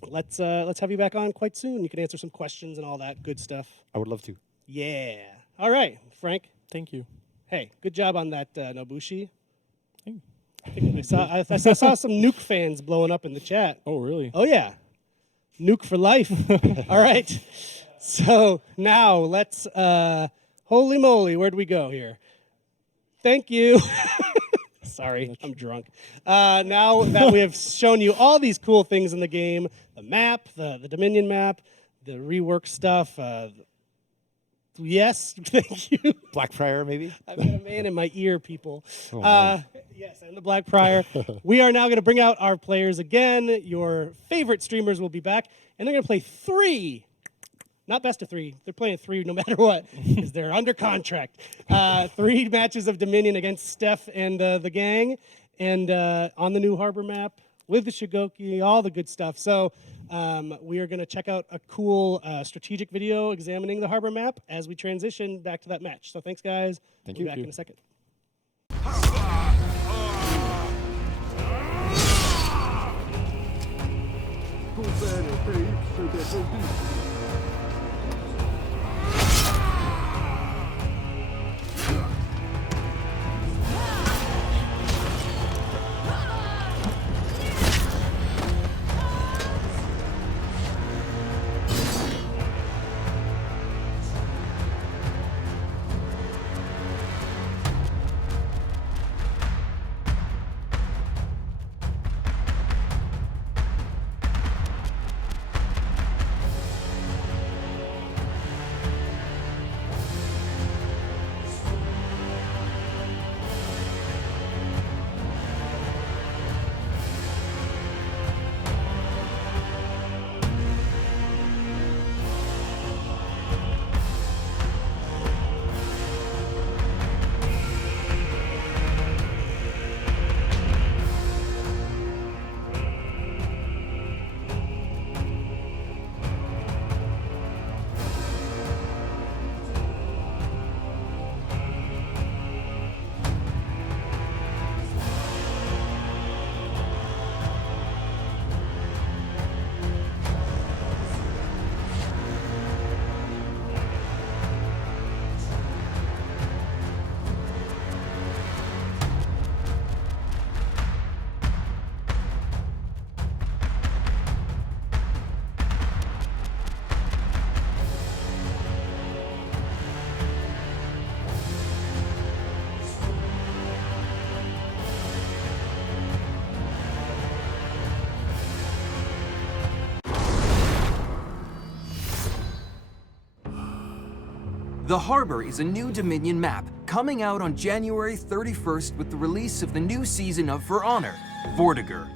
let's have you back on quite soon. You can answer some questions and all that good stuff. I would love to. Yeah. All right, Frank. Thank you. Hey, good job on that Nobushi. I saw some Nuke fans blowing up in the chat. Oh, really? Oh, yeah. Nuke for life. All right. So now let's, holy moly, where'd we go here? Thank you. Sorry, I'm drunk. Now that we have shown you all these cool things in the game, the map, the Dominion map, the rework stuff, yes, thank you. Blackfriar, maybe? I've got a man in my ear, people. Oh, yes, and the Blackfriar. We are now going to bring out our players again. Your favorite streamers will be back, and they're going to play 3. Not best of 3. They're playing 3 no matter what, because they're under contract. 3 matches of Dominion against Steph and the gang, and on the new Harbour map with the Shugoki, all the good stuff. So we are going to check out a cool strategic video examining the Harbour map as we transition back to that match. So thanks, guys. Thank We'll you. be back in a second. The Harbour is a new Dominion map, coming out on January 31st with the release of the new season of For Honor, Vortiger.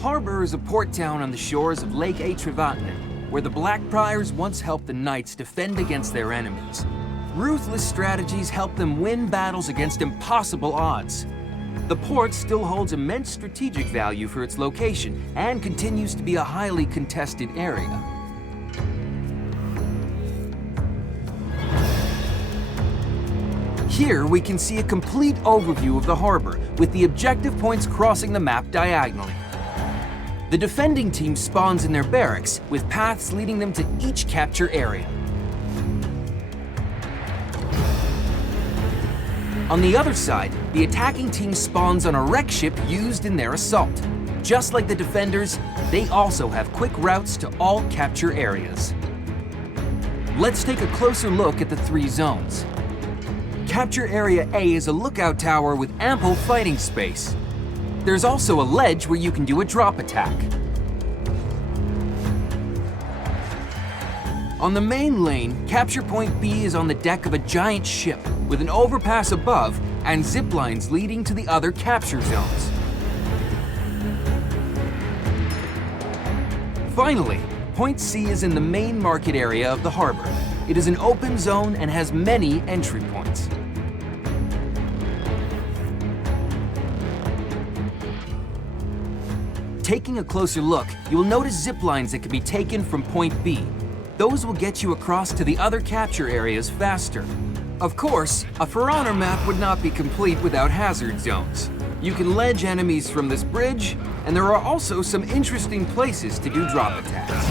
Harbour is a port town on the shores of Lake Atrevatnen, where the Blackbriars once helped the Knights defend against their enemies. Ruthless strategies help them win battles against impossible odds. The port still holds immense strategic value for its location and continues to be a highly contested area. Here we can see a complete overview of the harbor, with the objective points crossing the map diagonally. The defending team spawns in their barracks, with paths leading them to each capture area. On the other side, the attacking team spawns on a wreck ship used in their assault. Just like the defenders, they also have quick routes to all capture areas. Let's take a closer look at the 3 zones. Capture Area A is a lookout tower with ample fighting space. There's also a ledge where you can do a drop attack. On the main lane, Capture Point B is on the deck of a giant ship with an overpass above and zip lines leading to the other capture zones. Finally, Point C is in the main market area of the harbor. It is an open zone and has many entry points. Taking a closer look, you will notice zip lines that can be taken from Point B. Those will get you across to the other capture areas faster. Of course, a For Honor map would not be complete without hazard zones. You can ledge enemies from this bridge, and there are also some interesting places to do drop attacks.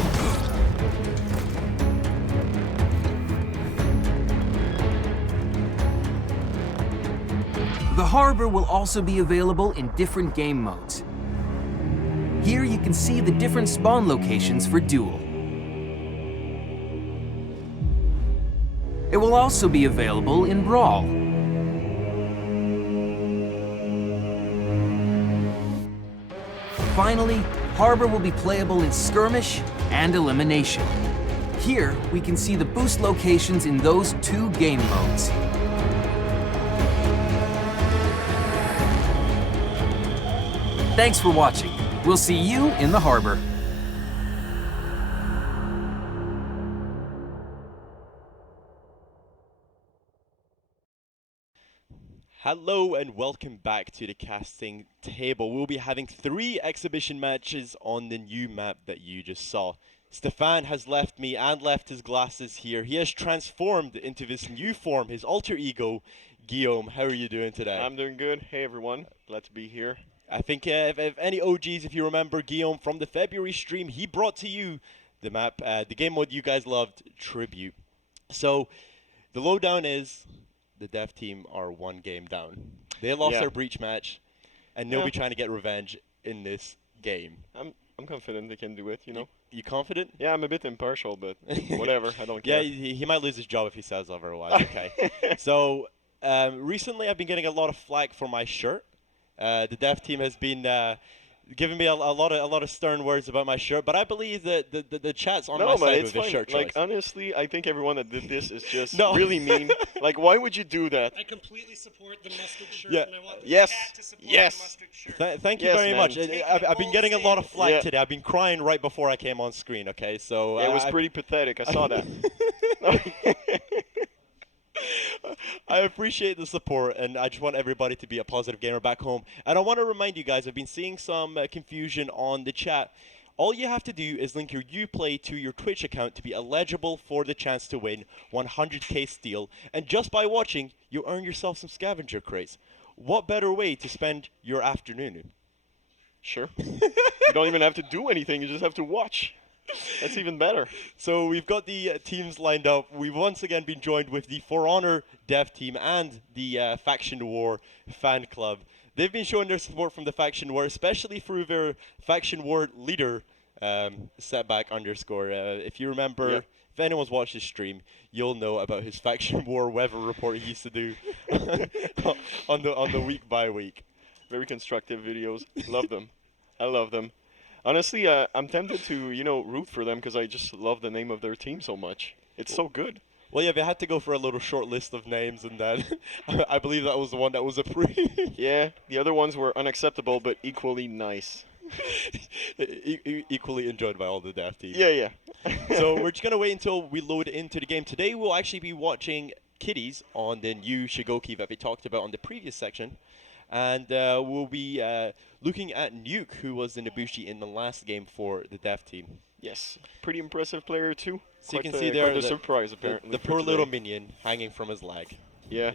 The harbor will also be available in different game modes. Here you can see the different spawn locations for Duel. It will also be available in Brawl. Finally, Harbour will be playable in Skirmish and Elimination. Here, we can see the boost locations in those 2 game modes. Thanks for watching. We'll see you in the harbor. Hello and welcome back to the casting table. We'll be having 3 exhibition matches on the new map that you just saw. Stefan has left me and left his glasses here. He has transformed into this new form, his alter ego, Guillaume. How are you doing today? I'm doing good. Hey everyone, glad to be here. I think if any OGs, if you remember Guillaume from the February stream, he brought to you the map, the game mode you guys loved, Tribute. So the lowdown is the dev team are 1 game down. They lost their breach match, and they'll be trying to get revenge in this game. I'm confident they can do it, you know. You confident? Yeah, I'm a bit impartial, but whatever, I don't care. Yeah, he might lose his job if he says otherwise. Okay. So recently I've been getting a lot of flack for my shirt. The dev team has been giving me a lot of stern words about my shirt, but I believe that the chat's on my side with this shirt choice. Like honestly, I think everyone that did this is just really mean. Like, why would you do that? I completely support the mustard shirt, Yeah. and I want the chat to support the mustard shirt. Thank you very much. I've been getting a lot of flack today. I've been crying right before I came on screen. Okay, so it was pretty pathetic. I saw that. I appreciate the support, and I just want everybody to be a positive gamer back home. And I want to remind you guys, I've been seeing some confusion on the chat. All you have to do is link your Uplay to your Twitch account to be eligible for the chance to win 100k steel. And just by watching, you earn yourself some scavenger crates. What better way to spend your afternoon? Sure. You don't even have to do anything, you just have to watch. That's even better. So we've got the teams lined up. We've once again been joined with the For Honor dev team and the Faction War fan club. They've been showing their support from the Faction War, especially through their Faction War leader, Setback _. If you remember, if anyone's watched his stream, you'll know about his Faction War weather report he used to do on the week by week. Very constructive videos. Love them. I love them. Honestly, I'm tempted to, root for them because I just love the name of their team so much. It's so good. Well, yeah, they had to go for a little short list of names, and then I believe that was the one that was approved. Yeah, the other ones were unacceptable, but equally nice. Equally enjoyed by all the dev teams. Yeah. So we're just going to wait until we load into the game. Today we'll actually be watching Kitys on the new Shugoki that we talked about on the previous section. And we'll be looking at Nuke, who was the Nobushi in the last game for the dev team. Yes, pretty impressive player too. So Quite you can see there quite a surprise apparently. the for poor little today. minion hanging from his leg. Yeah,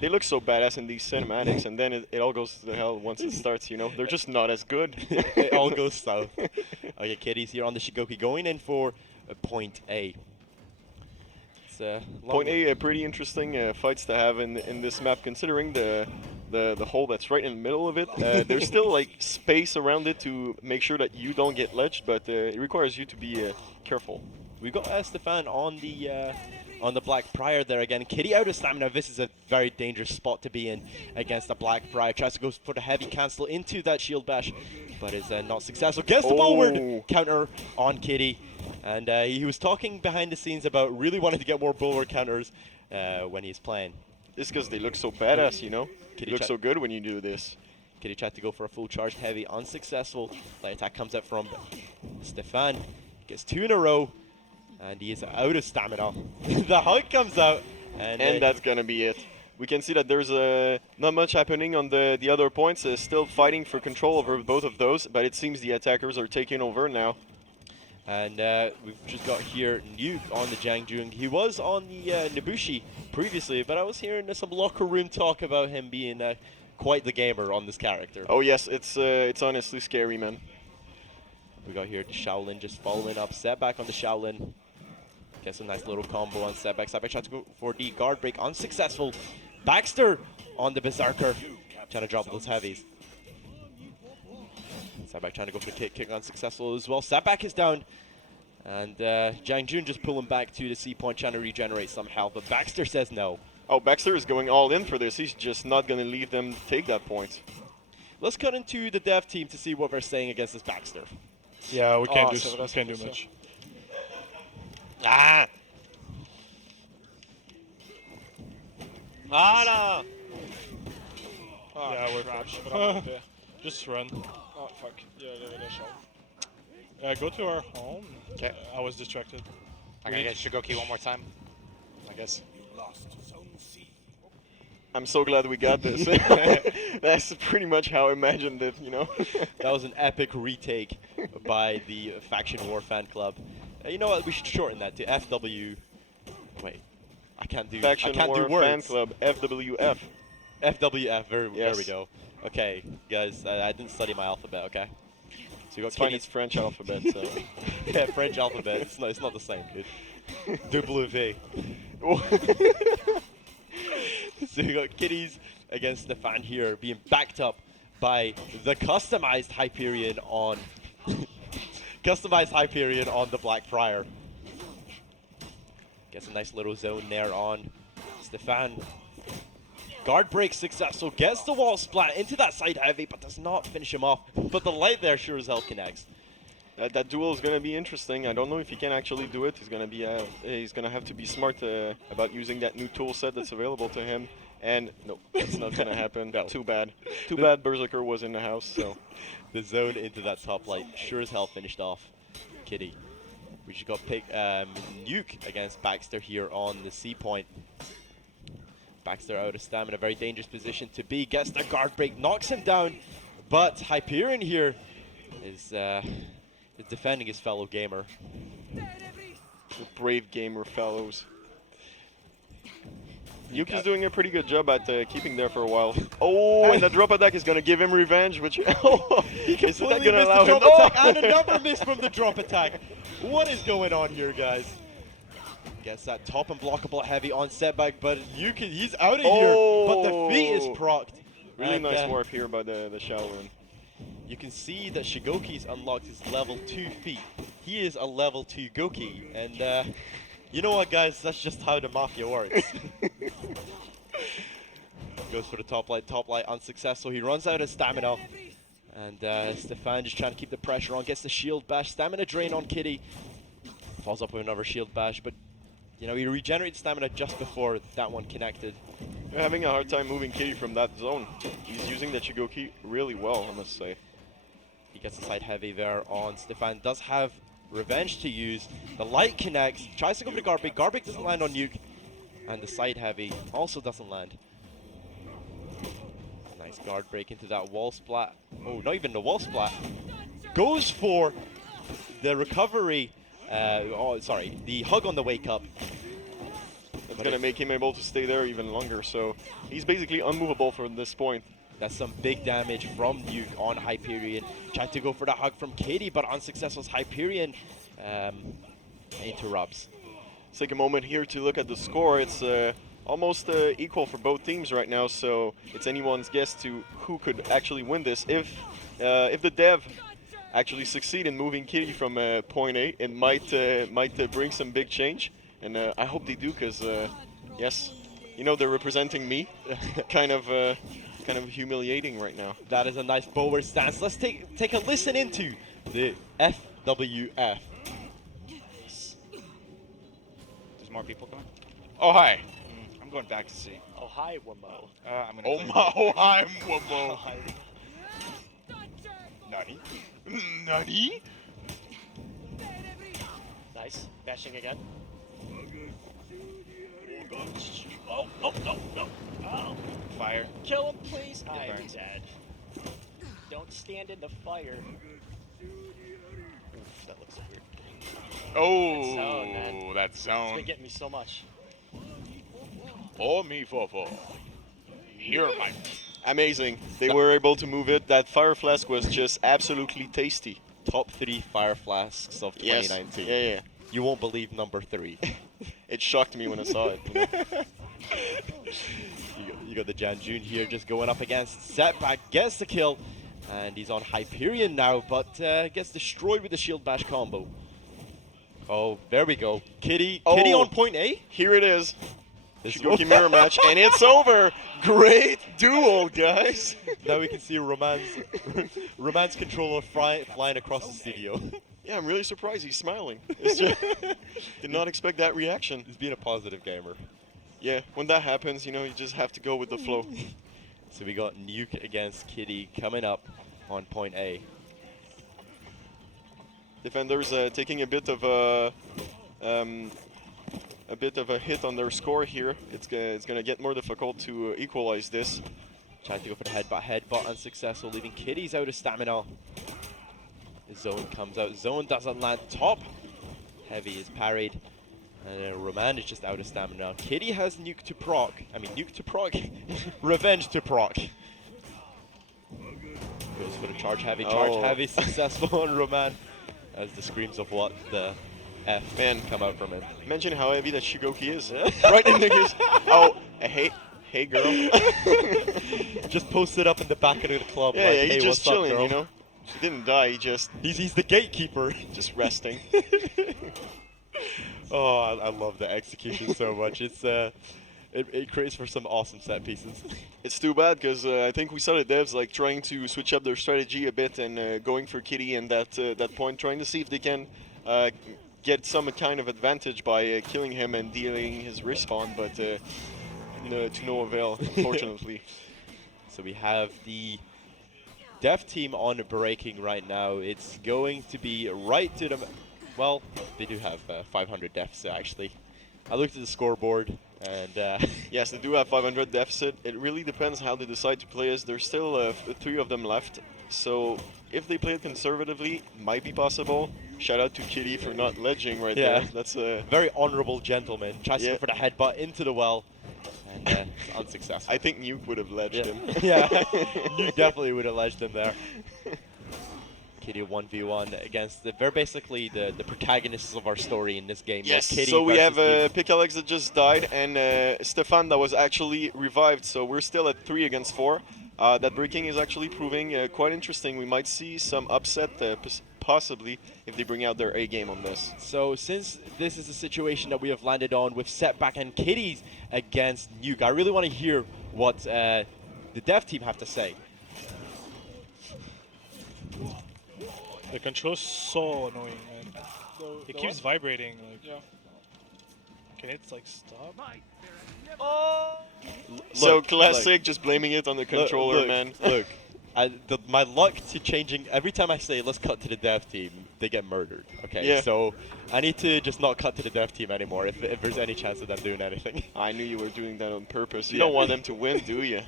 they look so badass in these cinematics, and then it all goes to the hell once it starts. You know, they're just not as good. It all goes south. Okay, Kitys here on the Shugoki going in for point A. Point A, pretty interesting fights to have in this map, considering the hole that's right in the middle of it. There's still like space around it to make sure that you don't get ledged, but it requires you to be careful. We've got Stefan on the Black Prior there again. Kitty out of stamina. This is a very dangerous spot to be in against the Black Prior. Tries to go for the heavy cancel into that shield bash, but is not successful. Gets the bulwark counter on Kitty. And he was talking behind the scenes about really wanting to get more bulwark counters when he's playing. It's because they look so badass, you know? Kitty They look so good when you do this. Kitty tried to go for a full charged heavy, unsuccessful. Light attack comes out from Stefan. Gets 2 in a row, and he is out of stamina. The hug comes out, and that's gonna be it. We can see that there's not much happening on the other points. Still fighting for control over both of those, but it seems the attackers are taking over now. And we've just got here Nuke on the Jangjung. He was on the Nobushi previously, but I was hearing some locker room talk about him being quite the gamer on this character. Oh yes, it's honestly scary, man. We got here the Shaolin just following up. Setback on the Shaolin. Gets a nice little combo on Setback. Setback tries to go for the guard break. Unsuccessful. Baxter on the Berserker. Trying to drop those heavies. Setback trying to go for the kick unsuccessful as well. Setback is down. And Jang Jun just pulling back to the C point, trying to regenerate some health. But Baxter says no. Oh, Baxter is going all in for this. He's just not going to leave them take that point. Let's cut into the dev team to see what they're saying against this Baxter. Yeah, we can't do much. Ah! Ah, no! Oh, yeah, we're trapped, but I'm not there. Just run. Oh, fuck. Yeah, go to our home. Okay. I was distracted. I'm gonna get Shugoki one more time, I guess. I'm so glad we got this. That's pretty much how I imagined it, you know? That was an epic retake by the Faction War fan club. You know what? We should shorten that to FW. Wait, I can't do. Faction War fan club FWF. FWF. There we go. Okay, guys, I didn't study my alphabet. Okay. So we got it's French alphabet. So. Yeah, French alphabet. It's not the same, dude. W. So we got Kitys against Stefan here, being backed up by the customized Hyperion on the Black Friar. Gets a nice little zone there on Stefan. Guard break successful, gets the wall splat into that side heavy, but does not finish him off. But the light there sure as hell connects. That duel is going to be interesting. I don't know if he can actually do it. He's going to have to be smart about using that new tool set that's available to him. And no, that's not going to happen. No. Too bad. Too bad Berserker was in the house. So the zone into that top light sure as hell finished off Kitty. We just got Nuke against Baxter here on the C point. Baxter out of stamina, very dangerous position to be. Gets the guard break, knocks him down. But Hyperion here is defending his fellow gamer. The brave gamer fellows. Nuke is doing a pretty good job at keeping there for a while. Oh, and the drop attack is going to give him revenge, which is that going to allow him? And another miss from the drop attack. What is going on here, guys? Gets that top and blockable heavy on setback, but he's out of here. But the feet is procced. Really nice work here by the Shaolin. You can see that Shugoki's unlocked his level 2 feat. He is a level 2 Goki, and you know what, guys? That's just how the Mafia works. Goes for the top light, unsuccessful. He runs out of stamina, and Stefan just trying to keep the pressure on. Gets the shield bash, stamina drain on Kitty. Falls up with another shield bash, but you know, he regenerated stamina just before that one connected. They're having a hard time moving Kitty from that zone. He's using the Shugoki really well, I must say. He gets the side heavy there on Stefan. Does have revenge to use. The light connects. Tries to go for the guard break. Guard break doesn't land on Nuke. And the side heavy also doesn't land. Nice guard break into that wall splat. Oh, not even the wall splat. Goes for the recovery. The hug on the wake up. It's going to make him able to stay there even longer. So he's basically unmovable from this point. That's some big damage from Nuke on Hyperion. Tried to go for the hug from Kitty, but unsuccessful as Hyperion interrupts. Let's take a moment here to look at the score. It's almost equal for both teams right now, so it's anyone's guess to who could actually win this. If the dev actually succeed in moving Kitty from point A, it might bring some big change, and I hope they do, because yes, you know, they're representing me. kind of humiliating right now. That is a nice forward stance. Let's take a listen into the FWF. There's more people coming. Oh, hi. I'm going back to see. Oh, hi, Wamo. I'm gonna Oh, hi, Wamo. Nutty. Nutty. Nice. Bashing again. Oh, no. Oh. Fire. Kill him, please. Get I'm burned. dead. Don't stand in the fire. Oof, that looks weird. Oh, zone, man. that It's zone. been getting me so much. Oh, me for. You're my. Amazing. They were able to move it. That fire flask was just absolutely tasty. Top 3 fire flasks of 2019. Yes. Yeah. You won't believe number 3. It shocked me when I saw it. You know? You got the Janjun here just going up against Setback, gets the kill, and he's on Hyperion now, but gets destroyed with the shield bash combo. Oh, there we go. Kitty on point A. Here it is. Shugoki mirror match, and it's over. Great duel, guys. Now we can see Roman's controller flying across the studio. Yeah, I'm really surprised he's smiling. It's just, did not expect that reaction. He's being a positive gamer. Yeah, when that happens, you know, you just have to go with the flow. So we got Nuke against Kitty coming up on point A. Defenders taking a bit of a hit on their score here. It's gonna get more difficult to equalize this. Trying to go for the headbutt unsuccessful, leaving Kitty's out of stamina. The zone comes out, zone doesn't land, top heavy is parried, and Roman is just out of stamina. Kitty has nuke to proc, revenge to proc. Goes for the charge heavy, successful on Roman, as the screams of what the F come out from it. Imagine how heavy that Shugoki is. Right in the gears. Oh, hey girl. Just posted up in the back of the club. Yeah, like, yeah, hey, he's just what's chilling, up, girl? you know. He didn't die. He's the gatekeeper. Just resting. Oh, I love the execution so much. It's it creates for some awesome set pieces. It's too bad because I think we saw the devs like trying to switch up their strategy a bit and going for Kitty and that point, trying to see if they can get some kind of advantage by killing him and dealing his respawn, but to no avail, unfortunately. So we have the Dev team on breaking right now. It's going to be right to them. Well, they do have 500 deaths actually. I looked at the scoreboard and yes, they do have 500 deficit. It really depends how they decide to play us. There's still 3 of them left, so if they play it conservatively, might be possible. Shout out to Kitty for not ledging right there. That's a very honorable gentleman. Tries to go for the headbutt into the well, and it's unsuccessful. I think Nuke would have ledged him. Yeah, Nuke definitely would have ledged him there. Kitty 1v1 against they're basically the protagonists of our story in this game. Yes, Kitty so we have versus Picalex that just died and Stefan that was actually revived, so we're still at 3 against 4. That breaking is actually proving quite interesting. We might see some upset possibly if they bring out their A game on this. So since this is a situation that we have landed on with Setback and Kitties against Nuke, I really want to hear what the dev team have to say. The control's so annoying, man. It keeps vibrating. Like, can it like stop? So classic, just blaming it on the controller, man. Look, My luck to changing every time I say let's cut to the dev team, they get murdered. Okay, Yeah. so I need to just not cut to the dev team anymore if there's any chance of them doing anything. I knew you were doing that on purpose. You Yeah. don't want them to win, do you?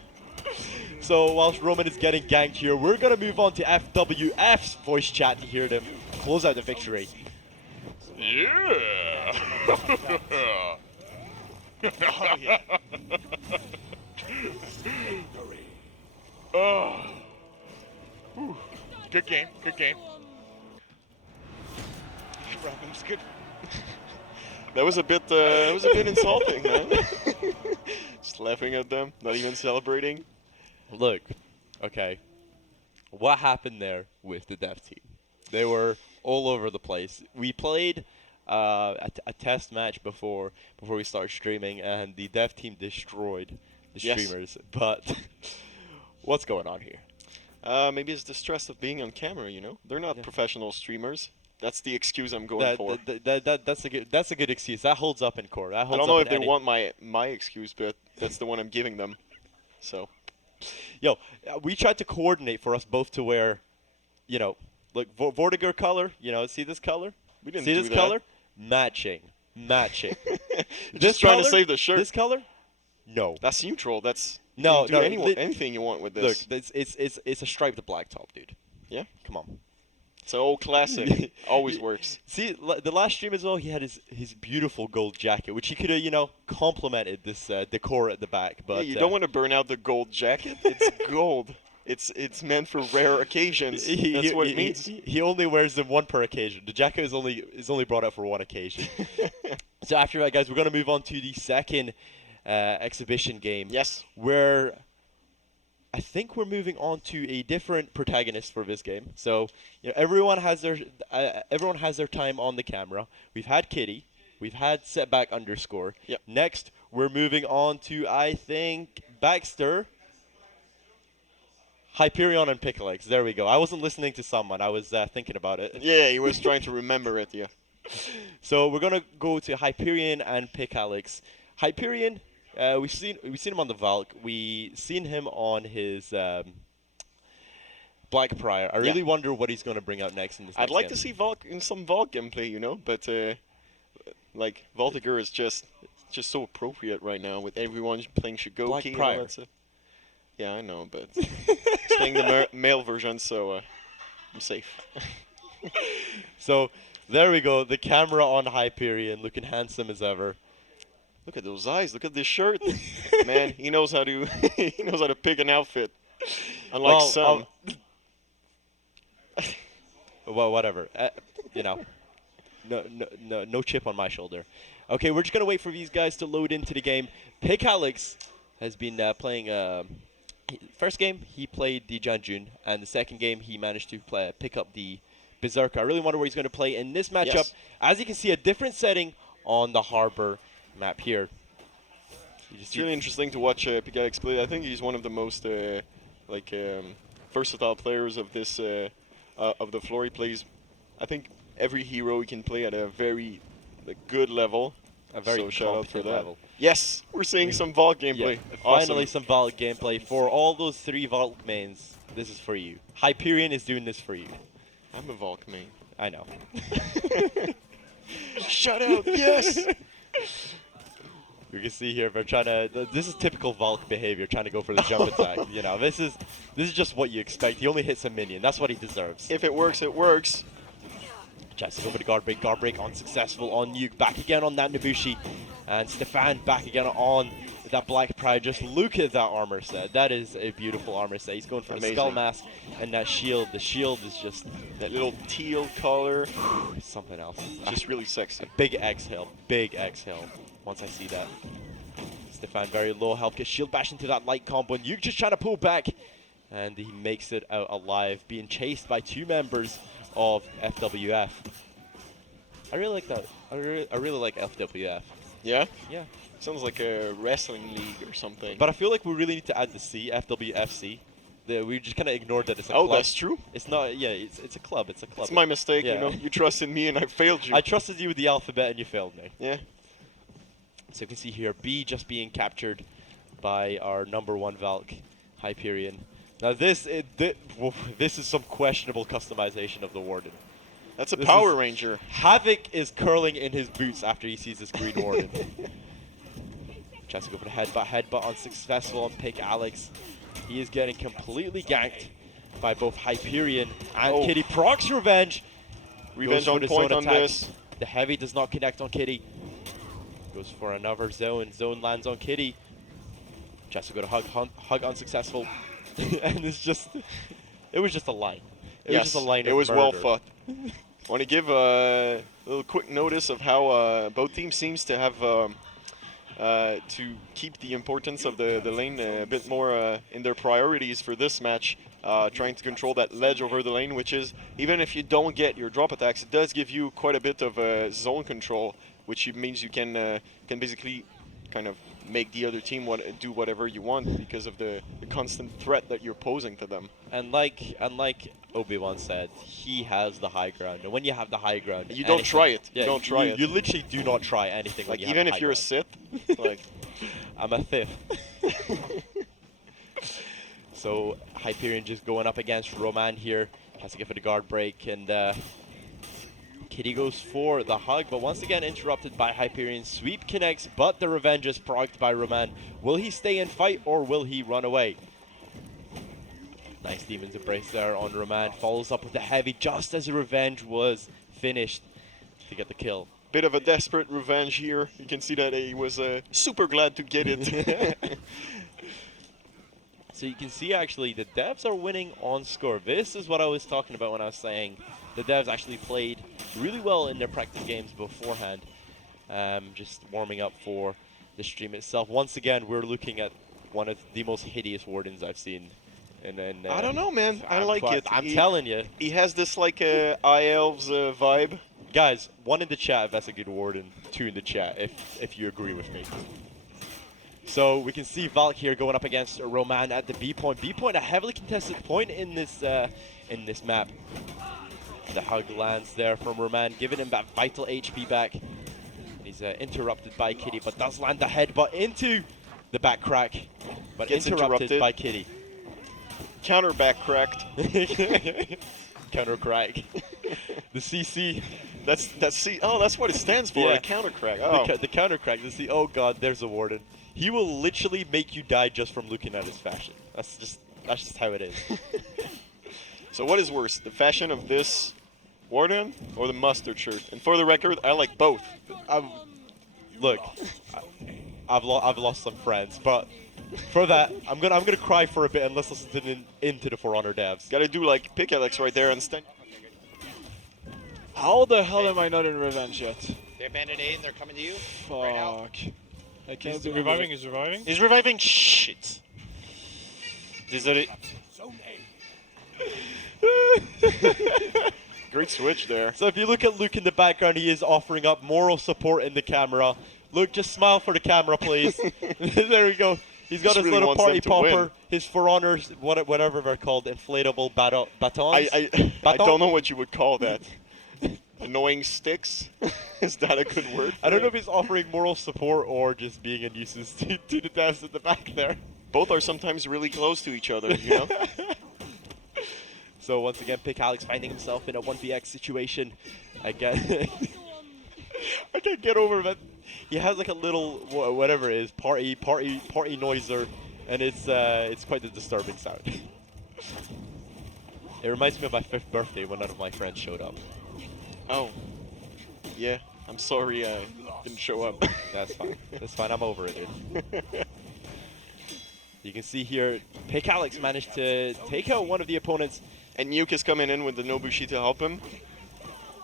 So whilst Roman is getting ganked here, we're gonna move on to FWF's voice chat to hear them close out the victory. Yeah. Oh, yeah. Oh. Whew. Good game. Good game. Robin's good. That was a bit insulting, man. Just laughing at them, not even celebrating. Look, okay, what happened there with the dev team? They were all over the place. We played a test match before we started streaming, and the dev team destroyed the streamers. But what's going on here? Maybe it's the stress of being on camera. You know, they're not professional streamers. That's the excuse I'm going for. That's a good excuse. That holds up in court. I don't know if they want my excuse, but that's the one I'm giving them. So, yo, we tried to coordinate for us both to wear, you know, look, Vortiger color. You know, see this color? We didn't see do this that. color? Matching. Just trying to save the shirt. This color? No. That's neutral. That's no. You can do anything you want with this. Look, it's a striped black top, dude. Yeah. Come on. It's an old classic. Always works. See, the last stream as well, he had his beautiful gold jacket, which he could have, you know, complemented this decor at the back. But yeah, you don't want to burn out the gold jacket. It's gold. It's meant for rare occasions. That's what it means. He only wears them one per occasion. The jacket is only brought out for one occasion. So after that, guys, we're gonna move on to the second exhibition game. Yes. Where I think we're moving on to a different protagonist for this game. So, you know, everyone has their time on the camera. We've had Kitty, we've had Setback underscore. Yep. Next, we're moving on to, I think, Baxter, Hyperion and Pickaxe. There we go. I wasn't listening to someone. I was thinking about it. Yeah, he was trying to remember it. Yeah. So we're gonna go to Hyperion and Pickaxe. Hyperion. We've seen him on the Valk. We've seen him on his Black Prior. I really wonder what he's going to bring out next in this. I'd like to see Valk in some Valk gameplay, you know, but like Vortiger is just so appropriate right now with everyone playing Shugoki. Black and all Prior. that stuff. Yeah, I know, but he's playing the male version, so I'm safe. So there we go. The camera on Hyperion, looking handsome as ever. Look at those eyes. Look at this shirt. Man, he knows how to pick an outfit. Unlike some. Well, whatever. You know, no chip on my shoulder. Okay, we're just gonna wait for these guys to load into the game. Pickaxe has been playing. First game he played the Janjun, and the second game he managed to pick up the Berserker. I really wonder where he's going to play in this matchup. Yes. As you can see, a different setting on the Harbour map here. It's really interesting to watch Pickaxe play. I think he's one of the most versatile players of this of the floor. He plays, I think, every hero he can play at a very good level. A very so shout out for competent that. level. Yes, we're seeing some Vault gameplay. Yeah, Awesome. finally some Vault gameplay for all those 3 Vault mains. This is for you. Hyperion is doing this for you. I'm a Vault main. I know. Shut out! Yes. You can see here they're trying to. This is typical Valk behavior, trying to go for the jump attack. You know, this is just what you expect. He only hits a minion. That's what he deserves. If it works, it works. Tries to go for the guard break unsuccessful on Nuke. Back again on that Nabushi, and Stefan back again on that Black Pride. Just look at that armor set. That is a beautiful armor set. He's going for the skull mask and that shield. The shield is just that little teal color. Something else. Just really sexy. A big exhale. Big exhale. Once I see that. Stefan very low health. Gets shield bash into that light combo. And Nuke just trying to pull back. And he makes it out alive. Being chased by 2 members of FWF. I really like that. I really like FWF. Yeah? Yeah. Sounds like a wrestling league or something. But I feel like we really need to add the C, FWFC. We just kind of ignored that it's a club. Oh, that's true? It's not, yeah, it's a club. It's a club. It's my mistake, Yeah. you know. You trusted me and I failed you. I trusted you with the alphabet and you failed me. Yeah. So you can see here, B just being captured by our #1 Valk, Hyperion. Now this is some questionable customization of the Warden. That's a Power Ranger. Havoc is curling in his boots after he sees this Green Warden. Tries to go for the headbutt unsuccessful on Pick Alex. He is getting completely ganked by both Hyperion and Kitty. Procs Revenge. Revenge on point on this. The Heavy does not connect on Kitty. Goes for another zone. Zone lands on Kitty. Tries to go to hug unsuccessful. And it was just a line. It was just a line. It was well fought. I want to give a little quick notice of how both teams seems to have to keep the importance of the lane a bit more in their priorities for this match. Trying to control that ledge over the lane, which is, even if you don't get your drop attacks, it does give you quite a bit of zone control, which means you can basically kind of make the other team do whatever you want because of the constant threat that you're posing to them. And like Obi-Wan said, he has the high ground. And when you have the high ground, you don't try it. Yeah, you don't try it. You literally do not try anything. Like when you even have if you're a Sith, like I'm a Sith. So Hyperion just going up against Roman here. Has to go for the guard break, and Kitty goes for the hug, but once again interrupted by Hyperion. Sweep connects, but the revenge is procced by Roman. Will he stay and fight, or will he run away? Nice Demon's Embrace there on Roman. Follows up with the heavy just as the revenge was finished to get the kill. Bit of a desperate revenge here. You can see that he was super glad to get it. So you can see actually the devs are winning on score. This is what I was talking about when I was saying the devs actually played really well in their practice games beforehand. Just warming up for the stream itself. Once again, we're looking at one of the most hideous Wardens I've seen. I don't know, man. I like it. I'm telling you. He has this like Eye Elves vibe. Guys, 1 in the chat if that's a good Warden. 2 in the chat if you agree with me. So we can see Valk here going up against Roman at the B point. B point, a heavily contested point in this map. The hug lands there from Roman, giving him that vital HP back. He's interrupted by Kitty, but does land the headbutt into the back crack. But Gets interrupted by Kitty. Counter back cracked. Counter crack. The CC. That's what it stands for. Yeah. A counter crack. Oh. The counter crack. The C. Oh god, there's a Warden. He will literally make you die just from looking at his fashion. That's just how it is. So what is worse, the fashion of this Warden or the mustard shirt? And for the record, I like both. Look, I've lost some friends, but for that, I'm gonna cry for a bit and let's listen to into the For Honor devs. Gotta do like Pick Alex right there and stand. How the hell am I not in revenge yet? They abandoned A and they're coming to you. Fuck. Right now. I can't He's reviving. He's reviving. He's reviving. Shit. Désolé. Great switch there. So if you look at Luke in the background, he is offering up moral support in the camera. Luke, just smile for the camera, please. There we go. He's got his really little wants party them to win. popper, his For Honors, whatever they're called, inflatable batons. I don't know what you would call that. Annoying sticks? Is that a good word? I don't know if he's offering moral support or just being a nuisance to the devs at the back there. Both are sometimes really close to each other, you know? So once again, Pick Alex finding himself in a 1vx situation. Again, I can't get over that. He has like a little, whatever it is, party noiser, and it's quite a disturbing sound. It reminds me of my 5th birthday when none of my friends showed up. Oh. Yeah, I'm sorry I didn't show up. That's fine. That's fine. I'm over it, dude. You can see here, Pick Alex managed to take out one of the opponents. And Nuke is coming in with the Nobushi to help him.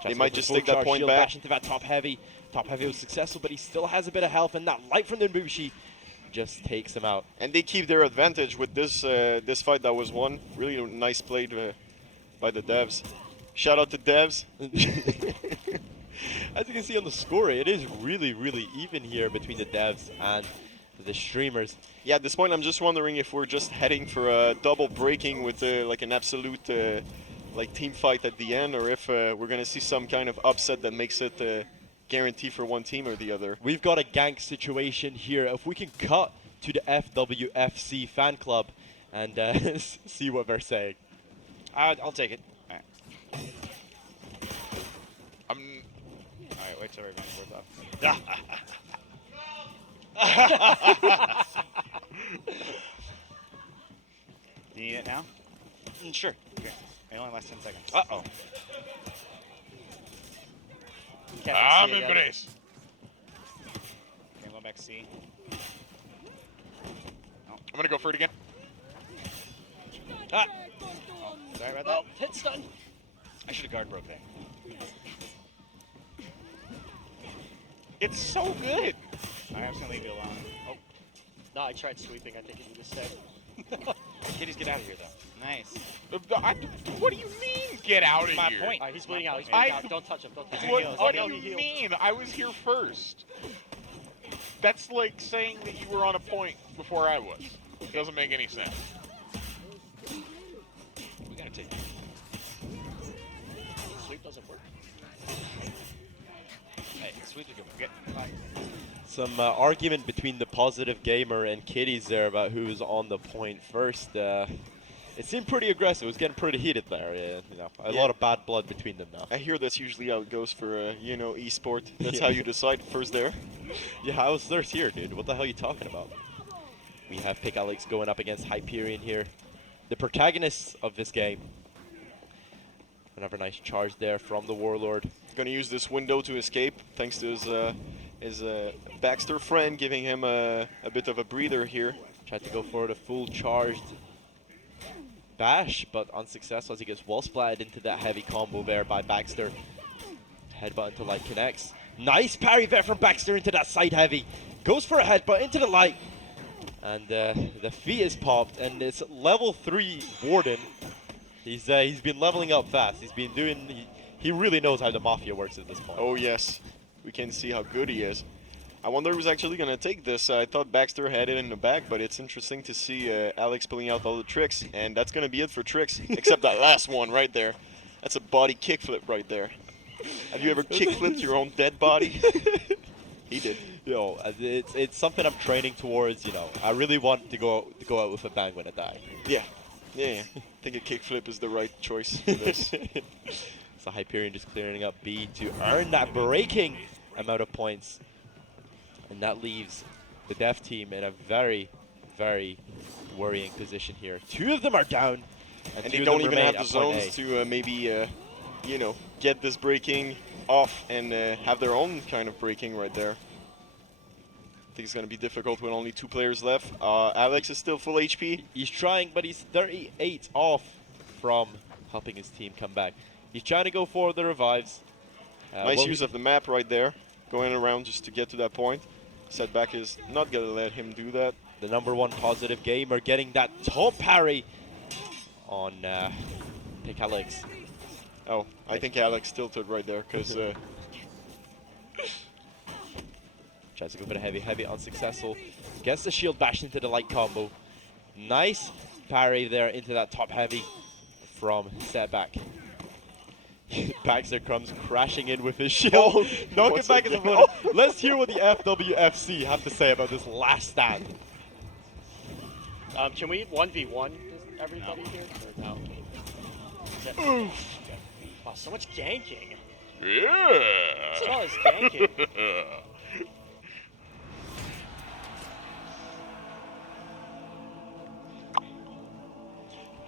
They might just take take that point back. Bash into that top heavy. Top heavy was successful, but he still has a bit of health, and that light from the Nobushi just takes him out. And they keep their advantage with this this fight that was won. Really nice play by the devs. Shout out to devs. As you can see on the score, it is really, really even here between the devs and the streamers. Yeah, at this point, I'm just wondering if we're just heading for a double breaking with like an absolute like team fight at the end, or if we're gonna see some kind of upset that makes it guaranteed for one team or the other. We've got a gank situation here. If we can cut to the FWFC fan club, and see what they're saying. I'll take it. All right. I'm. All right, wait till revenge board's off. Do you need it now? Sure. Okay. It only lasts 10 seconds. Uh-oh. I'm in brace. Okay, I'm going back C. I'm gonna go for it again. Ah! Oh, sorry about that. Oh, hit stun. I should have guard broke there. It's so good. Alright, I'm just gonna leave you alone. Oh. No, I tried sweeping. I think you just said. Kitys, get out of here, though. Nice. What do you mean, get out of My here? point. He's bleeding out. He's bleeding out. Don't touch him. Don't touch him. What do you mean? I was here first. That's like saying that you were on a point before I was. It doesn't make any sense. We gotta take Sweep doesn't work. Hey, sweep is good. Okay. Some argument between the positive gamer and Kitys there about who was on the point first. It seemed pretty aggressive. It was getting pretty heated there. You know, a lot of bad blood between them now. I hear that's usually how it goes for you know, esport. That's how you decide first there. Yeah, I was first here, dude. What the hell are you talking about? We have Pick Alex going up against Hyperion here, the protagonists of this game. Another nice charge there from the Warlord. Gonna use this window to escape, thanks to his Baxter friend giving him a bit of a breather here. Tried to go for the full charged bash, but unsuccessful as he gets wall splatted into that heavy combo there by Baxter. Headbutt into light connects. Nice parry there from Baxter into that side heavy. Goes for a headbutt into the light. And the feet is popped, and it's level 3 Warden. He's been leveling up fast. He's been doing. He really knows how the Mafia works at this point. Oh yes, we can see how good he is. I wonder who's actually gonna take this. I thought Baxter had it in the back, but it's interesting to see Alex pulling out all the tricks, and that's gonna be it for tricks, except that last one right there. That's a body kickflip right there. Have you ever kickflipped your own dead body? He did. Yo, it's something I'm training towards. You know, I really want to go out with a bang when I die. Yeah. I think a kickflip is the right choice for this. So Hyperion just clearing up B to earn that breaking amount of points. And that leaves the Dev team in a very, very worrying position here. 2 of them are down. And they don't even have the zones to maybe, you know, get this breaking off and have their own kind of breaking right there. I think it's going to be difficult with only 2 players left. Alex is still full HP. He's trying, but he's 38 off from helping his team come back. He's trying to go for the revives. Nice use of the map right there, going around just to get to that point. Setback is not going to let him do that. The #1 positive gamer getting that top parry on Pick Alex. Oh, I think Alex tilted right there because... Tries to go for the heavy, unsuccessful. Gets the shield bashed into the light combo. Nice parry there into that top heavy from Setback. Baxter comes crashing in with his shield. Knock it back in the front. Let's hear what the FWFC have to say about this last stand. Can we 1v1 everybody here? Or no? Oof. Wow, so much ganking. Yeah. What's all this ganking?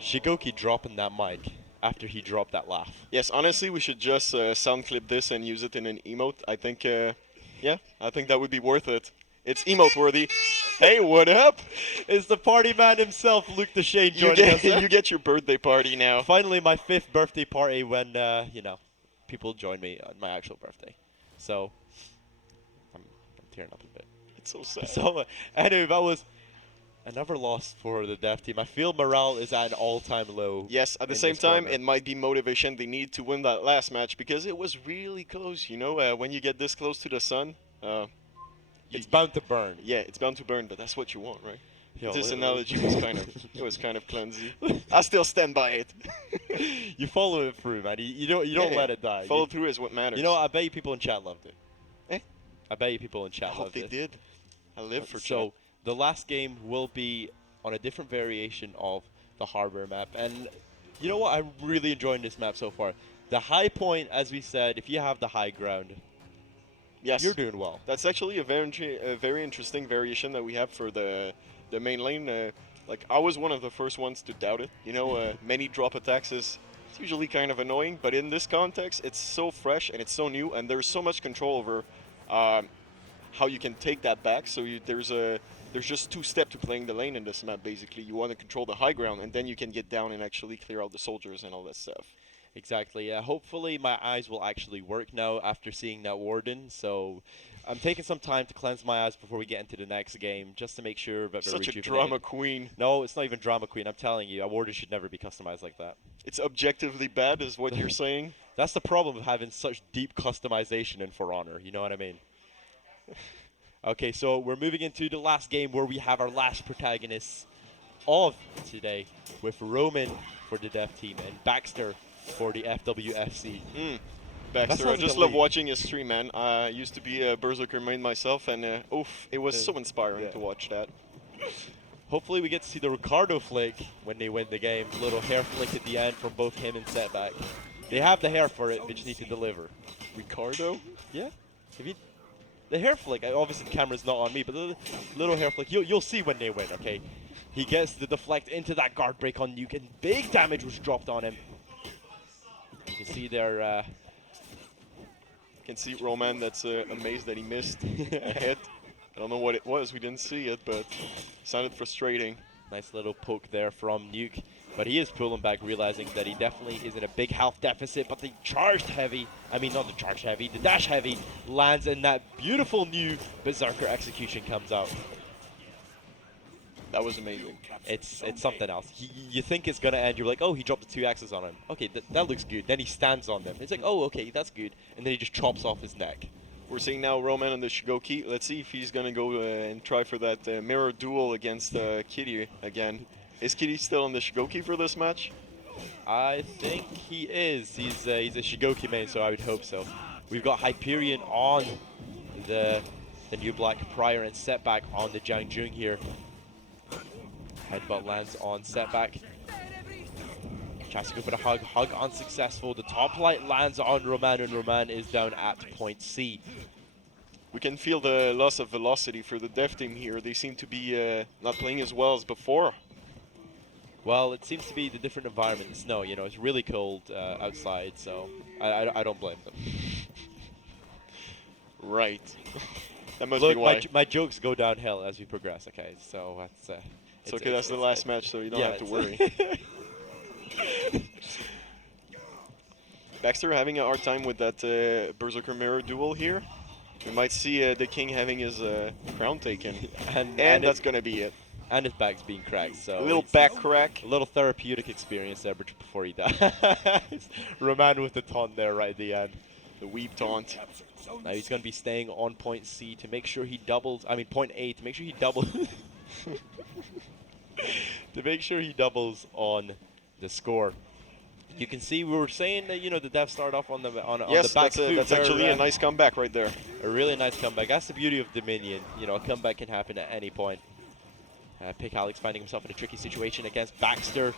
Shugoki dropping that mic after he dropped that laugh. Yes, honestly, we should just sound clip this and use it in an emote. I think, yeah, I think that would be worth it. It's emote worthy. Hey, what up? It's the party man himself, Luke Deshane, joining us. You get your birthday party now. Finally, my 5th birthday party when, you know, people join me on my actual birthday. So, I'm tearing up a bit. It's so sad. So, anyway, that was another loss for the Dev team. I feel morale is at an all-time low. Yes, at the same time, it might be motivation. They need to win that last match because it was really close. You know, when you get this close to the sun, it's bound to burn. Yeah, it's bound to burn, but that's what you want, right? Yo, this analogy was kind of clumsy. I still stand by it. You follow it through, man. You don't let it die. Follow through is what matters. You know, I bet you people in chat loved it. Eh? I bet you people in chat I hope loved they it. did. I live for chat. So the last game will be on a different variation of the Harbour map. And you know what? I'm really enjoying this map so far. The high point, as we said, if you have the high ground, yes, you're doing well. That's actually a very interesting variation that we have for the main lane. Like, I was one of the first ones to doubt it. You know, many drop attacks is usually kind of annoying, but in this context, it's so fresh and it's so new, and there's so much control over how you can take that back. So there's just two steps to playing the lane in this map, basically. You want to control the high ground, and then you can get down and actually clear out the soldiers and all that stuff. Exactly. Hopefully my eyes will actually work now after seeing that Warden. So I'm taking some time to cleanse my eyes before we get into the next game, just to make sure that they're Such a drama queen. No, it's not even drama queen. I'm telling you, a Warden should never be customized like that. It's objectively bad, is what you're saying? That's the problem of having such deep customization in For Honor. You know what I mean? Okay, so we're moving into the last game where we have our last protagonists of today, with Roman for the dev team and Baxtyr for the FWFC. Baxtyr, I just love watching his stream, man. I used to be a Berserker main myself, and oof, it was so inspiring to watch that. Hopefully we get to see the Ricardo flick when they win the game. Little hair flick at the end from both him and Setback. They have the hair for it, they just need to deliver. Ricardo? Yeah. The hair flick, obviously the camera's not on me, but the little hair flick, you'll see when they win, okay? He gets the deflect into that guard break on Nuke, and big damage was dropped on him. You can see there. You can see Roman that's amazed that he missed a hit. I don't know what it was. We didn't see it, but it sounded frustrating. Nice little poke there from Nuke, but he is pulling back, realizing that he definitely is in a big health deficit. But the charged heavy, I mean not the charged heavy, the dash heavy lands, and that beautiful new Berserker execution comes out. That was amazing. It's something else. You think it's gonna end. You're like, oh, he dropped the 2 axes on him. Okay, that looks good. Then he stands on them. It's like, oh, okay, that's good. And then he just chops off his neck. We're seeing now Roman on the Shugoki. Let's see if he's gonna go and try for that mirror duel against Kitty again. Is Kitty still on the Shugoki for this match? I think he is. He's a Shugoki main, so I would hope so. We've got Hyperion on the new Black Prior and Setback on the Jiangjun here. Headbutt lands on Setback. Tries to go for the hug. Hug unsuccessful. The top light lands on Roman, and Roman is down at point C. We can feel the loss of velocity for the dev team here. They seem to be not playing as well as before. Well, it seems to be the different environment. The snow, you know, it's really cold outside, so I don't blame them. Right. That must Look, be why. my jokes go downhill as we progress, okay? So that's... it's okay, that's the last match, so you don't have to worry. Baxtyr having a hard time with that Berserker Mirror duel here. We might see the King having his crown taken. and that's going to be it. And his back's being cracked, so... A little back crack. A little therapeutic experience there before he dies. Roman with the taunt there right at the end. The weep taunt. Now he's going to be staying on point C to make sure he doubles... I mean, point A to make sure he doubles... to make sure he doubles on the score. You can see we were saying that, you know, the devs start off on the back foot. That's actually a nice comeback right there. A really nice comeback. That's the beauty of Dominion. You know, a comeback can happen at any point. Pick Alex finding himself in a tricky situation against Baxtyr.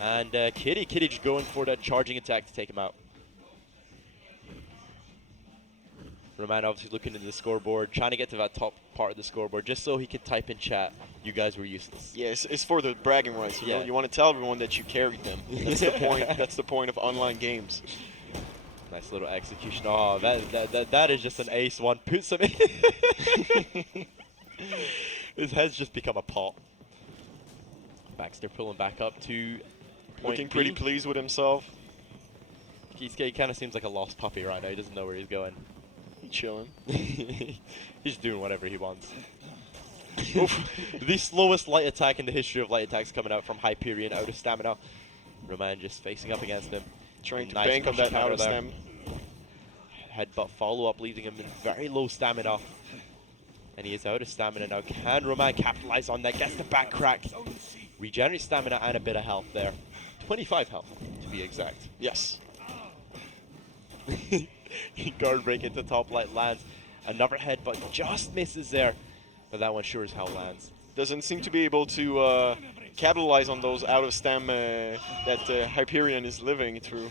And Kitty just going for that charging attack to take him out. Roman obviously looking into the scoreboard, trying to get to that top part of the scoreboard just so he could type in chat, you guys were useless. Yes, it's for the bragging rights. You know, you want to tell everyone that you carried them. That's the point. That's the point of online games. Nice little execution. Oh, that is just an ace one. Puts him in. His head's just become a pot. Baxtyr pulling back up to point Looking pretty pleased with himself. He kind of seems like a lost puppy right now. He doesn't know where he's going. He's chilling. He's just doing whatever he wants. The slowest light attack in the history of light attacks coming out from Hyperion out of stamina. Roman just facing up against him. Trying to bank on that out of stem. Headbutt follow-up leaving him in very low stamina. And he is out of stamina now. Can Roman capitalize on that? Gets the back crack. Regenerate stamina and a bit of health there. 25 health, to be exact. Yes. Guard break into top light lands. Another headbutt just misses there. But that one sure as hell lands. doesn't seem to be able to capitalize on those out of stam that Hyperion is living through.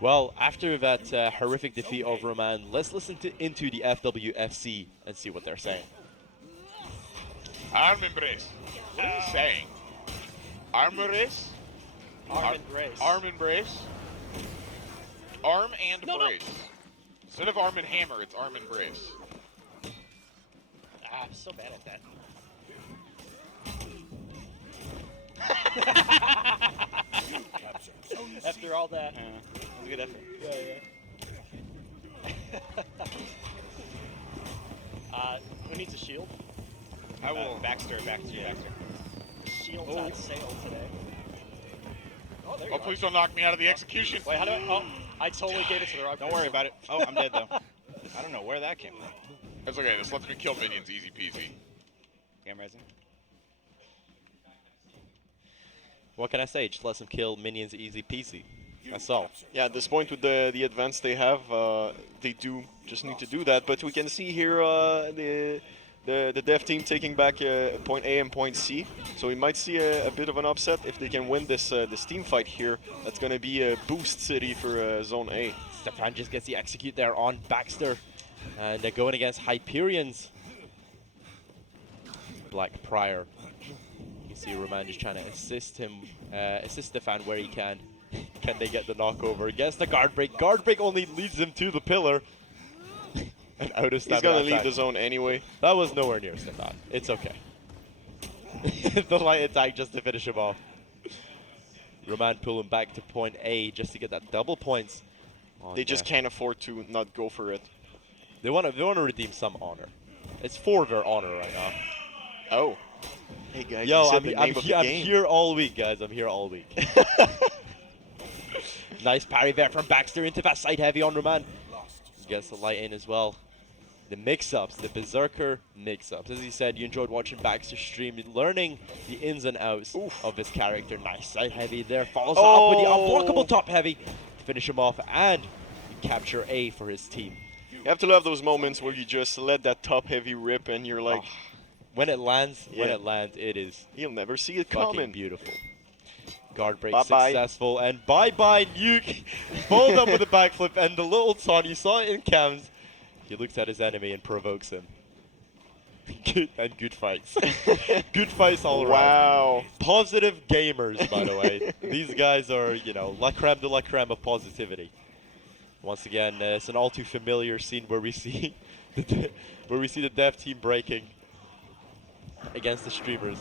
Well, after that horrific defeat of Roman, let's listen into the FWFC and see what they're saying. Arm embrace. What are you saying? Arm embrace? Arm embrace. Arm embrace. Arm and brace. Instead of arm and hammer, it's arm and brace. Ah, I'm so bad at that. After all that, that was a good effort. Yeah. Who needs a shield? I will. Baxter. Shield's on sale today. Oh, there you Oh, are. please don't knock me out of the execution. Wait, how do I? Oh, I totally gave it to the wrong person. Don't worry about it. Oh, I'm dead though. I don't know where that came from. That's okay. This lets me kill minions easy peasy. Yeah, I'm rising. What can I say? Just let them kill minions easy peasy. That's all. Yeah, at this point with the advance they have, they do just need to do that. But we can see here the dev team taking back point A and point C. So we might see a bit of an upset if they can win this team fight here. That's going to be a boost city for Zone A. Stefan just gets the execute there on Baxter. And they're going against Hyperion's Black Prior. You see Roman just trying to assist Stefan where he can. Can they get the knockover against the guard break? Guard break only leads him to the pillar. And out of stamina. He's going to leave attack. the zone anyway. That was nowhere near Stefan. It's okay. The light attack just to finish him off. Roman pulling back to point A just to get that double points. They just can't afford to not go for it. They want to redeem some honor. It's for their honor right now. Oh. Hey guys, yo, you said I'm the name of the I'm game. here all week, guys. I'm here all week. Nice parry there from Baxter into that side heavy on Roman. Gets the light in as well. The mix-ups, the Berserker mix-ups. As he said, you enjoyed watching Baxter stream, learning the ins and outs of his character. Nice side heavy there. Follows up with the unblockable top heavy to finish him off and capture A for his team. You have to love those moments where you just let that top heavy rip and you're like... when it lands, it is... You'll never see it fucking coming. Beautiful. Guard break Bye-bye. successful, and bye-bye Nuke. Followed up with a backflip, and the little Son, you saw it in cams. He looks at his enemy and provokes him. Good fights. Good fights all around. Wow. Positive gamers, by the way. These guys are, you know, la creme de la creme of positivity. Once again, it's an all too familiar scene where we see the dev team breaking against the streamers.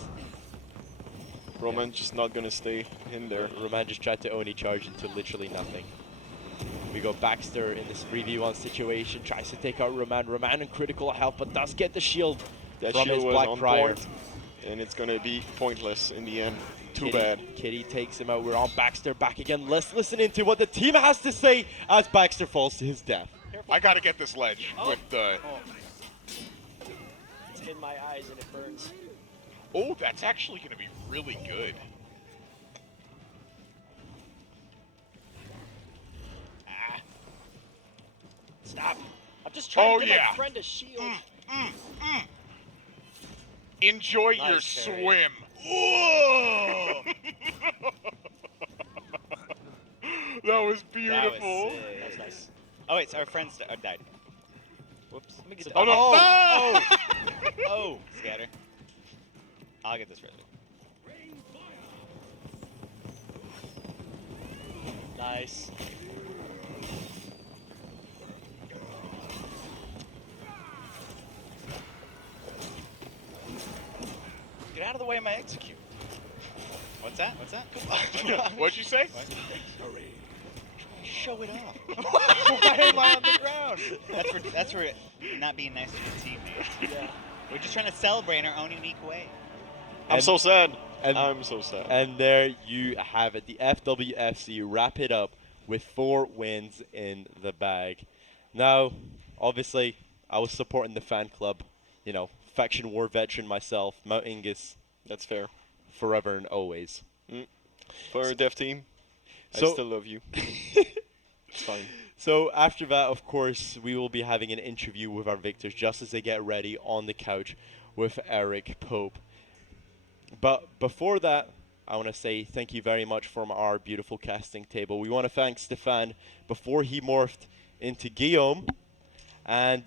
Roman just not gonna stay in there. Roman just tried to Oni charge into literally nothing. We go Baxter in this 3v1 situation, tries to take out Roman. Roman in critical health, but does get the shield That from shield his was Black on Prior. point, and it's gonna be pointless in the end. Too Kitty, bad. Kitty takes him out. We're on Baxter back again. Let's listen into what the team has to say as Baxter falls to his death. I gotta get this ledge with the... It's in my eyes and it burns. Oh, that's actually gonna be really good. Stop. I'm just trying to give yeah. my friend a shield. Enjoy your Nice parry. swim. That was beautiful. That was nice. Oh wait, so our friends died. Whoops. Let me get Oh, no. Oh! Oh! Scatter. I'll get this ready. Nice. Get out of the way of my execute. What's that? What's that? What'd you say? Show it off. Why am I on the ground? That's for not being nice to your teammates. Yeah. We're just trying to celebrate in our own unique way. I'm so sad. And, I'm so sad. And there you have it. The FWFC wrap it up with 4 wins in the bag. Now, obviously, I was supporting the fan club. You know, faction war veteran myself, Mount Ingus. That's fair. Forever and always. For our dev team, I still love you. It's fine. So after that, of course, we will be having an interview with our victors just as they get ready on the couch. with Eric Pope. But before that, I want to say thank you very much from our beautiful casting table. We want to thank Stefan before he morphed into Guillaume. And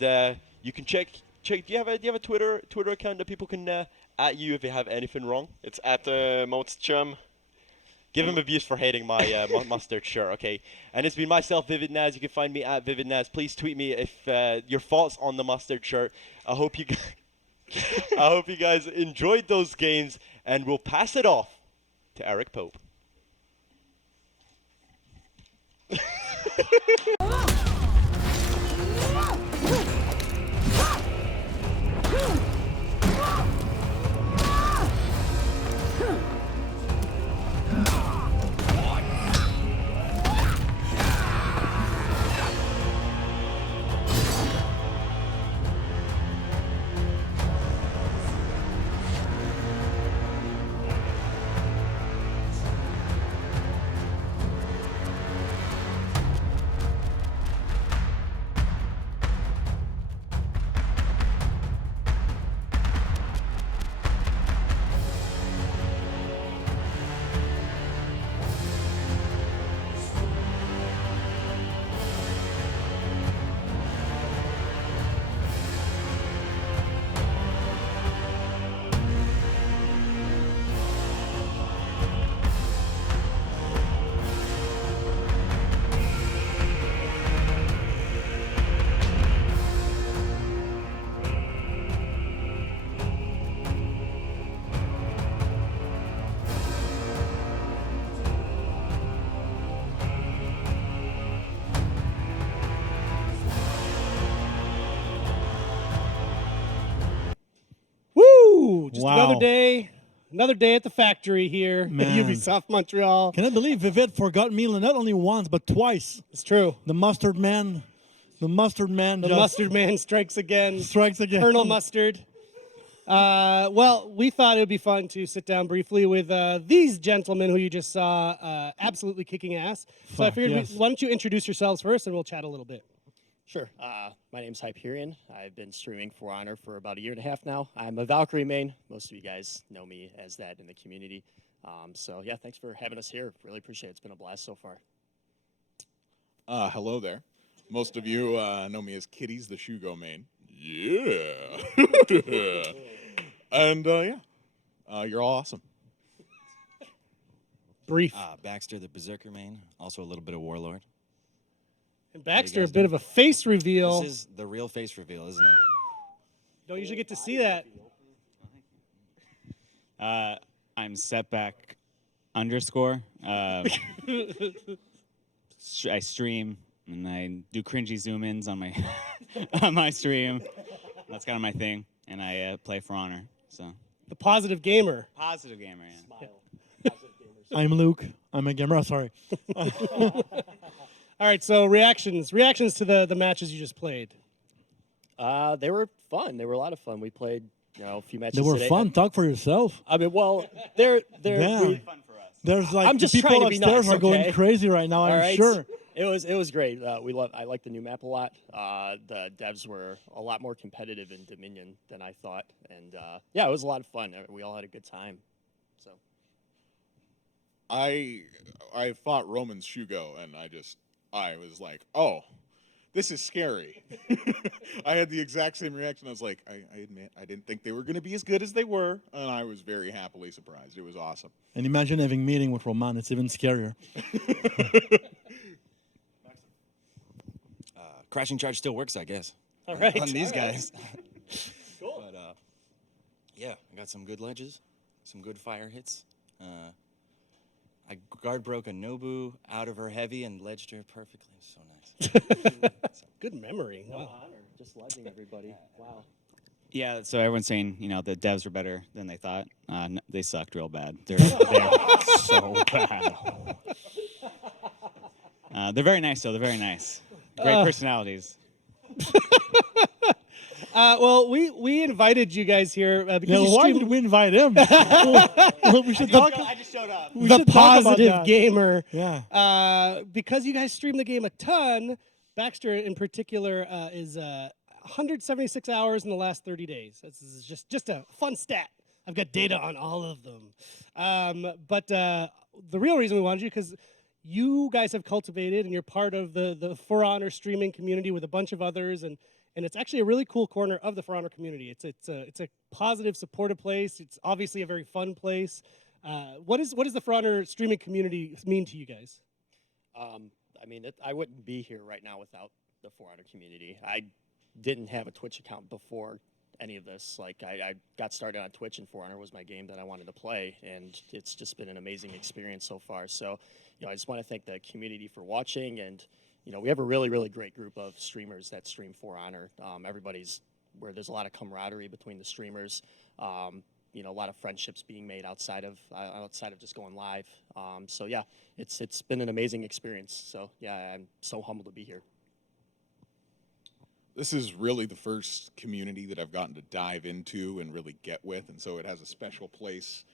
you can check. Do you have a Twitter account that people can at you if they have anything wrong? It's at Chum. Give him abuse for hating my mustard shirt, okay? And it's been myself, Vivid Naz. You can find me at Vivid Naz. Please tweet me if your thoughts on the mustard shirt. I hope you guys enjoyed those games, and we'll pass it off to Eric Pope. Woo! Just Wow. another day at the factory here Man. at Ubisoft Montreal. Can I believe Vivid forgot me not only once but twice? It's true. The mustard man strikes again. Strikes again. Colonel Mustard. Well, we thought it would be fun to sit down briefly with these gentlemen who you just saw absolutely kicking ass. So I Fuck, figured, yes. why don't you introduce yourselves first and we'll chat a little bit. Sure. My name's Hyperion. I've been streaming For Honor for about 1.5 years now. I'm a Valkyrie main. Most of you guys know me as that in the community. So yeah, thanks for having us here. Really appreciate it. It's been a blast so far. Hello there. Most of you know me as Kitys, the Shugo main. Yeah. And you're all awesome. Brief. Baxter, the Berserker main. Also a little bit of Warlord. And Baxter, a bit of a face reveal. This is the real face reveal, isn't it? Don't usually get to see that. I'm setback _. I stream and I do cringy zoom-ins on my on my stream. That's kind of my thing, and I play For Honor. So the positive gamer. Positive gamer. Yeah. I'm Luke. I'm a gamer. Sorry. All right, so reactions to the matches you just played. They were fun. They were a lot of fun. We played, a few matches. They were today. fun. Talk for yourself. I mean, well, they're Yeah. really fun for us. There's like I'm just the people trying to be upstairs nice, are going okay? crazy right now. All I'm right? sure. It was great. I like the new map a lot. The devs were a lot more competitive in Dominion than I thought, and yeah, it was a lot of fun. We all had a good time. So I fought Roman's Shugo, and I was like, oh, this is scary. I had the exact same reaction. I was like, I admit, I didn't think they were going to be as good as they were, and I was very happily surprised. It was awesome. And imagine having meeting with Roman. It's even scarier. Crashing charge still works, I guess. All right. On these All right. guys. Cool. But yeah, I got some good ledges, some good fire hits. I guard broke a Nobu out of her heavy and ledged her perfectly. So nice. Good memory. no Wow. honor, just letting everybody. Wow. Yeah, so everyone's saying, the devs were better than they thought. They sucked real bad. They're so bad. They're very nice, though. They're very nice. Great personalities. Well, we invited you guys here because Yeah, you why streamed did we invite him? We should talk. I just showed up. We the should talk about positive that. gamer. Yeah. Because you guys stream the game a ton. Baxter, in particular, is 176 hours in the last 30 days. This is just a fun stat. I've got data on all of them. But the real reason we wanted you, because you guys have cultivated and you're part of the For Honor streaming community with a bunch of others, and it's actually a really cool corner of the For Honor community. It's a positive, supportive place. It's obviously a very fun place. What does the For Honor streaming community mean to you guys? I mean, I wouldn't be here right now without the For Honor community. I didn't have a Twitch account before any of this. Like, I got started on Twitch, and For Honor was my game that I wanted to play, and it's just been an amazing experience so far. So, I just want to thank the community for watching, and we have a really, really great group of streamers that stream For Honor. There's a lot of camaraderie between the streamers. A lot of friendships being made outside of just going live. So yeah, it's been an amazing experience. So yeah, I'm so humbled to be here. This is really the first community that I've gotten to dive into and really get with, and so it has a special place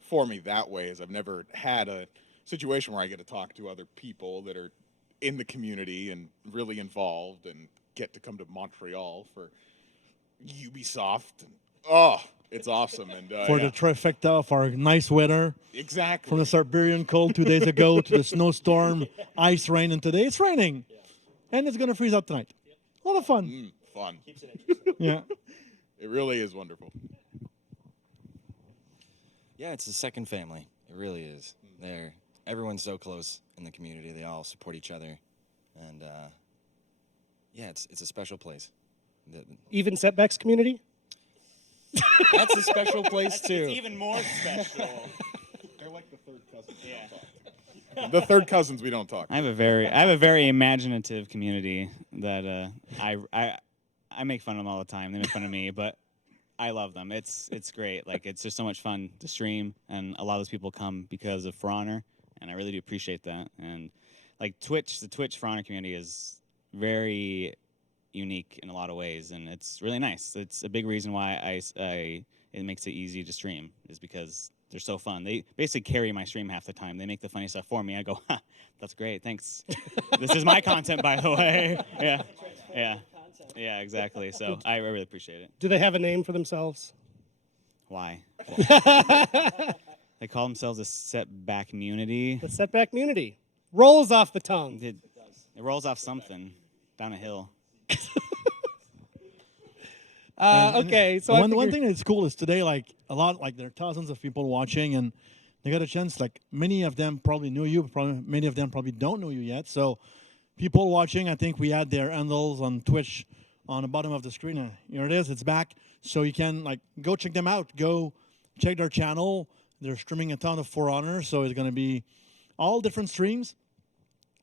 for me that way, as I've never had a situation where I get to talk to other people that are in the community and really involved, and get to come to Montreal for Ubisoft. And, it's awesome. And for the trifecta of our nice weather. Exactly. From the Siberian cold 2 days ago to the snowstorm, ice, rain, and today it's raining. And it's going to freeze up tonight. A lot of fun. Fun. Keeps it interesting. Yeah. It really is wonderful. Yeah, it's a second family. It really is. Everyone's so close in the community. They all support each other. And yeah, it's a special place. Even Setbacks community? That's a special place too. It's even more special. They're like the third cousins. Yeah. The third cousins we don't talk. I have a very imaginative community that I make fun of them all the time. They make fun of me, but I love them. It's great. Like, it's just so much fun to stream, and a lot of those people come because of For Honor, and I really do appreciate that. And like the Twitch For Honor community is very unique in a lot of ways, and it's really nice. It's a big reason why it makes it easy to stream, is because they're so fun. They basically carry my stream half the time. They make the funny stuff for me. I go, ha, that's great, thanks. This is my content, by the way. Yeah, exactly. So I really appreciate it. Do they have a name for themselves? Why? They call themselves a Setback Community. The Setback Community rolls off the tongue. It rolls off something down a hill. Okay, so one thing that's cool is today, like there are thousands of people watching, and they got a chance. Like, many of them probably knew you, many of them probably don't know you yet. So people watching, I think we had their handles on Twitch on the bottom of the screen. Here it is. It's back. So you can go check them out. Go check their channel. They're streaming a ton of For Honor, so it's going to be all different streams.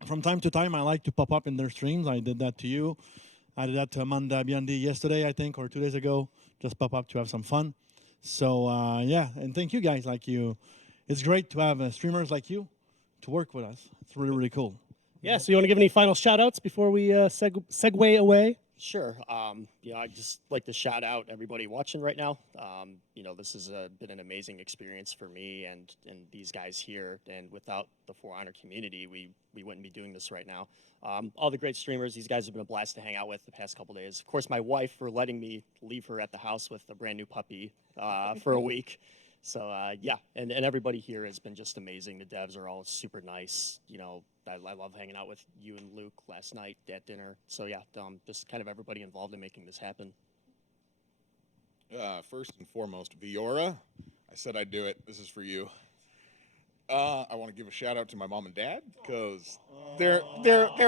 From time to time, I like to pop up in their streams. I did that to you. I did that to Amanda Biondi yesterday, I think, or 2 days ago. Just pop up to have some fun. So, yeah, and thank you guys like you. It's great to have streamers like you to work with us. It's really, really cool. Yeah, so you want to give any final shout-outs before we segue away? Sure. I'd just like to shout out everybody watching right now. This has been an amazing experience for me and these guys here. And without the For Honor community, we wouldn't be doing this right now. All the great streamers, these guys have been a blast to hang out with the past couple days. Of course, my wife for letting me leave her at the house with a brand new puppy for a week. So, yeah, and everybody here has been just amazing. The devs are all super nice. I love hanging out with you and Luke last night at dinner. So, yeah, just kind of everybody involved in making this happen. First and foremost, Viora, I said I'd do it. This is for you. I want to give a shout out to my mom and dad, because they're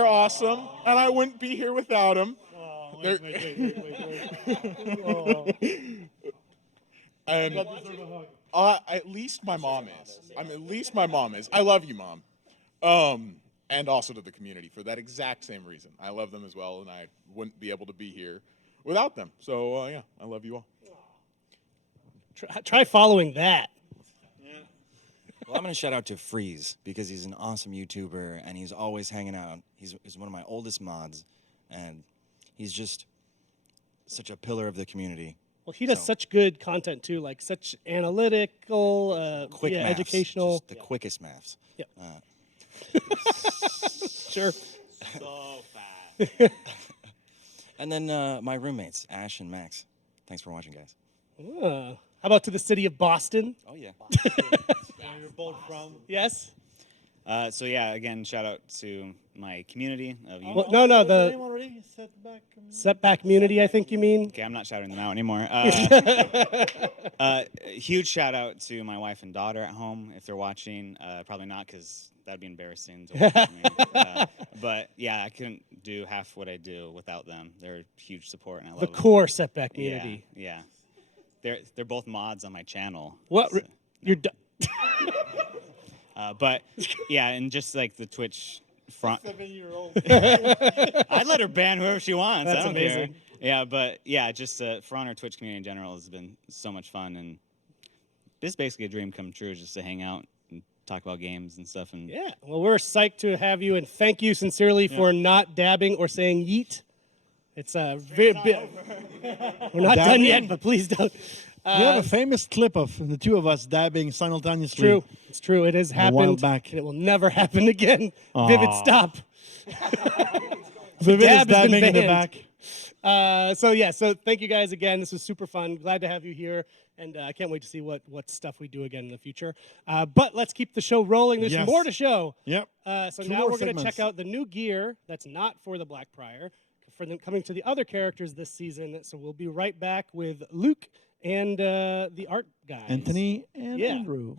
awesome, and I wouldn't be here without them. Wait. And at least my mom is. I love you, Mom. And also to the community for that exact same reason. I love them as well, and I wouldn't be able to be here without them. So, yeah, I love you all. Try following that. Well, I'm going to shout out to Freeze, because he's an awesome YouTuber, and he's always hanging out. He's one of my oldest mods, and he's just such a pillar of the community. Well, he does such good content, too, like such analytical, quick maths, educational. just the quickest maths. Yeah. Sure. So fast. And then my roommates, Ash and Max. Thanks for watching, guys. How about to the city of Boston? Oh, yeah. You're both from? Yes. So yeah, again, shout out to my community of Well, no, the already setback community, I think you mean. Okay, I'm not shouting them out anymore. Huge shout out to my wife and daughter at home if they're watching. Probably not, because that'd be embarrassing to watch me. But yeah, I couldn't do half what I do without them. They're a huge support, and I love The them. core setback community. Yeah, they're both mods on my channel. What? So. You're. But yeah, and just like the Twitch front. 7-year-old. I'd let her ban whoever she wants. That's I don't amazing. care. Yeah, but yeah, just For Honor Twitch community in general has been so much fun, and this is basically a dream come true, just to hang out and talk about games and stuff. And Yeah, well, we're psyched to have you, and thank you sincerely for not dabbing or saying yeet. It's we're not done yet, but please don't. We have a famous clip of the two of us dabbing simultaneously. True, it's true. It has a while happened, back. and it will never happen again. Aw. Vivid, stop. Vivid is Dab has been dabbing in the banned. back. So thank you guys again. This was super fun. Glad to have you here, and I can't wait to see what stuff we do again in the future. But let's keep the show rolling. There's Yes. more to show. Yep. So Two now more we're going to segments. check out the new gear that's not for the Black Prior, for them coming to the other characters this season. So we'll be right back with Luke and the art guys. Anthony and Yeah. Andrew.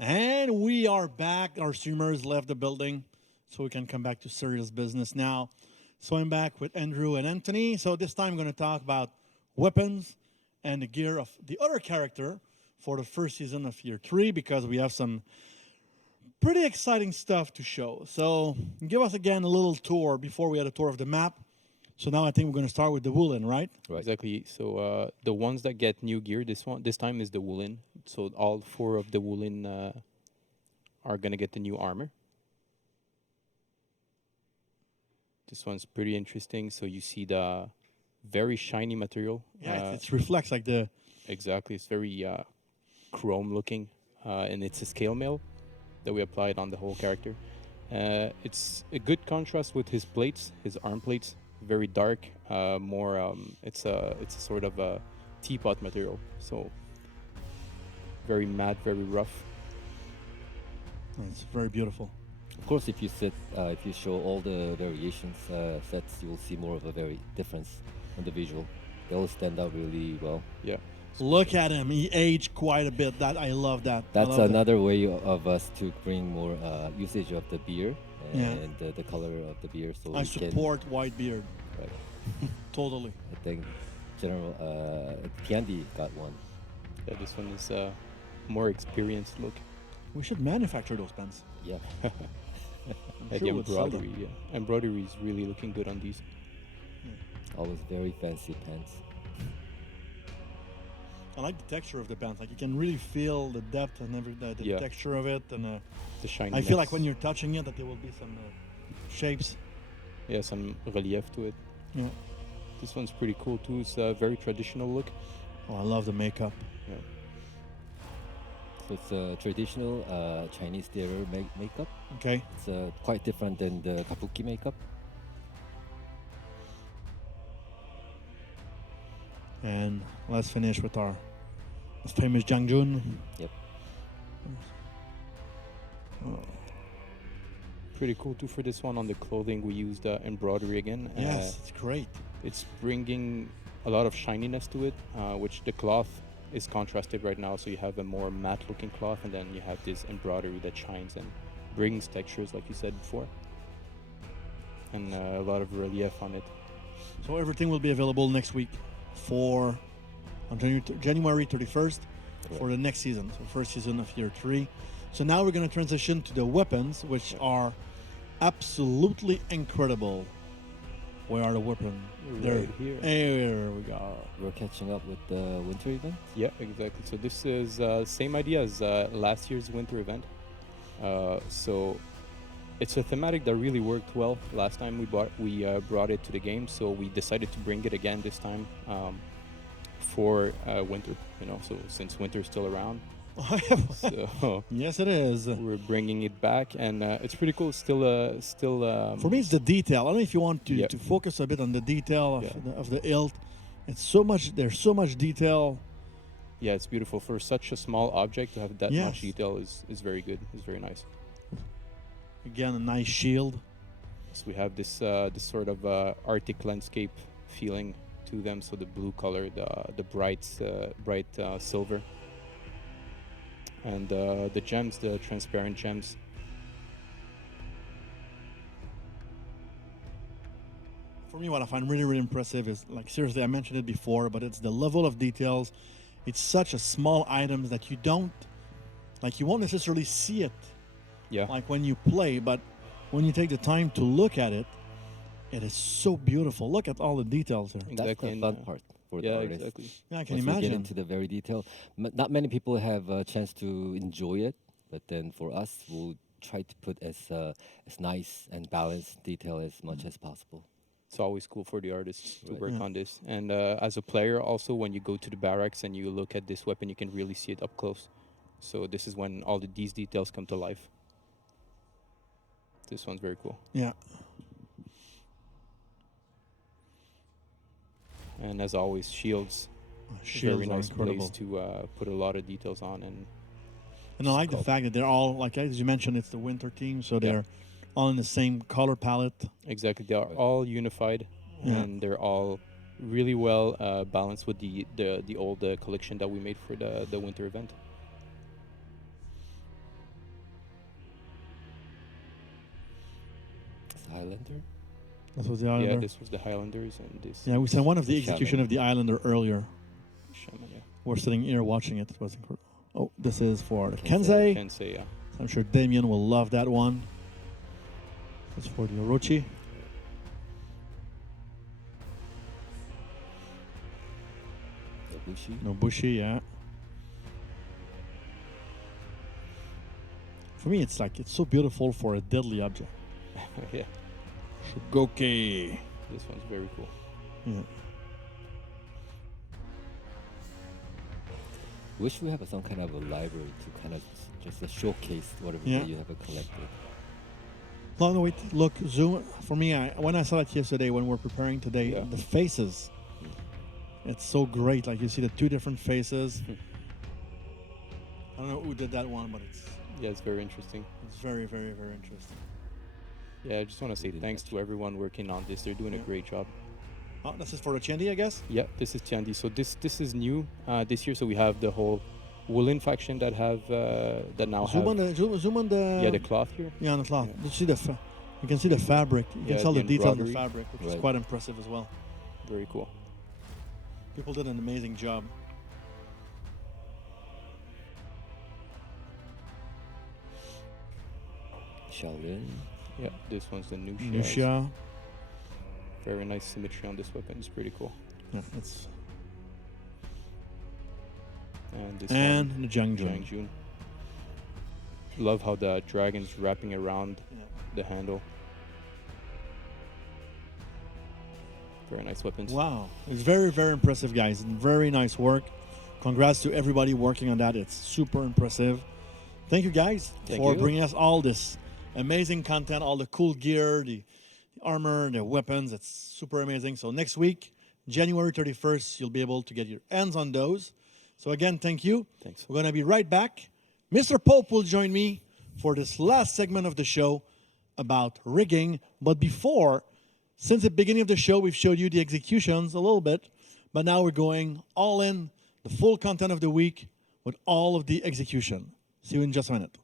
And we are back. Our streamers left the building, so we can come back to serious business now. So I'm back with Andrew and Anthony. So this time I'm going to talk about weapons and the gear of the other character for the first season of Year 3, because we have some pretty exciting stuff to show. So give us again a little tour before we had a tour of the map. So now I think we're going to start with the woolen, right? Right. Exactly. So the ones that get new gear this time is the woolen. So all 4 of the woolen are gonna get the new armor. This one's pretty interesting. So you see the very shiny material. Yeah, it reflects like the... Exactly. It's very chrome looking, and it's a scale mail that we applied on the whole character. It's a good contrast with his plates, his arm plates. Very dark, it's a sort of a teapot material, so very matte, very rough. It's very beautiful. Of course, if you show all the variations sets, you will see more of a very difference in the visual. They all stand out really well. Yeah. Look at him; he aged quite a bit. That I love that. That's another way of us to bring more usage of the beer and the color of the beer. So I support white beard. Right. Totally. I think General Candy got one. Yeah, this one is more experienced look. We should manufacture those pens. Yeah. And the embroidery, embroidery is really looking good on these. Always very fancy pens. I like the texture of the pens. Like you can really feel the depth and the texture of it, and the shiny. I feel like when you're touching it, that there will be some shapes. Yeah, some relief to it. Yeah. This one's pretty cool too. It's a very traditional look. Oh, I love the makeup. Yeah. So it's a traditional Chinese theater makeup. Okay. It's quite different than the kabuki makeup. And let's finish with our famous Jangjun. Yep. Pretty cool too for this one. On the clothing, we used embroidery again. Yes, it's great. It's bringing a lot of shininess to it, which the cloth is contrasted right now. So you have a more matte looking cloth, and then you have this embroidery that shines and brings textures, like you said before, and a lot of relief on it. So everything will be available next week on January 31st for the next season, so first season of year 3. So now we're going to transition to the weapons, which are absolutely incredible. Where are the weapons? They're here. Here we go. We're catching up with the winter event. Yeah, exactly. So this is same idea as last year's winter event. So it's a thematic that really worked well last time we brought it to the game. So we decided to bring it again this time for winter. So since winter is still around. So yes, it is. We're bringing it back, and it's pretty cool. Still. For me, it's the detail. I don't know if you want to focus a bit on the detail of the hilt. It's so much. There's so much detail. Yeah, it's beautiful for such a small object to have that much detail. Is very good. It's very nice. Again, a nice shield. So we have this sort of Arctic landscape feeling to them. So the blue color, the bright silver. And the gems, the transparent gems. For me, what I find really, really impressive is, like, seriously, I mentioned it before, but it's the level of details. It's such a small item that you won't necessarily see it. Yeah. Like when you play, but when you take the time to look at it, it is so beautiful. Look at all the details here. That's the fun part. For the artist. Exactly. Yeah, I can Once imagine. we get into the very detail, not many people have a chance to enjoy it, but then for us, we'll try to put as nice and balanced detail as much as possible. It's always cool for the artists to work on this. And as a player, also, when you go to the barracks and you look at this weapon, you can really see it up close. So this is when all these details come to life. This one's very cool. Yeah. And as always, shields. Shields very are nice incredible. place to put a lot of details on. And I like the fact that they're all, like as you mentioned, it's the winter team, so they're all in the same color palette. Exactly, they are all unified, and they're all really well balanced with the old collection that we made for the winter event. Highlander. This was the Highlander. Yeah, this was the Highlanders, and this. Yeah, we saw one of the execution of the Islander earlier. Shaman, yeah. We're sitting here watching it. It was incredible. Oh, this is for the Kensei. Kensei, yeah. I'm sure Damien will love that one. It's for the Orochi. Nobushi, yeah. For me, it's so beautiful for a deadly object. Yeah. Shugoki. This one's very cool. Yeah. Wish we have some kind of a library to kind of just showcase whatever you have collected. No, wait. Look, zoom. For me, when I saw it yesterday, when we're preparing today, the faces. It's so great. Like you see the two different faces. I don't know who did that one, but it's very interesting. It's very, very, very interesting. Yeah, I just want to say thanks to everyone working on this. They're doing a great job. Oh, this is for the Chandy, I guess? Yeah, this is Tiandi. So this is new this year. So we have the whole woolen faction that have that now zoom have. Zoom on the. The cloth here. Yeah, on the cloth. You see you can see the fabric. You can see all the detail in the embroidery. fabric, which is quite impressive as well. Very cool. People did an amazing job. Shaolin. Yeah, this one's the Nusha. Very nice symmetry on this weapon. It's pretty cool. Yeah, it's. And this and one, the Jangjun. Jangjun. Love how the dragon's wrapping around the handle. Very nice weapons. Wow, it's very, very impressive, guys. Very nice work. congrats to everybody working on that. It's super impressive. Thank you guys for bringing us all this amazing content, all the cool gear, the armor, the weapons. It's super amazing. So next week, January 31st, you'll be able to get your hands on those. So again, thank you. Thanks. We're going to be right back. Mr. Pope will join me for this last segment of the show about rigging. But before, since the beginning of the show, we've showed you the executions a little bit, but now we're going all in, the full content of the week with all of the execution. See you in just a minute.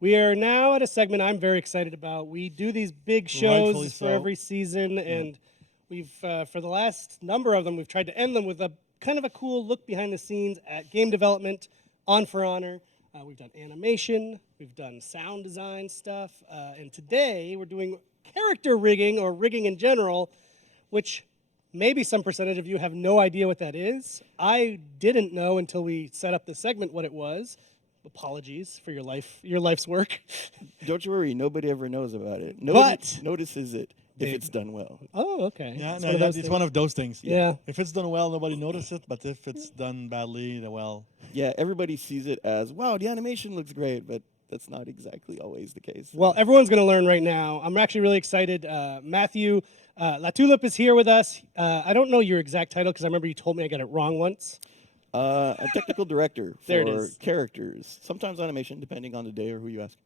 We are now at a segment I'm very excited about. We do these big shows Rightfully for so. every season, and we've, for the last number of them, we've tried to end them with a kind of a cool look behind the scenes at game development on For Honor. We've done animation, we've done sound design stuff, and today we're doing character rigging, or rigging in general, which maybe some percentage of you have no idea what that is. I didn't know until we set up this segment what it was. Apologies for your life's work. Don't you worry, nobody ever knows about it. Nobody notices it if it's done well. Oh, okay. Yeah, It's no, one of those it's things. one of those things. Yeah. If it's done well, nobody notices it. But if it's done badly, then well. Yeah, everybody sees it as, wow, the animation looks great, but that's not exactly always the case. Well, everyone's going to learn right now. I'm actually really excited. Matthew La Tulip is here with us. I don't know your exact title because I remember you told me I got it wrong once. A technical director There it for is. characters, sometimes animation, depending on the day or who you ask.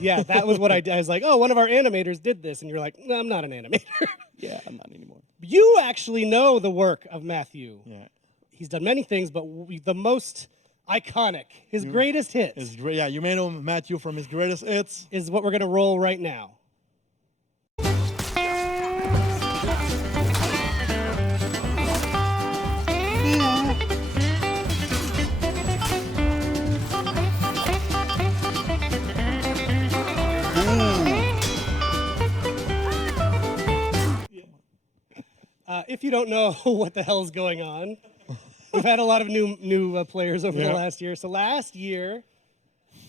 Yeah, that was what I did. I was like, oh, one of our animators did this. And you're like, no, I'm not an animator. Yeah, I'm not anymore. You actually know the work of Matthew. Yeah. He's done many things, but the most iconic, his greatest hits. Yeah, you may know Matthew from his greatest hits. Is what we're going to roll right now. If you don't know what the hell's going on, we've had a lot of new players over the last year. So last year,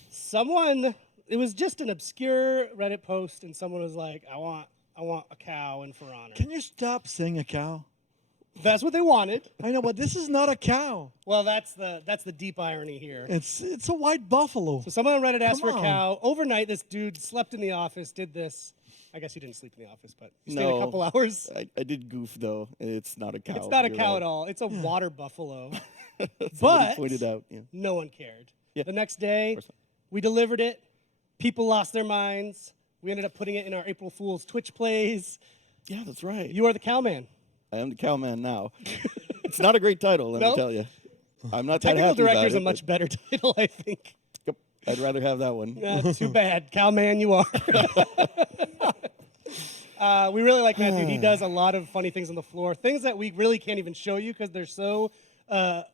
it was just an obscure Reddit post, and someone was like, I want a cow in For Honor. Can you stop saying a cow? That's what they wanted. I know, but this is not a cow. Well, that's the deep irony here. It's a white buffalo. So someone on Reddit asked Come for a on. cow. Overnight, this dude slept in the office, did this. I guess you didn't sleep in the office, but you stayed a couple hours. I did goof, though. It's not a cow. It's not a You're cow right. at all. It's a water buffalo. Somebody But pointed out. Yeah. no one cared. Yeah. The next day, we delivered it. People lost their minds. We ended up putting it in our April Fool's Twitch plays. Yeah, that's right. You are the cowman. I am the cowman now. It's not a great title, let me Nope. tell you. I'm not that Technical happy director about is it, a much better title, I think. Yep, I'd rather have that one. Too bad. Cowman, you are. We really like Matthew. He does a lot of funny things on the floor, things that we really can't even show you because they're so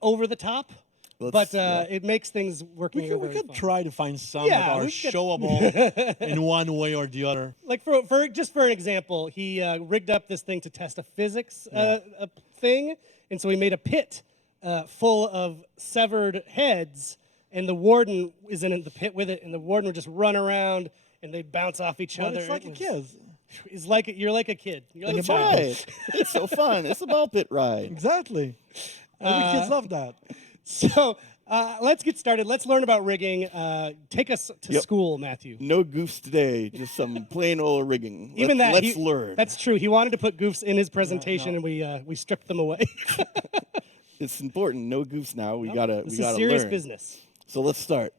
over the top. But it makes things working. We could try to find some Yeah, that are we could- showable in one way or the other. Like for an example, he rigged up this thing to test a physics a thing, and so he made a pit full of severed heads, and the warden is in the pit with it, and the warden would just run around and they'd bounce off each Well, other. it's like a kid. It's like you're like a kid. You're like That's a child. right. It's so fun. It's a ball pit ride. Exactly. Every kids love that. So let's get started. Let's learn about rigging. Take us to school, Matthew. No goofs today, just some plain old rigging. Even let's learn. That's true. He wanted to put goofs in his presentation, and we stripped them away. It's important. No goofs now. We gotta This we gotta is serious learn. business. So let's start.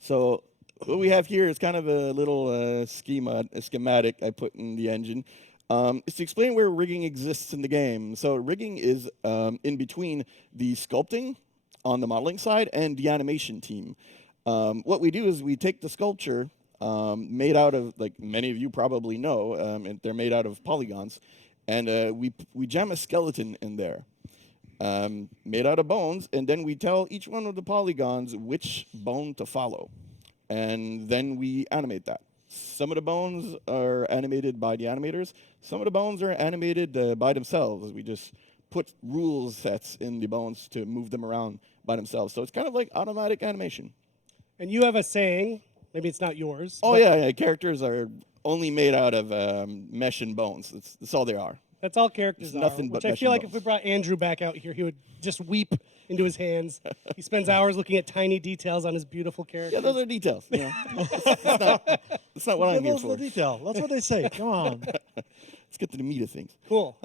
So what we have here is kind of a little schematic I put in the engine. It's to explain where rigging exists in the game. So rigging is in between the sculpting on the modeling side and the animation team. What we do is we take the sculpture made out of, like many of you probably know, and they're made out of polygons, and we jam a skeleton in there. Made out of bones, and then we tell each one of the polygons which bone to follow. And then we animate that. Some of the bones are animated by the animators. Some of the bones are animated by themselves. We just put rule sets in the bones to move them around by themselves. So it's kind of like automatic animation. And you have a saying, maybe it's not yours. Oh, but yeah, characters are only made out of mesh and bones. That's all they are. That's all characters It's are. nothing Which but I mesh feel and like if we brought Andrew back out here, he would just weep into his hands. He spends hours looking at tiny details on his beautiful character. Yeah, those are details. You know? That's not what I'm here Those are for. the detail. That's what they say. Come on. Let's get to the meat of things. Cool.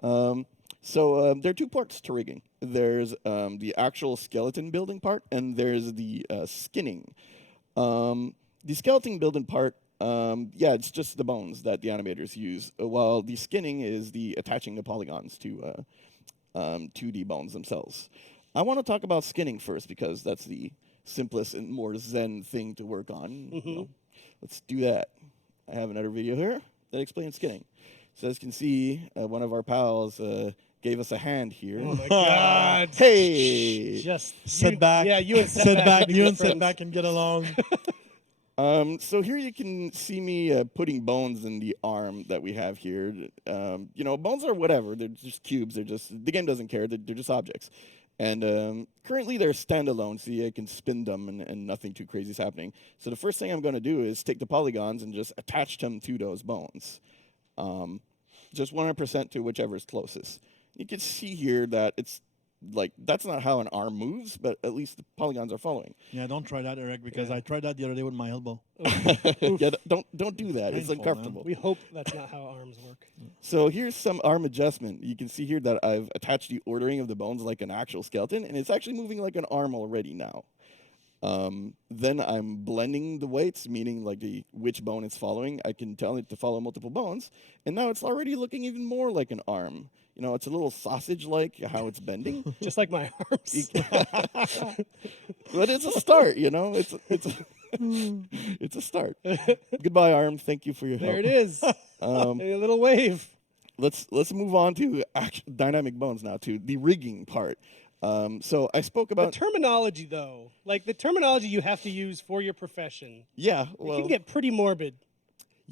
So there are two parts to rigging. There's the actual skeleton building part, and there's the skinning. The skeleton building part, it's just the bones that the animators use, while the skinning is the attaching the polygons to the bones themselves. I want to talk about skinning first because that's the simplest and more zen thing to work on. You know. Let's do that. I have another video here that explains skinning. So as you can see, one of our pals gave us a hand here. Oh my God! Hey! Just Sit back. Yeah, you and sit back. can be You good and sit friends. back and get along. So here you can see me putting bones in the arm that we have here. You know, bones are whatever. They're just cubes. The game doesn't care. They're just objects. And currently they're standalone, so I can spin them and nothing too crazy is happening. So the first thing I'm going to do is take the polygons and just attach them to those bones. Just 100% to whichever is closest. You can see here that it's like, that's not how an arm moves, but at least the polygons are following. Yeah, don't try that, Eric, because I tried that the other day with my elbow. Yeah, don't do that. It's Painful, uncomfortable. We hope that's not how arms work. So here's some arm adjustment. You can see here that I've attached the ordering of the bones like an actual skeleton, and it's actually moving like an arm already now. Then I'm blending the weights, meaning like which bone it's following. I can tell it to follow multiple bones, and now it's already looking even more like an arm. You know, it's a little sausage-like how it's bending. Just like my arms. But it's a start, you know. It's a start. Goodbye, arm. Thank you for your help. There it is. A little wave. Let's move on to dynamic bones now, to the rigging part. So I spoke about the terminology, though. Like the terminology you have to use for your profession. Yeah, well, it can get pretty morbid.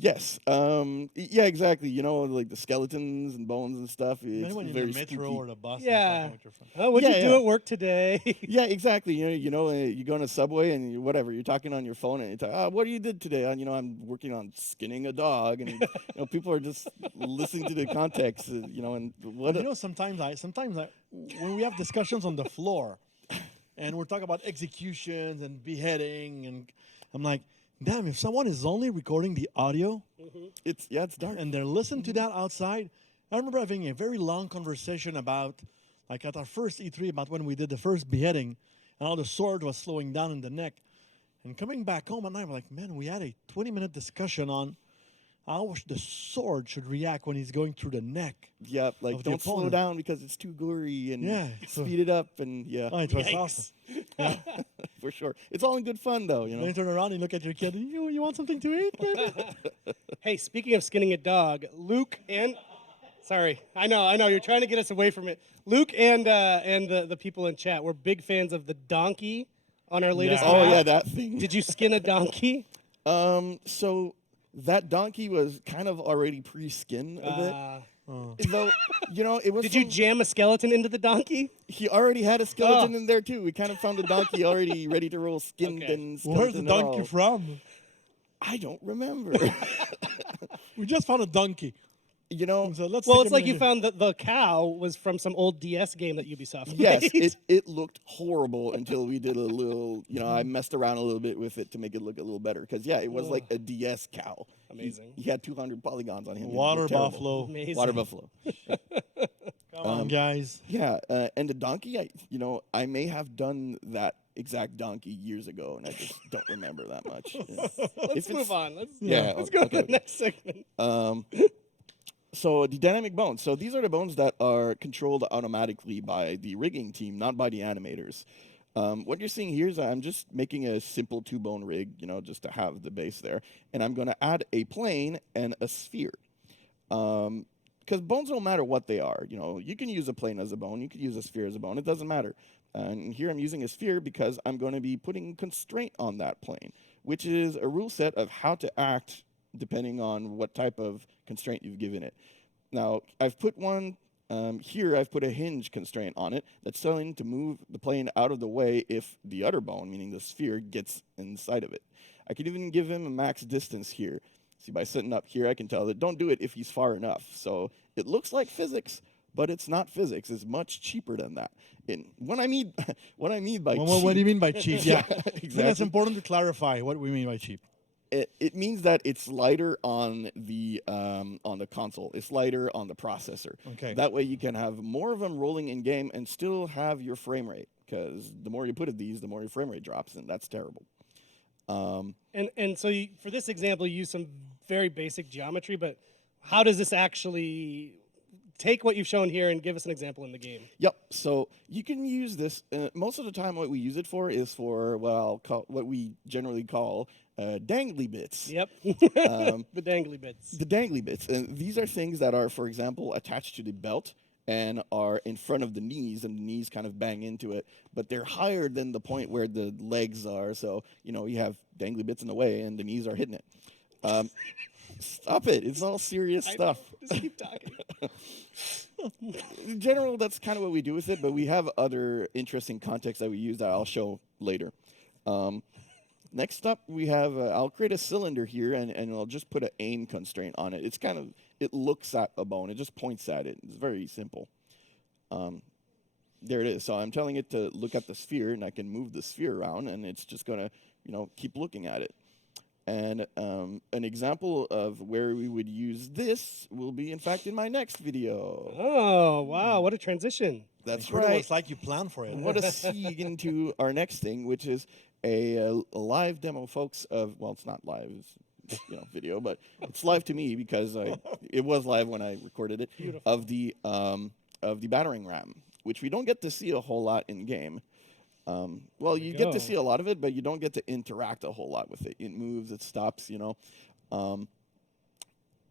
Yes. Yeah, exactly. You know, like the skeletons and bones and stuff. It's when very in the metro spooky. or the bus. Yeah. Oh, what'd you do at work today? Yeah, exactly. You know, you go on a subway and whatever, you're talking on your phone and you talk, what you did today? And, you know, I'm working on skinning a dog, and you know, people are just listening to the context. You know, and what? You know, sometimes when we have discussions on the floor, and we're talking about executions and beheading, and I'm like, damn, if someone is only recording the audio, it's dark, and they're listening to that outside. I remember having a very long conversation about, like at our first E3, about when we did the first beheading, and how the sword was slowing down in the neck. And coming back home at night, we're like, man, we had a 20-minute discussion on how the sword should react when he's going through the neck. Yeah, like don't slow down because it's too gory, and speed it up, and Oh, it was awesome. Yeah. For sure. It's all in good fun, though. You know. Then you turn around and look at your kid. You want something to eat, baby? Hey, speaking of skinning a dog, Luke and sorry, I know, you're trying to get us away from it. Luke and the people in chat, we're big fans of the donkey on our latest. Oh yeah, that thing. Did you skin a donkey? So that donkey was kind of already pre-skinned a bit. Though, you know, it was. Did you jam a skeleton into the donkey? He already had a skeleton in there too. We kind of found the donkey already ready to roll, skinned and skeleton. Where's the donkey from? I don't remember. We just found a donkey. You know, so let's well, it's like you found the cow was from some old DS game that Ubisoft yes, made. it looked horrible until we did a little, you know, I messed around a little bit with it to make it look a little better. Because, yeah, it was like a DS cow. Amazing. He had 200 polygons on him. Water buffalo. Amazing. Water buffalo. Come on, guys. Yeah, and the donkey, I may have done that exact donkey years ago, and I just don't remember that much. Let's move on. Let's go to the next segment. So the dynamic bones. So these are the bones that are controlled automatically by the rigging team, not by the animators. What you're seeing here is I'm just making a simple 2-bone rig, just to have the base there. And I'm going to add a plane and a sphere. Because bones don't matter what they are. You can use a plane as a bone. You can use a sphere as a bone. It doesn't matter. And here I'm using a sphere because I'm going to be putting constraint on that plane, which is a rule set of how to act depending on what type of constraint you've given it. Now, I've put one here. I've put a hinge constraint on it that's telling to move the plane out of the way if the other bone, meaning the sphere, gets inside of it. I could even give him a max distance here. See, by setting up here, I can tell that don't do it if he's far enough. So it looks like physics, but it's not physics. It's much cheaper than that. And what I mean by cheap. What do you mean by cheap? Yeah, exactly. I think it's important to clarify what we mean by cheap. It means that it's lighter on the console. It's lighter on the processor. Okay. That way you can have more of them rolling in game and still have your frame rate. Because the more you put of these, the more your frame rate drops, and that's terrible. And so for this example, you use some very basic geometry, but how does this actually take what you've shown here and give us an example in the game? Yep. So you can use this. Most of the time, what we use it for is for what we generally call dangly bits. Yep. The dangly bits. The dangly bits. And these are things that are, for example, attached to the belt and are in front of the knees, and the knees kind of bang into it, but they're higher than the point where the legs are. So, you have dangly bits in the way, and the knees are hitting it. Stop it. It's all serious stuff. Just keep talking. In general, that's kind of what we do with it, but we have other interesting context that we use that I'll show later. Next up, we have, I'll create a cylinder here, and I'll just put an aim constraint on it. It's kind of, it looks at a bone. It just points at it. It's very simple. There it is. So I'm telling it to look at the sphere, and I can move the sphere around, and it's just going to, keep looking at it. And an example of where we would use this will be, in fact, in my next video. Oh, wow. What a transition. That's Incredible. right. It's like you planned for it. What a segue into our next thing, which is a live demo, folks, of, well, it's not live, it's just, video, but it's live to me because it was live when I recorded it, of the battering ram, which we don't get to see a whole lot in game. Well, you get to see a lot of it, but you don't get to interact a whole lot with it. It moves, it stops,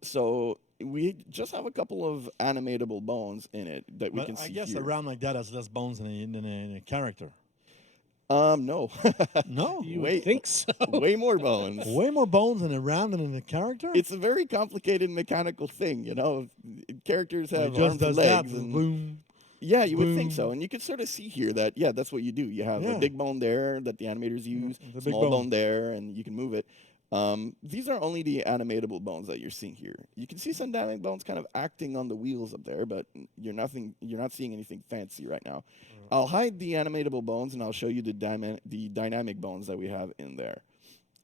So we just have a couple of animatable bones in it that we can see. I guess here. a ram like that has less bones in a character. No. No? You would think so. Way more bones. Way more bones in a ram than in a character? It's a very complicated mechanical thing, Characters have just arms does and legs. that. And Boom. yeah, you would think Boom. so. And you can sort of see here that, that's what you do. You have a big bone there that the animators use, the big small bone. bone there, and you can move it. These are only the animatable bones that you're seeing here. You can see some dynamic bones kind of acting on the wheels up there, but you're not seeing anything fancy right now. I'll hide the animatable bones, and I'll show you the dynamic bones that we have in there.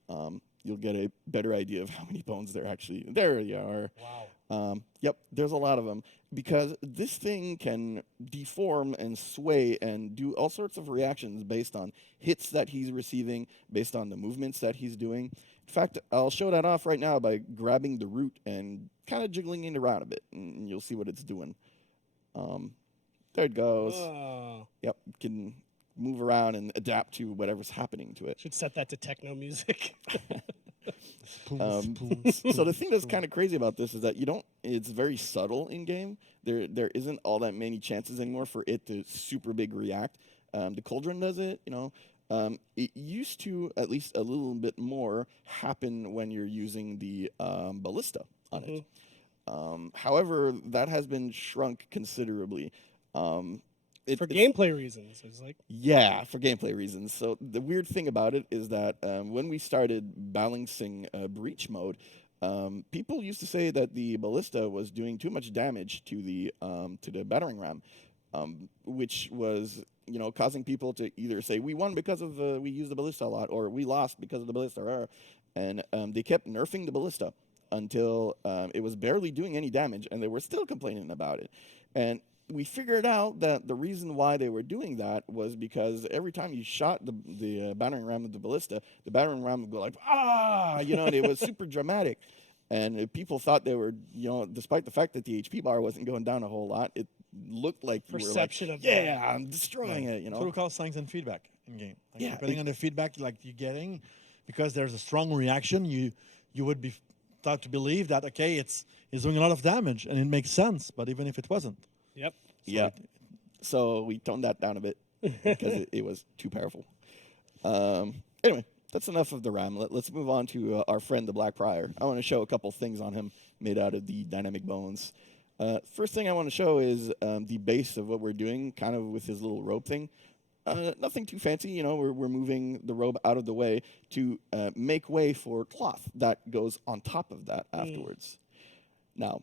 You'll get a better idea of how many bones there actually. There you are. Wow. Yep, there's a lot of them because this thing can deform and sway and do all sorts of reactions based on hits that he's receiving, based on the movements that he's doing. In fact, I'll show that off right now by grabbing the root and kind of jiggling it around a bit, and you'll see what it's doing. There it goes. Oh. Yep, you can move around and adapt to whatever's happening to it. Should set that to techno music. So the thing that's kind of crazy about this is that it's very subtle in game. There isn't all that many chances anymore for it to super big react. The Cauldron does it, it used to, at least a little bit more, happen when you're using the ballista on it. However, that has been shrunk considerably. For gameplay reasons. It's like yeah, for gameplay reasons. So the weird thing about it is that when we started balancing breach mode, people used to say that the ballista was doing too much damage to the battering ram, which was causing people to either say we won because of we used the ballista a lot, or we lost because of the ballista, and they kept nerfing the ballista until it was barely doing any damage, and they were still complaining about it. And we figured out that the reason why they were doing that was because every time you shot the battering ram with the ballista, the battering ram would go like, and it was super dramatic. And people thought they were, despite the fact that the HP bar wasn't going down a whole lot, it looked like you were like, I'm destroying it, So we call signs and feedback in game. Like Yeah, depending on the feedback like you're getting, because there's a strong reaction, you would be thought to believe that, okay, it's doing a lot of damage, and it makes sense, but even if it wasn't. Yep. So we toned that down a bit because it was too powerful. Anyway, that's enough of the RAM. Let's move on to our friend, the Black Prior. I want to show a couple things on him made out of the dynamic bones. First thing I want to show is the base of what we're doing, kind of with his little robe thing. Nothing too fancy, we're moving the robe out of the way to make way for cloth that goes on top of that afterwards. Now,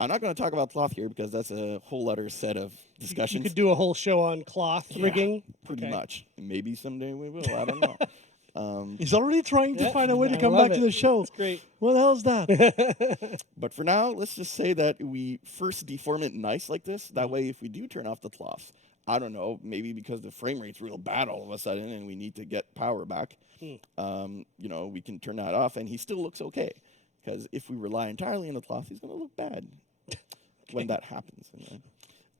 I'm not going to talk about cloth here because that's a whole other set of discussions. You could do a whole show on cloth rigging. Pretty much. Maybe someday we will. I don't know. He's already trying to find a way to I come love back to it. the show. It's great. What the hell is that? But for now, let's just say that we first deform it nice like this. That way, if we do turn off the cloth, I don't know, maybe because the frame rate's real bad all of a sudden and we need to get power back, we can turn that off and he still looks okay. Because if we rely entirely on the cloth, he's going to look bad when that happens.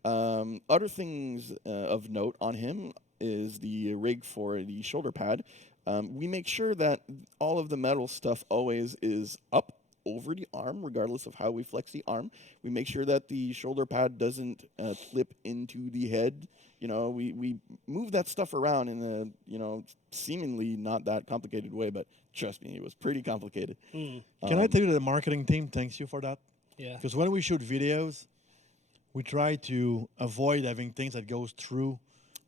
Other things of note on him is the rig for the shoulder pad. We make sure that all of the metal stuff always is up over the arm, regardless of how we flex the arm. We make sure that the shoulder pad doesn't clip into the head. You know, we move that stuff around in a, you know, seemingly not that complicated way, but trust me, it was pretty complicated. Can I tell you that the marketing team thanks you for that? Yeah. Because when we shoot videos, we try to avoid having things that goes through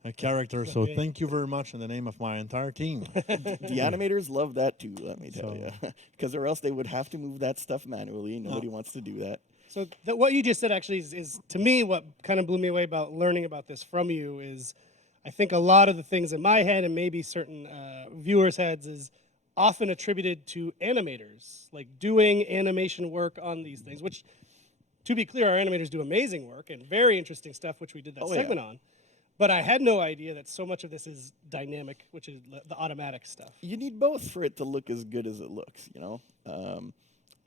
a character. So thank you very much in the name of my entire team. The animators love that too, let me tell you. Because or else they would have to move that stuff manually. Nobody wants to do that. So what you just said actually is, to me, what kind of blew me away about learning about this from you is I think a lot of the things in my head and maybe certain viewers' heads is often attributed to animators, like doing animation work on these things, which, to be clear, our animators do amazing work and very interesting stuff, which we did that segment on. But I had no idea that so much of this is dynamic, which is the automatic stuff. You need both for it to look as good as it looks, you know?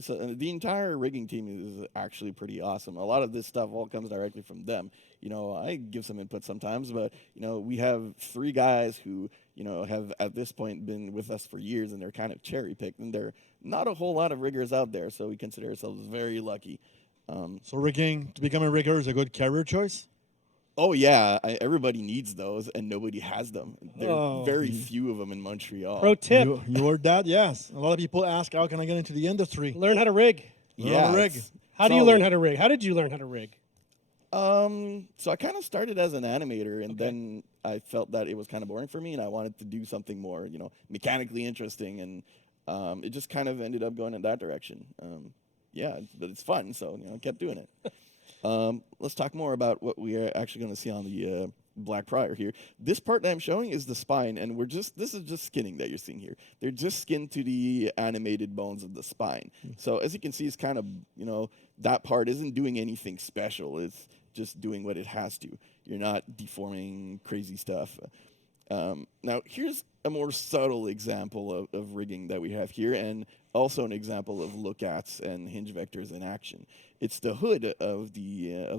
So the entire rigging team is actually pretty awesome. A lot of this stuff all comes directly from them. You know, I give some input sometimes, but, you know, we have 3 guys who, you know, have at this point been with us for years, and they're kind of cherry-picked, and there are not a whole lot of riggers out there, so we consider ourselves very lucky. So rigging, to become a rigger is a good career choice? Oh, yeah. Everybody needs those, and nobody has them. There are very few of them in Montreal. Pro tip. You heard that? Yes. A lot of people ask, how can I get into the industry? Learn how to rig. Learn how to rig. How do you learn how to rig? How did you learn how to rig? So I kind of started as an animator, and then I felt that it was kind of boring for me, and I wanted to do something more, you know, mechanically interesting, and it just kind of ended up going in that direction. Yeah, but it's fun, so, you know, I kept doing it. Let's talk more about what we are actually going to see on the Black Prior here. This part that I'm showing is the spine, and this is just skinning that you're seeing here. They're just skinned to the animated bones of the spine. So as you can see, it's kind of, you know, that part isn't doing anything special. It's just doing what it has to. You're not deforming crazy stuff. Now, here's a more subtle example of rigging that we have here, and also an example of look-ats and hinge vectors in action. It's the hood of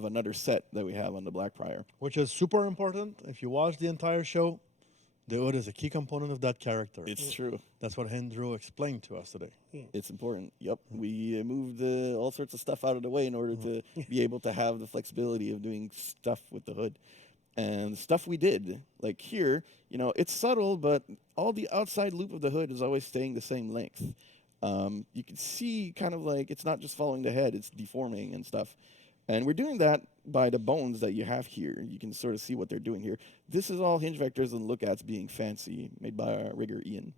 another set that we have on the Black Prior. Which is super important. If you watch the entire show, the hood is a key component of that character. It's true. That's what Hendro explained to us today. It's important. Yep. We moved all sorts of stuff out of the way in order to be able to have the flexibility of doing stuff with the hood. And stuff we did, like here, you know, it's subtle, but all the outside loop of the hood is always staying the same length. You can see kind of like it's not just following the head, it's deforming and stuff. And we're doing that by the bones that you have here. You can sort of see what they're doing here. This is all hinge vectors and look-ats being fancy, made by our rigger, Ian.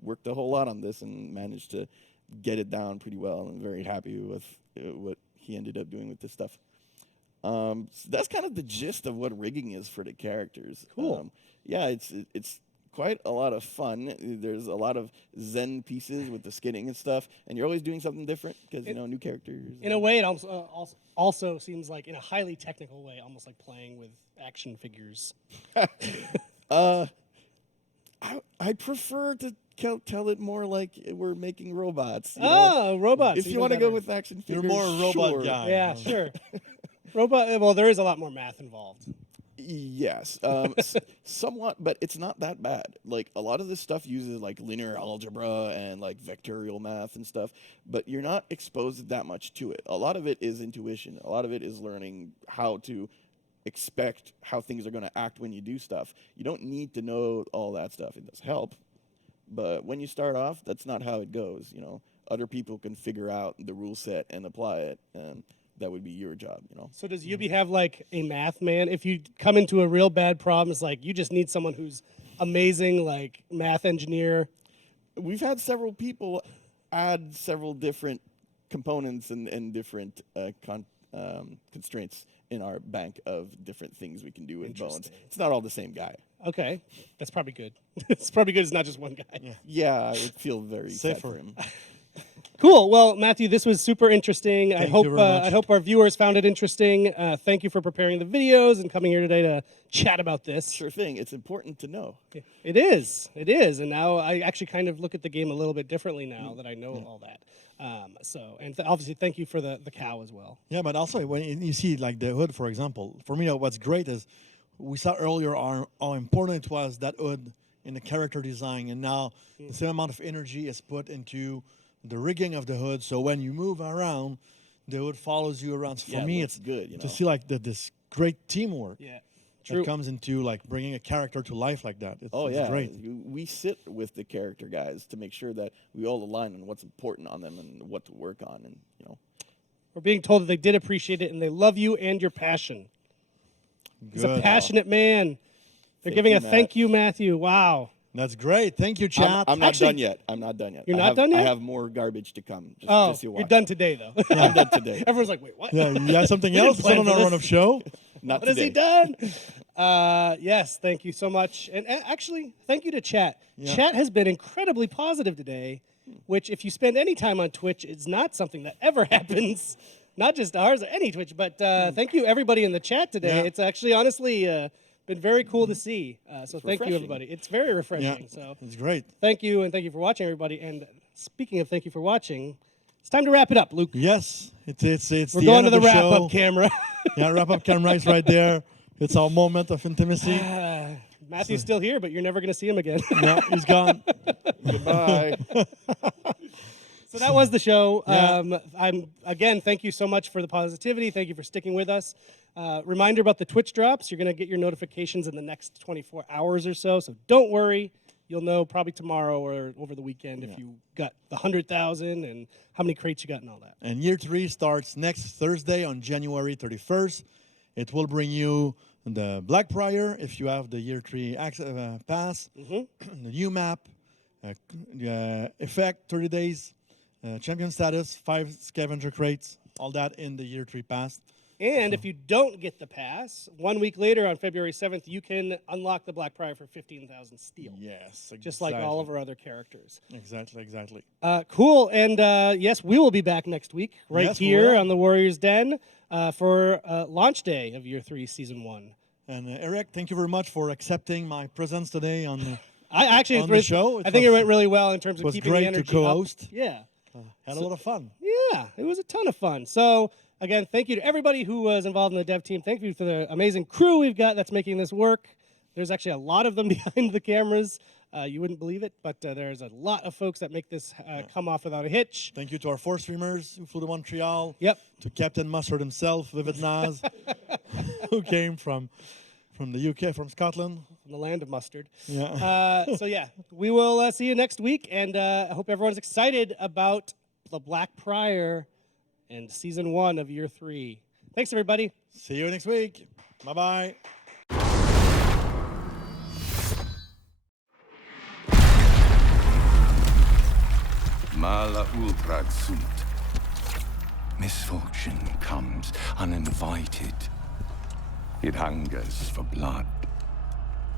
Worked a whole lot on this and managed to get it down pretty well. I'm very happy with what he ended up doing with this stuff. So that's kind of the gist of what rigging is for the characters. Cool. Yeah, it's quite a lot of fun. There's a lot of zen pieces with the skinning and stuff, and you're always doing something different because, you know, new characters. In a way, it also seems like, in a highly technical way, almost like playing with action figures. I prefer to tell it more like we're making robots. Robots. If you want to go with action figures, you're more a robot sure. guy. Yeah, sure. Robot. Well, there is a lot more math involved. Yes, somewhat, but it's not that bad. Like, a lot of this stuff uses like linear algebra and like vectorial math and stuff, but you're not exposed that much to it. A lot of it is intuition. A lot of it is learning how to expect how things are going to act when you do stuff. You don't need to know all that stuff. It does help, but when you start off, that's not how it goes. You know, other people can figure out the rule set and apply it, and that would be your job, you know. So does Ubi have like a math man? If you come into a real bad problem, it's like you just need someone who's amazing, like math engineer. We've had several people add several different components and different constraints in our bank of different things we can do with bones. It's not all the same guy. Okay, that's probably good. It's probably good it's not just one guy. Yeah, I would feel very sad for him. Cool. Well, Matthew, this was super interesting. Thank you very much. I hope our viewers found it interesting. Thank you for preparing the videos and coming here today to chat about this. Sure thing. It's important to know. It is. It is. And now I actually kind of look at the game a little bit differently now that I know all that. Obviously, thank you for the cow as well. Yeah, but also when you see like the hood, for example, for me, what's great is we saw earlier how important it was, that hood in the character design, and now the same amount of energy is put into the rigging of the hood, so when you move around, the hood follows you around. So for Yeah, me, looks it's good, you to know. see like this great teamwork. Yeah, That comes into like bringing a character to life like that. It's, Oh it's yeah, great. we sit with the character guys to make sure that we all align on what's important on them and what to work on, and you know. We're being told that they did appreciate it and they love you and your passion. He's a Good. passionate man. They're Thank giving you, a thank you, Matthew. Wow. That's great. Thank you, chat. I'm not Actually- done yet. I'm not done yet. You're I not have, done yet? I have more garbage to come. Just, Oh, just you you're watch. done today, though. I'm done today. Everyone's like, wait, what? Yeah, you have something We didn't else plan on for our this. run of show? Not What has he today. done? Yes, thank you so much. And actually, thank you to chat. Yeah. Chat has been incredibly positive today, which if you spend any time on Twitch, is not something that ever happens. Not just ours or any Twitch, but thank you everybody in the chat today. Yeah. It's actually honestly been very cool to see. So thank you refreshing. everybody. It's very refreshing. Yeah, So it's great. thank you, and thank you for watching, everybody. And speaking of thank you for watching, it's time to wrap it up, Luke. Yes, it's We're the going end to of the show. wrap-up camera. Yeah, wrap-up camera is right there. It's our moment of intimacy. Matthew's still here, but you're never going to see him again. No, he's gone. Goodbye. So that was the show. Yeah. Again, thank you so much for the positivity. Thank you for sticking with us. Reminder about the Twitch drops. You're going to get your notifications in the next 24 hours or so. So don't worry. You'll know probably tomorrow or over the weekend if you got the 100,000 and how many crates you got and all that. And year 3 starts next Thursday on January 31st. It will bring you the Blackbriar if you have the year 3 pass, the new map, effect 30 days, champion status, 5 scavenger crates, all that in the year 3 pass. And if you don't get the pass, 1 week later on February 7th, you can unlock the Blackbriar for 15,000 steel. Yes, Just like all of our other characters. Exactly. Cool. And yes, we will be back next week right Yes, we here will. on the Warriors Den for launch day of Year 3, Season 1. And Eric, thank you very much for accepting my presence today on the, I actually on the show. I think it went really well in terms of was keeping great the to energy co-host. up. Yeah. Had a lot of fun. Yeah, it was a ton of fun. So, again, thank you to everybody who was involved in the dev team. Thank you for the amazing crew we've got that's making this work. There's actually a lot of them behind the cameras. You wouldn't believe it, but there's a lot of folks that make this come off without a hitch. Thank you to our 4 streamers who flew to Montreal. Yep. To Captain Mustard himself, Vivid Naz, who came from the UK, from Scotland. From the land of mustard. Yeah. So, yeah, we will see you next week, and I hope everyone's excited about the Blackbriar and Season 1 of Year 3. Thanks, everybody. See you next week. Bye-bye. Mala ultrag sunt. Misfortune comes uninvited. It hungers for blood,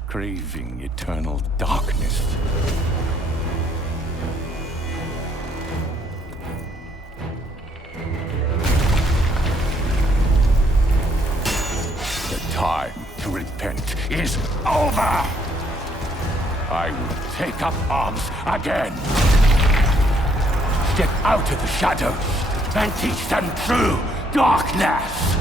craving eternal darkness. The time to repent is over! I will take up arms again. Step out of the shadows and teach them true darkness!